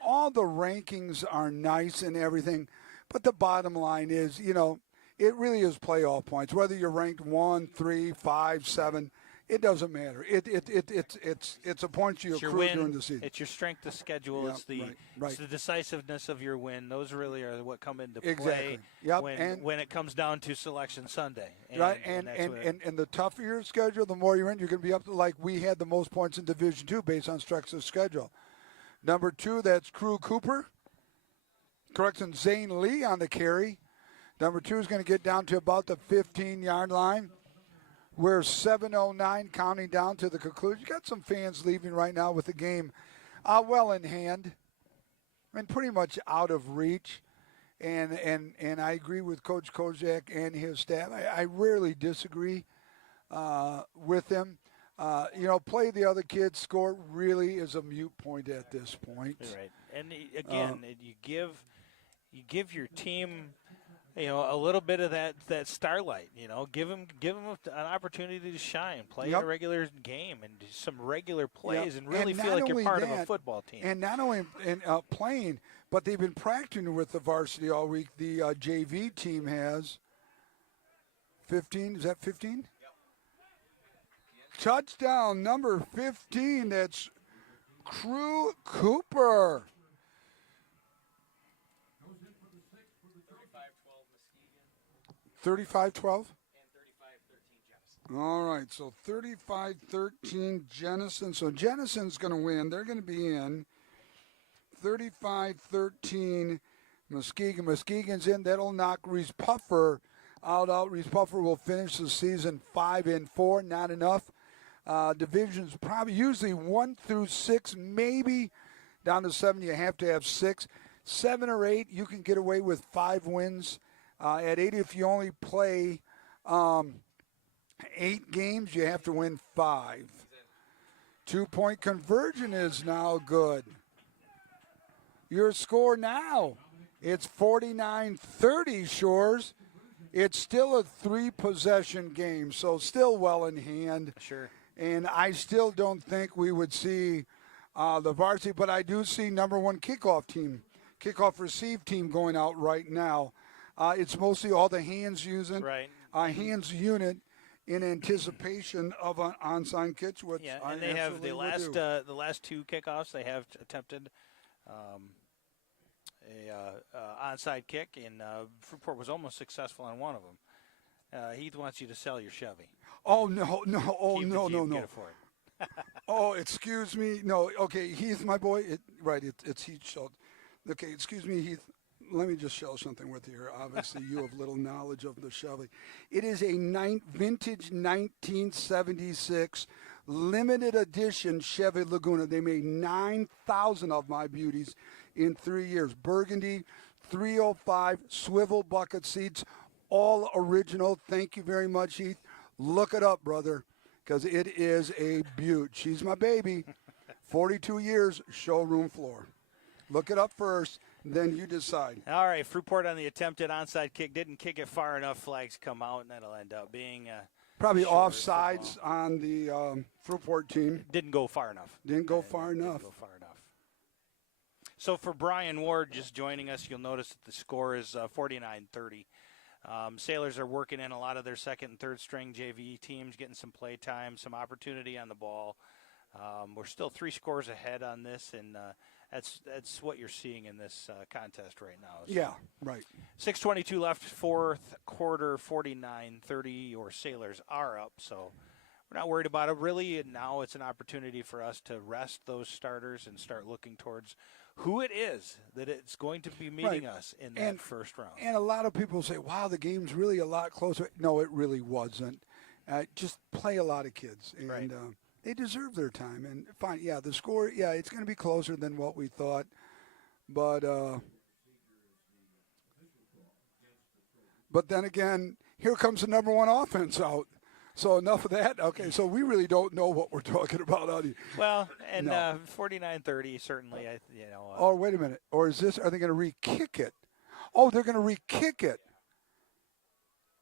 all the rankings are nice and everything, but the bottom line is, it really is playoff points. Whether you're ranked 1, 3, 5, 7, it doesn't matter. It's a point you accrue during the season. It's your strength of schedule. It's the decisiveness of your win. Those really are what come into play. Exactly. When it comes down to Selection Sunday. And the tougher your schedule, the more you're in. You're going to be up to, like we had the most points in Division II based on strength of schedule. Number 2, that's Crew Cooper. Correction, Zane Lee on the carry. Number 2 is going to get down to about the 15-yard line. We're 7:09 counting down to the conclusion. You got some fans leaving right now with the game well in hand and pretty much out of reach. And I agree with Coach Kozak and his staff. I rarely disagree with him. Play the other kids, score really is a moot point at this point. Right. And again, you give your team a little bit of that starlight. Give him an opportunity to shine, play Yep. a regular game, and do some regular plays, Yep. and really feel not like you're only part of a that, football team. And not only in playing, but they've been practicing with the varsity all week. The JV team has 15. Is that 15? Touchdown number 15. That's Crew Cooper. 35-12? All right, so 35-13 Jennison. So Jennison's going to win. They're going to be in. 35-13 Muskegon. Muskegon's in. That'll knock Reese Puffer out. Reese Puffer will finish the season 5-4. Not enough. Divisions probably usually 1 through 6, maybe down to 7. You have to have 6. 7 or 8, you can get away with 5 wins. At 8, if you only play 8 games, you have to win 5. 2-point conversion is now good. Your score now, it's 49-30, Shores. It's still a 3-possession game, so still well in hand. Sure. And I still don't think we would see the varsity, but I do see number 1 kickoff receive team going out right now. It's mostly all the hands using, right. Hands unit in anticipation of an onside kick, which and they have the last 2 kickoffs. They have attempted a onside kick, and Fruitport was almost successful on one of them. Heath wants you to sell your Chevy. Oh no! Oh Keep no! the Jeep, No! get it for it. Oh, excuse me. No, okay, Heath, my boy. It's Heath Schultz. Okay, excuse me, Heath. Let me just share something with you here. Obviously, you have little knowledge of the Chevy. It is a vintage 1976 limited edition Chevy Laguna. They made 9,000 of my beauties in 3 years. Burgundy, 305, swivel bucket seats, all original. Thank you very much, Heath. Look it up, brother, because it is a beaut. She's my baby. 42 years, showroom floor. Look it up first, then you decide. All right, Fruitport on the attempted onside kick. Didn't kick it far enough. Flags come out, and that'll end up being probably offsides on the Fruitport team. Didn't go far enough. Didn't go far enough. So for Brian Ward just joining us, you'll notice that the score is 49-30. Sailors are working in a lot of their second and third string JV teams, getting some play time, some opportunity on the ball. We're still 3 scores ahead on this, and that's what you're seeing in this contest right now. So yeah, right. 6:22 left, fourth quarter, 49-30. Your Sailors are up, so we're not worried about it. Really, now it's an opportunity for us to rest those starters and start looking towards who it is that it's going to be meeting us in that first round. And a lot of people say, wow, the game's really a lot closer. No, it really wasn't. Just play a lot of kids. And they deserve their time. And fine, yeah, the score, yeah, it's going to be closer than what we thought. But then again, here comes the number 1 offense out. So enough of that. Okay, so we really don't know what we're talking about out here. Well, and 49-30 certainly, oh, wait a minute. Or is this? Are they going to re-kick it? Oh, they're going to re-kick it.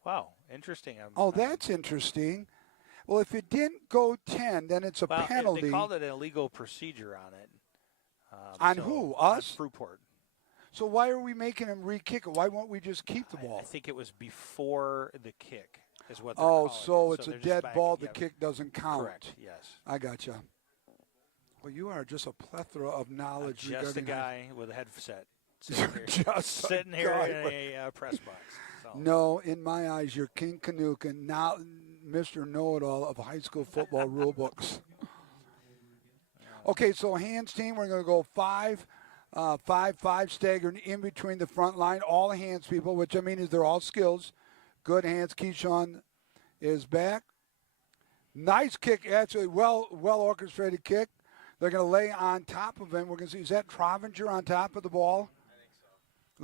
Wow, interesting. That's interesting. Well, if it didn't go 10, then it's a penalty. They called it an illegal procedure on it. On who? Us? On Fruitport. So why are we making them re-kick it? Why won't we just keep the ball? I think it was before the kick is what they're calling so it. It's a dead ball. The kick doesn't count. Correct, yes. I gotcha. Well, you are just a plethora of knowledge. Just a guy with a headset sitting here in a press box. So. No, in my eyes, you're King Kanukin, now Mr. Know-It-All of high school football rule books. Okay, so hands team, we're going to go 5-5 staggered in between the front line. All hands people, which I mean is they're all skills. Good hands. Keyshawn is back. Nice kick, actually, well orchestrated kick. They're going to lay on top of him. We're going to see, is that Trovinger on top of the ball? I think so.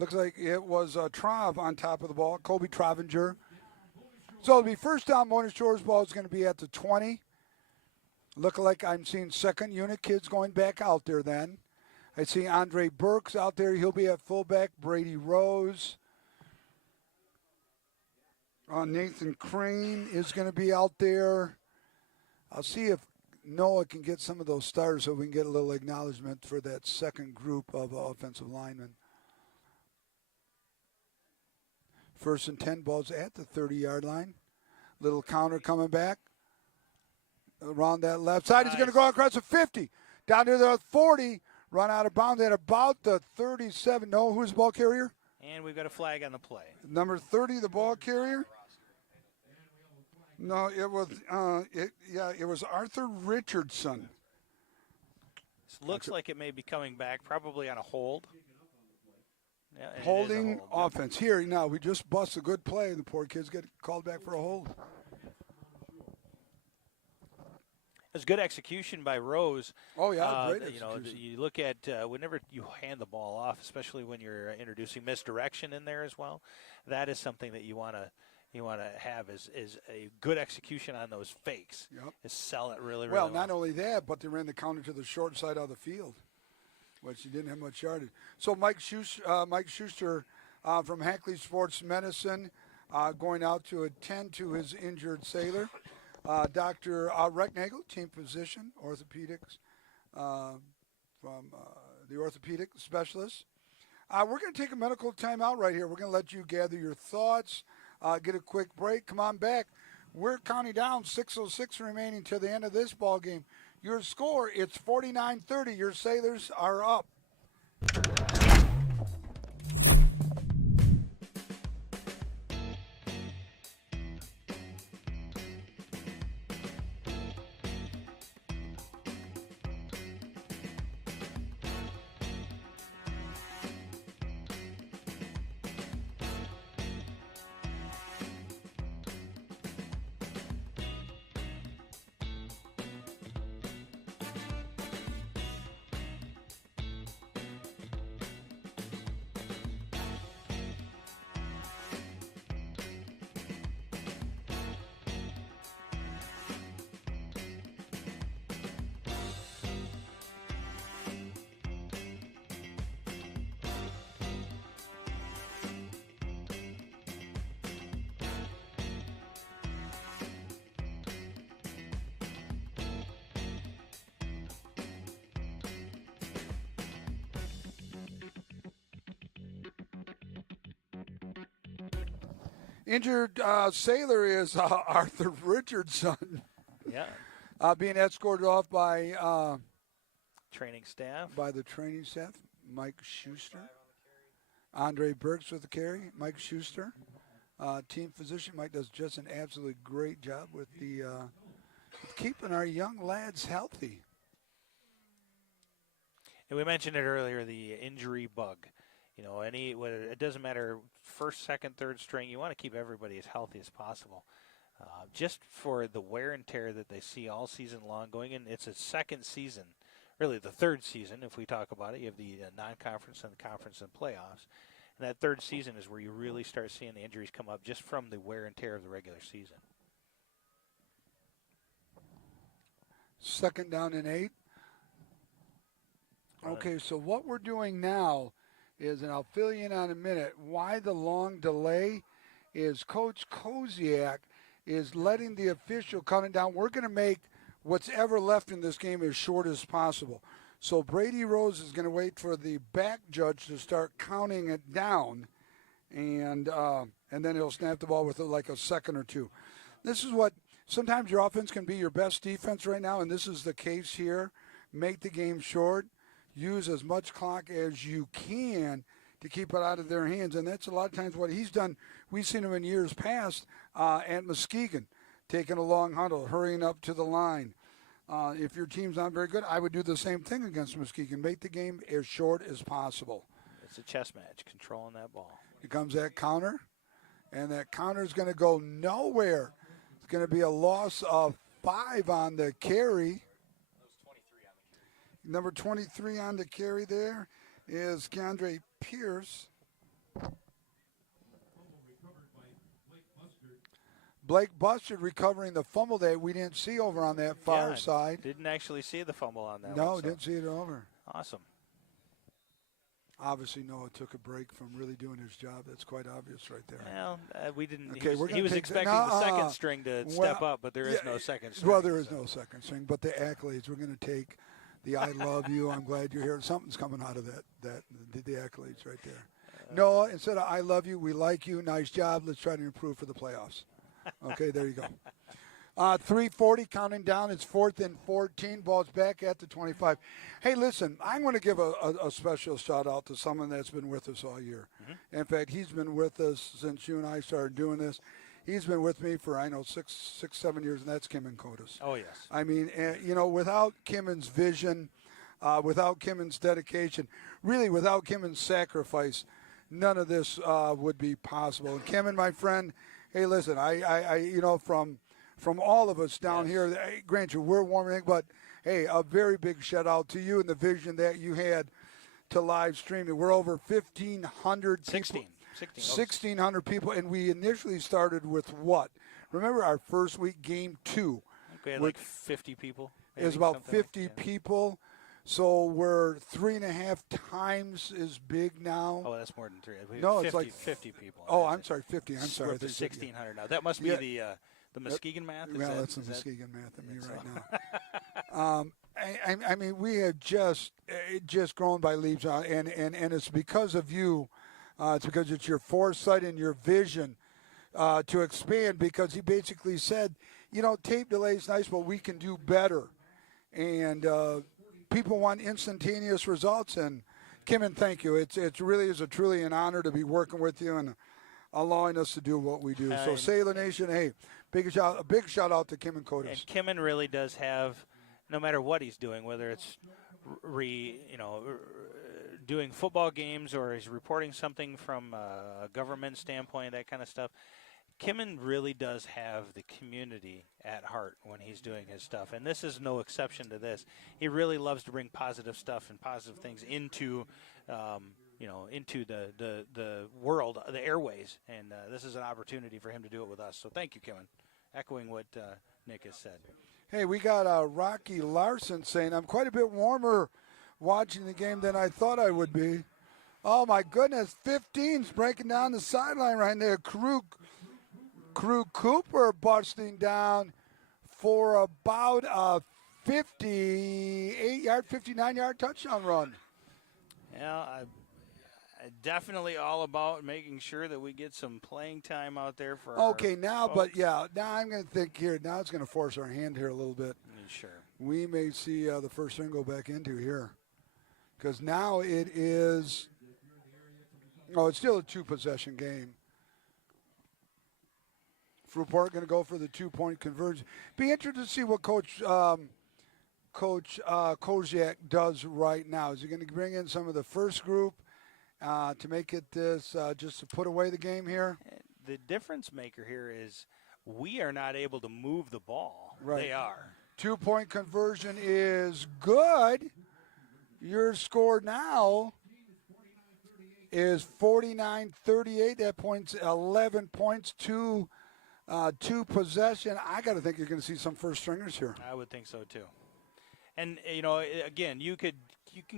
Looks like it was Trov on top of the ball, Kobe Trovinger. So it'll be first down. Mona Shores ball is going to be at the 20. Looking like I'm seeing second unit kids going back out there then. I see Andre Burks out there. He'll be at fullback. Brady Rose. Nathan Crane is going to be out there. I'll see if Noah can get some of those starters so we can get a little acknowledgement for that second group of offensive linemen. 1st and 10, balls at the 30-yard line. Little counter coming back. Around that left side. He's going to go across the 50. Down to the 40. Run out of bounds at about the 37. No, who's the ball carrier? And we've got a flag on the play. Number 30, the ball carrier. No, it was Arthur Richardson. This looks like it may be coming back, probably on a hold. Yeah, Holding offense. Here, now, we just bust a good play, and the poor kids get called back for a hold. It's good execution by Rose. Oh, yeah, great execution. You look at whenever you hand the ball off, especially when you're introducing misdirection in there as well, that is something that you want to have is a good execution on those fakes. Yep. Is sell it really well. well. Not only that, but they ran the counter to the short side of the field, which he didn't have much yardage. So Mike Schuster from Hackley Sports Medicine going out to attend to his injured sailor. Dr. Recknagel, team physician, orthopedics, from the orthopedic specialist. We're going to take a medical timeout right here. We're going to let you gather your thoughts, get a quick break. Come on back. We're counting down 6:06 remaining to the end of this ball game. Your score, it's 49-30. Your Sailors are up. Injured sailor is Arthur Richardson. Yeah. Being escorted off by training staff. By the training staff, Mike Schuster. Andre Burks with the carry. Mike Schuster, team physician. Mike does just an absolutely great job with the keeping our young lads healthy. And we mentioned it earlier, the injury bug. It doesn't matter, first, second, third string, you want to keep everybody as healthy as possible. Just for the wear and tear that they see all season long going in, it's a second season, really the third season if we talk about it. You have the non-conference and the conference and playoffs. And that third season is where you really start seeing the injuries come up just from the wear and tear of the regular season. 2nd down and 8. Okay, so what we're doing now is, and I'll fill you in on a minute, why the long delay is Coach Koziak is letting the official cut it down. We're going to make what's ever left in this game as short as possible. So Brady Rose is going to wait for the back judge to start counting it down, and then he'll snap the ball with like a second or two. This is what sometimes your offense can be your best defense right now, and this is the case here. Make the game short. Use as much clock as you can to keep it out of their hands. And that's a lot of times what he's done. We've seen him in years past at Muskegon, taking a long huddle, hurrying up to the line. If your team's not very good, I would do the same thing against Muskegon. Make the game as short as possible. It's a chess match, controlling that ball. Here comes that counter, and that counter is going to go nowhere. It's going to be a loss of 5 on the carry. Number 23 on the carry there is Keandre Pierce. Blake Bustard recovering the fumble that we didn't see over on that far side. Didn't actually see the fumble on that one. No, didn't see it over. Awesome. Obviously, Noah took a break from really doing his job. That's quite obvious right there. Well, we didn't. Okay, He was expecting the second string to step up, but there is no second string. Well, there is no second string, but the accolades, we're going to take the I love you, I'm glad you're here. Something's coming out of the accolades right there. Noah, instead of I love you, we like you, nice job, let's try to improve for the playoffs. Okay, there you go. 3:40 counting down. It's 4th and 14. Ball's back at the 25. Hey, listen, I'm going to give a special shout out to someone that's been with us all year. Mm-hmm. In fact, he's been with us since you and I started doing this. He's been with me for, I know, 7 years, and that's Kim Kotis. Oh, yes. I mean, without Kimmon's vision, without Kimmon's dedication, really without Kimmon's sacrifice, none of this would be possible. And Kimmon, my friend, hey, listen, I from all of us down here, grant you, we're warming, but hey, a very big shout out to you and the vision that you had to live streaming. We're over 1,500 people. 1,600 people, and we initially started with what? Remember our first week, game 2. We had like 50 people. It was about 50 people. So we're 3.5 times as big now. Oh, that's more than 3. No, 50, it's like 50 people. Oh, I'm sorry, 50. I'm sorry. We're up to 1,600 now. That must be the Muskegon math? Well, that's the Muskegon math of me right now. I mean, we have just grown by leaps on, and it's because of you. It's because it's your foresight and your vision to expand, because he basically said, tape delay is nice, but we can do better. And people want instantaneous results. And, Kimon, thank you. It really is truly an honor to be working with you and allowing us to do what we do. So, Sailor Nation, hey, a big shout out to Kimon Kotis. And Kimon really does have, no matter what he's doing, whether it's doing football games or he's reporting something from a government standpoint, that kind of stuff, Kimon really does have the community at heart when he's doing his stuff, and this is no exception to this. He really loves to bring positive stuff and positive things into into the world, the airways, and this is an opportunity for him to do it with us. So thank you, Kimon. Echoing what Nick has said. Hey, we got Rocky Larson saying, I'm quite a bit warmer watching the game than I thought I would be. Oh, my goodness, 15's breaking down the sideline right there. Crew Cooper busting down for about a 58-yard, 59-yard touchdown run. Yeah, definitely all about making sure that we get some playing time out there for our now, folks. now I'm going to think here. Now it's going to force our hand here a little bit. Sure. We may see the first string go back into here, because now it is. It's still a 2-possession game. Fruitport going to go for the 2-point conversion. Be interested to see what Coach Koziak does right now. Is he going to bring in some of the first group to make it this, just to put away the game here? The difference maker here is we are not able to move the ball. Right. They are. 2-point conversion is good. Your score now is 49-38. That point's 11 points, two possession. I got to think you're going to see some first stringers here. I would think so too. And again, you can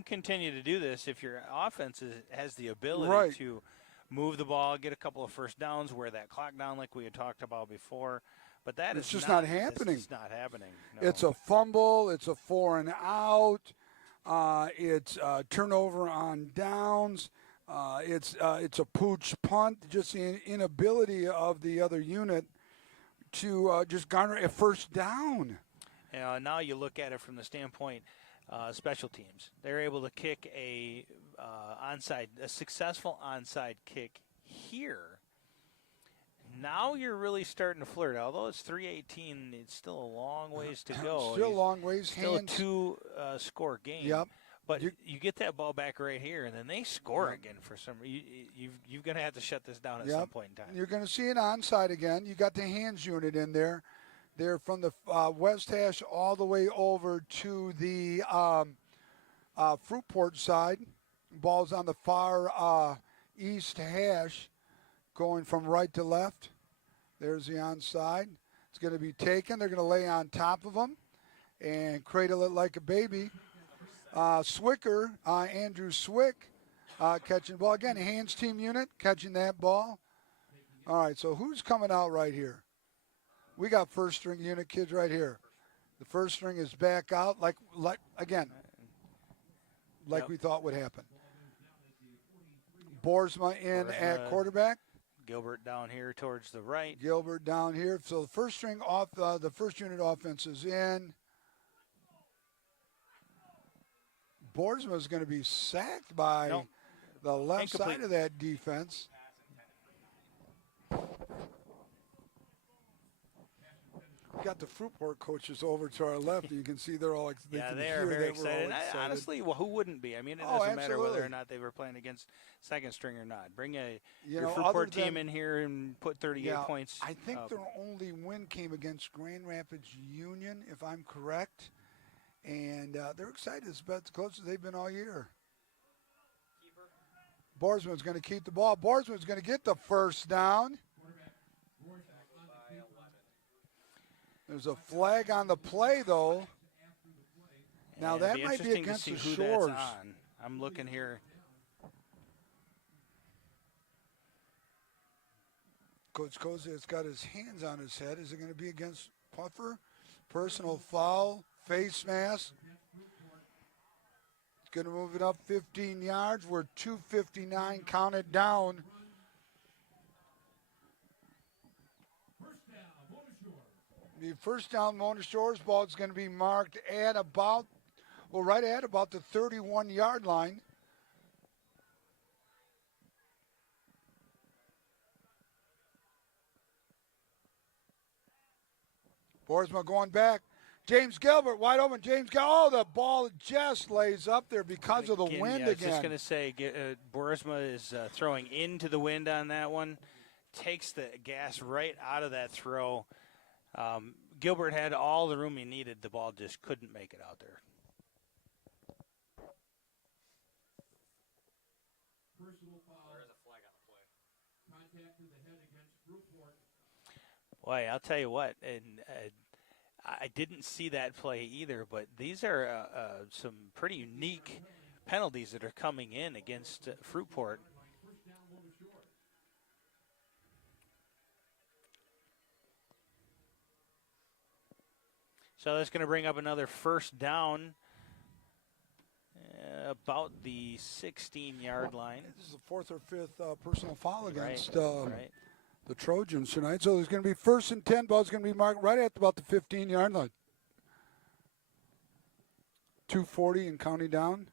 continue to do this if your offense has the ability to move the ball, get a couple of first downs, wear that clock down like we had talked about before. But it's just not happening. It's not happening. No. It's a fumble. It's a 4 and out. It's a turnover on downs. It's a pooch punt. Just the inability of the other unit to just garner a first down. Now you look at it from the standpoint special teams. They're able to kick a successful onside kick here. Now you're really starting to flirt. Although it's 3:18, it's still a long ways to go. Still a long ways. Still a 2-score game. Yep. But you get that ball back right here, and then they score again for some reason. You're going to have to shut this down at some point in time. You're going to see an onside again. You got the hands unit in there. They're from the west hash all the way over to the Fruitport side. Ball's on the far east hash, going from right to left. There's the onside. It's going to be taken. They're going to lay on top of them and cradle it like a baby. Swicker, Andrew Swick, catching the ball. Again, hands team unit catching that ball. All right, so who's coming out right here? We got first string unit kids right here. The first string is back out like we thought would happen. Boersma in at quarterback. Gilbert down here towards the right. Gilbert down here. So the first string off, the first unit offense is in. Boersma is going to be sacked by the left side of that defense. We got the Fruitport coaches over to our left, and you can see they're all they are very excited. Honestly, well, who wouldn't be? I mean, it doesn't matter whether or not they were playing against second string or not. Bring your Fruitport team in here and put 38 points. I think their only win came against Grand Rapids Union, if I'm correct. And they're excited. It's about as close as they've been all year. Boersman's going to keep the ball. Boersman's going to get the first down. There's a flag on the play, though. Now, that might be against the Shores. I'm looking here. Coach Koza has got his hands on his head. Is it going to be against Puffer? Personal foul, face mask. It's going to move it up 15 yards. We're 2:59 counted down. The first down, Mona Shores. Ball is going to be marked at about, right at about the 31-yard line. Boersma going back. James Gilbert wide open. James Gilbert. Oh, the ball just lays up there because of the wind again. I was just going to say, Boersma is throwing into the wind on that one. Takes the gas right out of that throw. Gilbert had all the room he needed. The ball just couldn't make it out there. Personal foul. There is a flag on the play. Contact to the head against Fruitport. Boy, I'll tell you what, and I didn't see that play either, but these are some pretty unique penalties that are coming in against Fruitport. So that's going to bring up another first down about the 16-yard line. This is the fourth or fifth personal foul against the Trojans tonight. So there's going to be 1st and 10. Ball's going to be marked right at about the 15-yard line. 2:40 and counting down.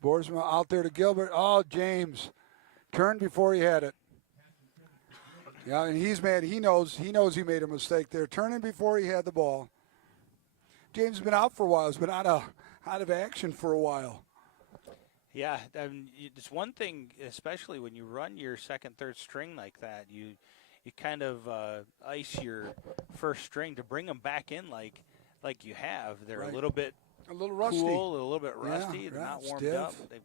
Boersma out there to Gilbert. Oh, James turned before he had it. Yeah, and he's mad. He knows he made a mistake there. Turning before he had the ball. James has been out for a while. He's been out of action for a while. Yeah, it's one thing, especially when you run your second, third string like that. You kind of ice your first string to bring them back in like you have. They're a little bit rusty, cool, a little bit rusty. Yeah, They're not warmed up. They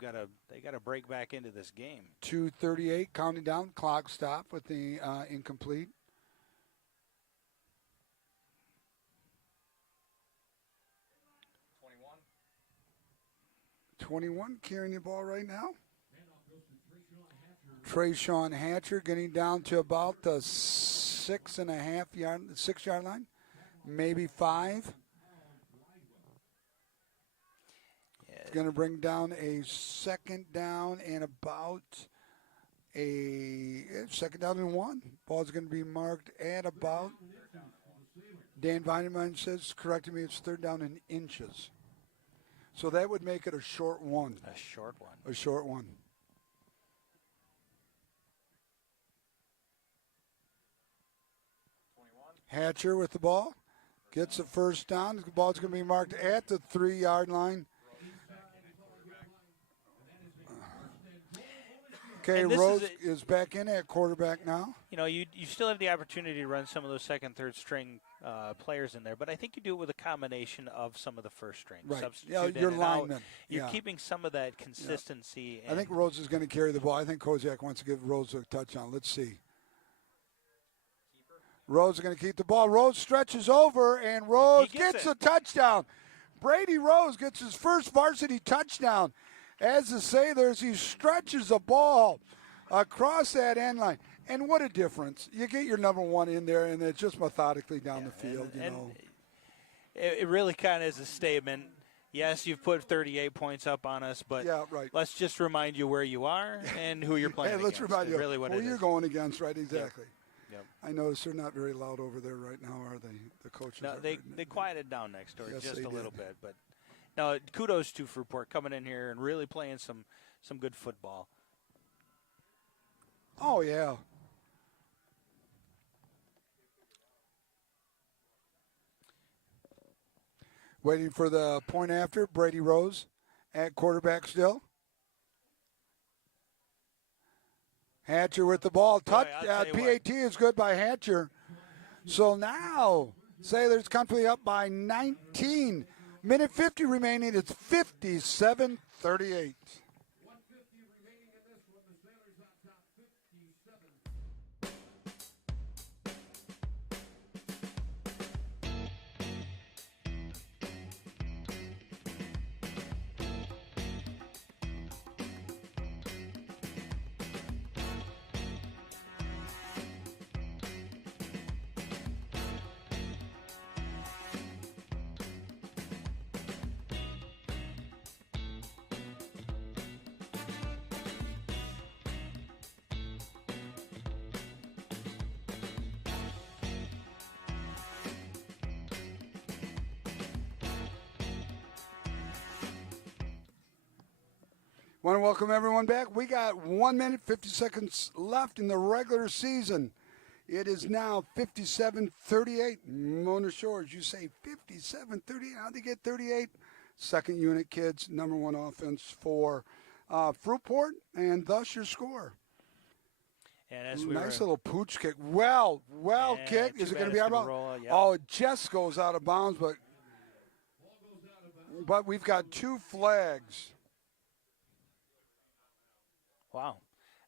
got to break back into this game. 2:38 counting down. Clock stop with the incomplete. 21 carrying the ball right now. Trayshawn Hatcher getting down to about the 6-yard line, maybe 5. It's going to bring down a second down and about a second down and 1. Ball's going to be marked at about, Dan Vineman says, correcting me, it's 3rd down in inches. So that would make it a short one. A short one. A short one. Hatcher with the ball. Gets the first down. The ball's going to be marked at the 3-yard line. Okay, Rose is back in at quarterback now. You know, you still have the opportunity to run some of those second, third string players in there, but I think you do it with a combination of some of the first string. Right. Substitute your linemen. You're keeping some of that consistency. I think Rose is going to carry the ball. I think Koziak wants to give Rose a touchdown. Let's see. Rose is going to keep the ball. Rose stretches over, and Rose gets a touchdown. Brady Rose gets his first varsity touchdown. as the Sailors, he stretches the ball across that end line. And what a difference. You get your number one in there, and it's just methodically down the field, and it really kind of is a statement. Yes, you've put 38 points up on us, but let's just remind you where you are and who you're playing let's against. remind you really what who you're going against, right? Exactly. Yep. I notice they're not very loud over there right now, are they? The coaches. No, they quieted down next door just a little did. bit, but no, kudos to Fruitport coming in here and really playing some good football. Oh yeah. Waiting for the point after, Brady Rose at quarterback still. Hatcher with the ball. Touch. PAT is good by Hatcher. So now, Sailors comfortably up by 19. Minute 50 remaining. It's 57-38. Want to welcome everyone back. We got 1 minute, 50 seconds left in the regular season. It is now 57-38. Mona Shores, you say 57-38. How'd they get 38? Second unit kids, number one offense for Fruitport, and thus your score. And as nice little pooch kick. Well kicked. Is it going to be out of bounds? Oh, it just goes out of bounds, but we've got two flags. Wow.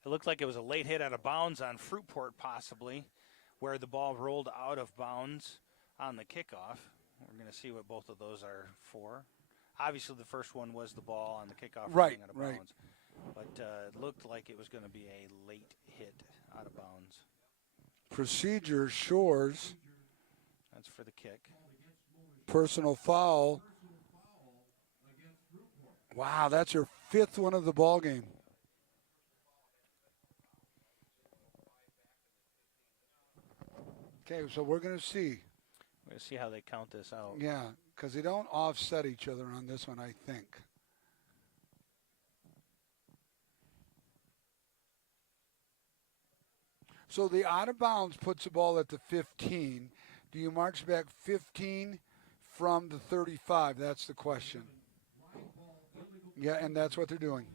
It looked like it was a late hit out of bounds on Fruitport possibly, where the ball rolled out of bounds on the kickoff. We're going to see what both of those are for. Obviously, the first one was the ball on the kickoff rolling out of bounds. But it looked like it was going to be a late hit out of bounds. Procedure, Shores. That's for the kick. Personal foul. Wow, that's your fifth one of the ball game. Okay, so we're going to see. We're going to see how they count this out. Yeah, because they don't offset each other on this one, I think. So the out of bounds puts the ball at the 15. Do you march back 15 from the 35? That's the question. Yeah, and that's what they're doing.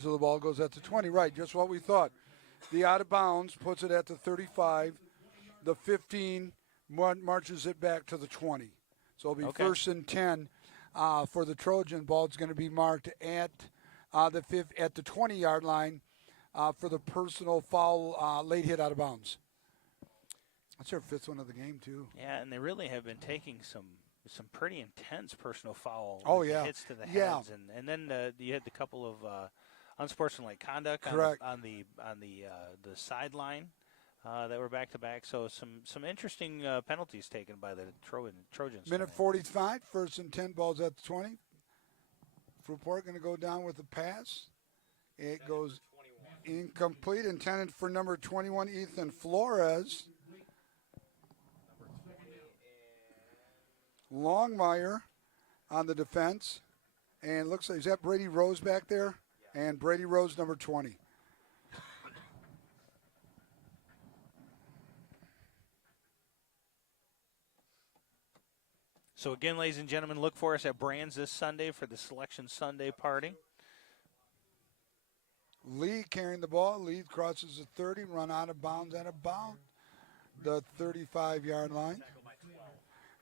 So the ball goes at the 20. Right, just what we thought. The out of bounds puts it at the 35. The 15 marches it back to the 20. So it'll be first and 10 for the Trojan. Ball's going to be marked at the 20-yard line for the personal foul late hit out of bounds. That's their fifth one of the game, too. Yeah, and they really have been taking some pretty intense personal foul hits to the heads. Yeah. And then you had the couple of unsportsmanlike conduct on the sideline that were back-to-back. So some interesting penalties taken by the Trojans. Minute 45, first and 10, balls at the 20. Fruitport going to go down with the pass. It goes incomplete, intended for number 21, Ethan Flores. Longmire on the defense. And looks like, is that Brady Rose back there? And Brady Rose, number 20. So again, ladies and gentlemen, look for us at Brands this Sunday for the Selection Sunday party. Lee carrying the ball. Lee crosses the 30, run out of bounds at about the 35-yard line.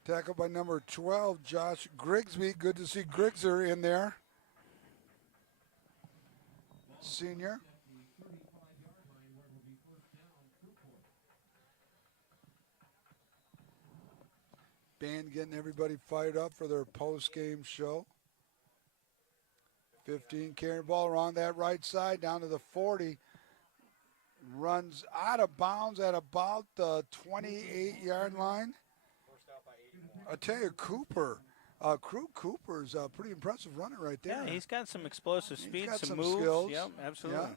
Tackled by number 12, Josh Grigsby. Good to see Grigser in there. Senior. Band getting everybody fired up for their post-game show. 15 carrying the ball around that right side down to the 40. Runs out of bounds at about the 28-yard line. I tell you, Cooper's a pretty impressive runner right there. Yeah, he's got some explosive speed, got some some moves. skills. Yep, absolutely. Yeah.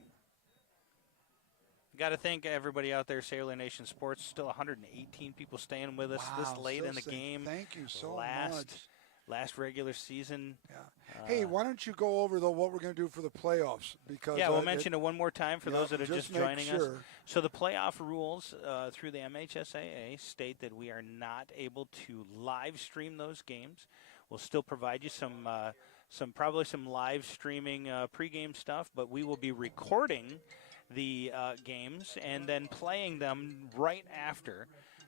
Got to thank everybody out there, Sailor Nation Sports. Still 118 people staying with us this late in the game. Thank you so much. Last regular season. Yeah. Hey, why don't you go over what we're going to do for the playoffs? Because we'll mention it one more time for those that are just joining us. Sure. So the playoff rules through the MHSAA state that we are not able to live stream those games. We'll still provide you some live streaming pregame stuff, but we will be recording the games and then playing them right after.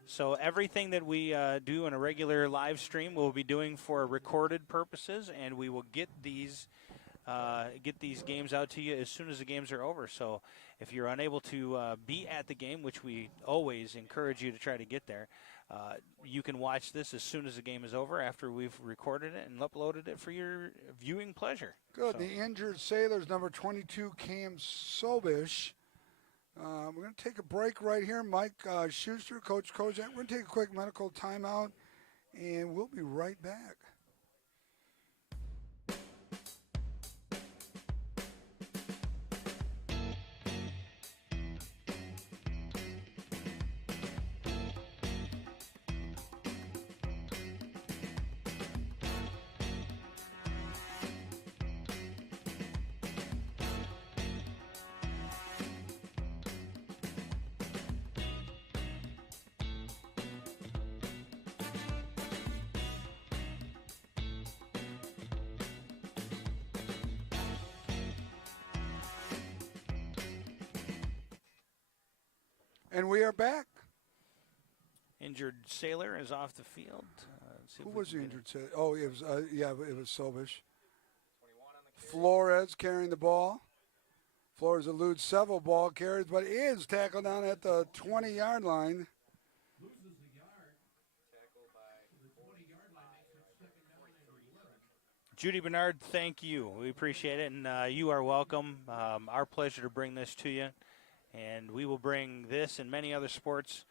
So everything that we do in a regular live stream, we'll be doing for recorded purposes, and we will get these games out to you as soon as the games are over. So if you're unable to be at the game, which we always encourage you to try to get there, you can watch this as soon as the game is over after we've recorded it and uploaded it for your viewing pleasure. Good. So. The injured Sailors, number 22, Cam Sobish. We're going to take a break right here. Mike Schuster, Coach Kozak. We're going to take a quick medical timeout, and we'll be right back. And we are back. Injured Sailor is off the field. Who was the injured Sailor? Oh, it was it was Sobish. Flores carrying the ball. Flores eludes several ball carries, but is tackled down at the 20-yard line. Loses the yard. Tackle by the 20-yard line. Makes it second down and 11. Judy Bernard, thank you. We appreciate it, and you are welcome. Our pleasure to bring this to you. And we will bring this and many other sports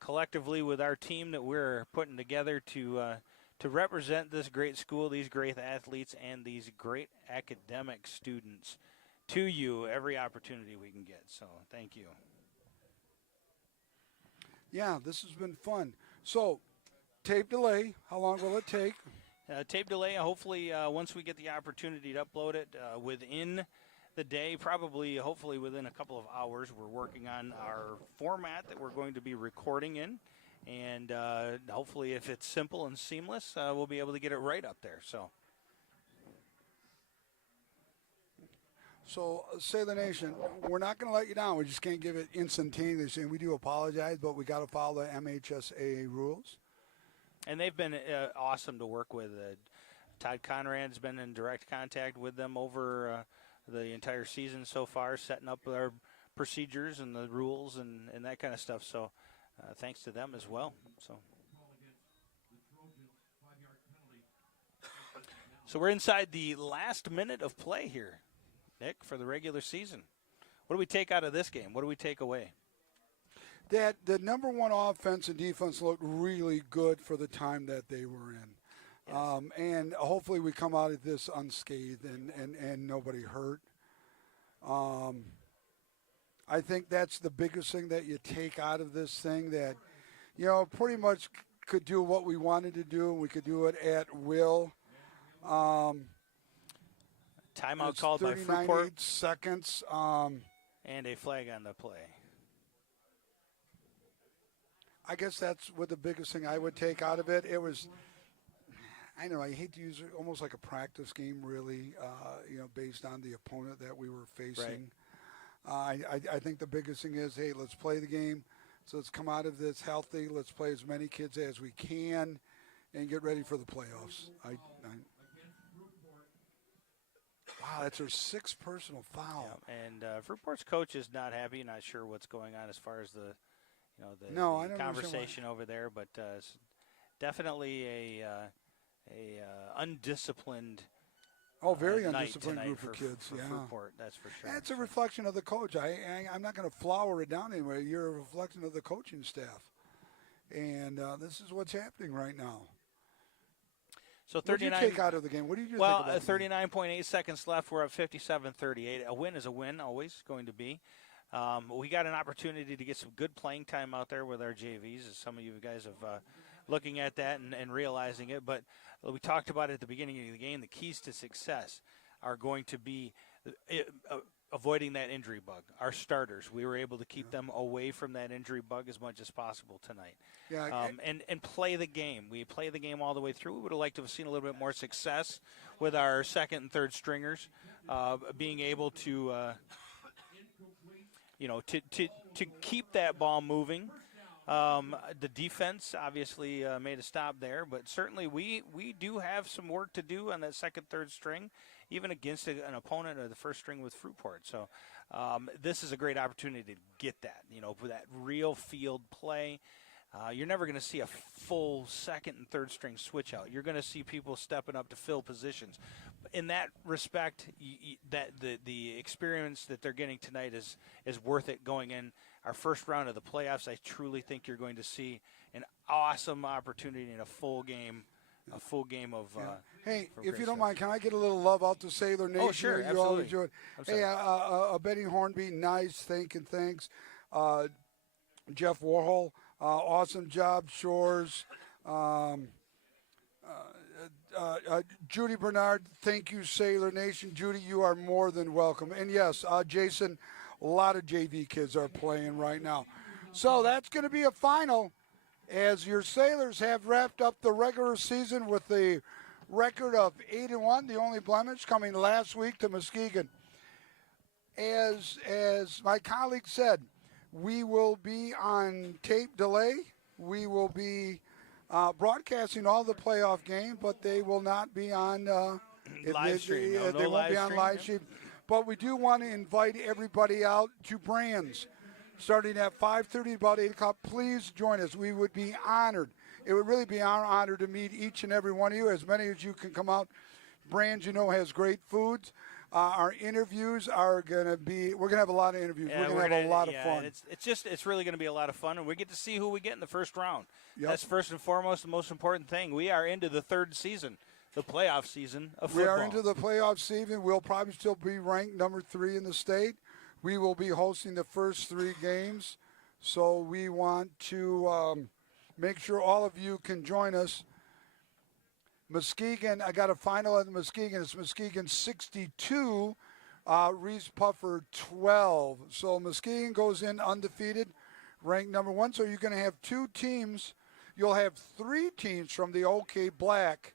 collectively with our team that we're putting together to represent this great school, these great athletes, and these great academic students to you every opportunity we can get. So thank you. Yeah, this has been fun. So, tape delay, how long will it take? Tape delay, hopefully once we get the opportunity to upload it within the day, hopefully within a couple of hours. We're working on our format that we're going to be recording in, and hopefully if it's simple and seamless, we'll be able to get it right up there. So, Sailor Nation, we're not going to let you down. We just can't give it instantaneously, and we do apologize, but we got to follow the MHSAA rules. And they've been awesome to work with. Todd Conrad's been in direct contact with them over the entire season so far, setting up our procedures and the rules and that kind of stuff. So thanks to them as well. So we're inside the last minute of play here, Nick, for the regular season. What do we take out of this game? What do we take away? That the number one offense and defense looked really good for the time that they were in. Yes. And hopefully we come out of this unscathed and nobody hurt. I think that's the biggest thing that you take out of this thing, that, pretty much could do what we wanted to do, and we could do it at will. Timeout called by Fruitport. 8 seconds. And a flag on the play. I guess that's what the biggest thing I would take out of it. It was, I hate to use it, almost like a practice game, really, based on the opponent that we were facing. Right. I think the biggest thing is, hey, let's play the game. So let's come out of this healthy. Let's play as many kids as we can and get ready for the playoffs. Wow, that's her sixth personal foul. Yeah, and Fruitport's coach is not happy, not sure what's going on as far as the I don't conversation over there, but definitely a undisciplined. Very night undisciplined tonight group of for kids. Yeah. Fruitport, that's for sure. That's a reflection of the coach. I'm not going to flower it down anyway. You're a reflection of the coaching staff. And this is what's happening right now. So 39. What did you take out of the game? What did you think about 39.8 seconds left. We're up 57-38. A win is a win, always going to be. We got an opportunity to get some good playing time out there with our JVs, as some of you guys have looking at that and realizing it. But we talked about it at the beginning of the game. The keys to success are going to be avoiding that injury bug. Our starters, we were able to keep them away from that injury bug as much as possible tonight. Yeah, and play the game. We play the game all the way through. We would have liked to have seen a little bit more success with our second and third stringers being able to, to keep that ball moving. The defense obviously made a stop there, but certainly we do have some work to do on that second, third string, even against an opponent of the first string with Fruitport. So this is a great opportunity to get that, for that real field play. You're never going to see a full second and third string switch out. You're going to see people stepping up to fill positions. In that respect, that the experience that they're getting tonight is worth it going in our first round of the playoffs. I truly think you're going to see an awesome opportunity in a full game of. Hey, if you don't mind, can I get a little love out to Sailor Nation? Oh, sure, You absolutely. always do it. Hey, Betty Hornby, nice, thanks. Jeff Warhol, awesome job, Shores. Judy Bernard, thank you, Sailor Nation. Judy, you are more than welcome. And yes, Jason, a lot of JV kids are playing right now. So that's going to be a final as your Sailors have wrapped up the regular season with the record of 8-1, the only blemish coming last week to Muskegon. As my colleague said, we will be on tape delay. We will be broadcasting all the playoff games, but they will not be on live stream. They won't be on live stream. But we do want to invite everybody out to Brands, starting at 5:30, about 8 o'clock. Please join us. We would be honored. It would really be our honor to meet each and every one of you, as many as you can come out. Brands, has great foods. Our interviews are going to be, we're going to have a lot of interviews. Yeah, we're going to have a lot of fun. It's really going to be a lot of fun, and we get to see who we get in the first round. Yep. That's first and foremost the most important thing. We are into the third season, the playoff season of football. We are into the playoff season. We'll probably still be ranked number 3 in the state. We will be hosting the first 3 games, so we want to make sure all of you can join us. Muskegon, I got a final at Muskegon. It's Muskegon 62, Reese Puffer 12. So Muskegon goes in undefeated, ranked number 1. So you're going to have 2 teams. You'll have 3 teams from the OK Black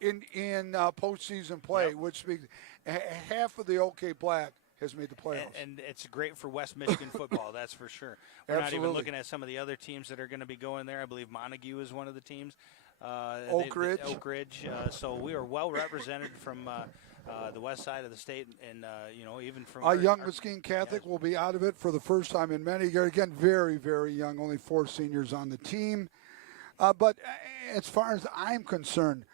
in postseason play, which means half of the OK Black has made the playoffs. And it's great for West Michigan football, that's for sure. We're not even looking at some of the other teams that are going to be going there. I believe Montague is one of the teams. Oak Ridge. So we are well represented from the west side of the state, and even from young Muskegon Catholic will be out of it for the first time in many years. Again, very, very young, only 4 seniors on the team. But as far as I'm concerned,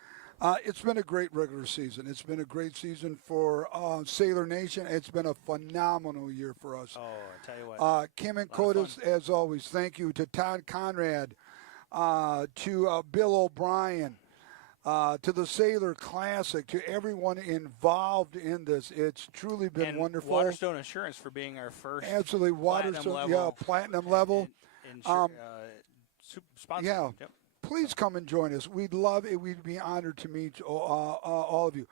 it's been a great regular season. It's been a great season for Sailor Nation. It's been a phenomenal year for us. Oh, I tell you what. Kim and Codas, as always, thank you. To Todd Conrad, to Bill O'Brien, to the Sailor Classic, to everyone involved in this. It's truly been wonderful. Waterstone Insurance for being our first absolutely Waterstone, platinum level. Sponsor. Yeah. Yep. Please come and join us. We'd love it. We'd be honored to meet all of you.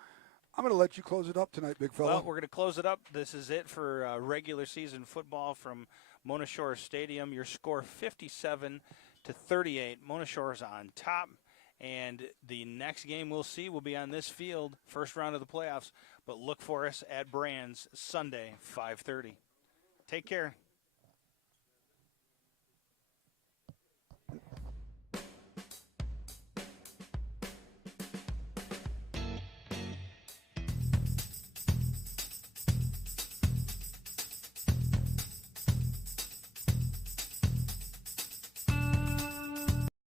I'm going to let you close it up tonight, big fella. Well, we're going to close it up. This is it for regular season football from Mona Shores Stadium. Your score 57-38. Mona Shores on top. And the next game we'll see will be on this field, first round of the playoffs. But look for us at Brands Sunday, 5:30. Take care.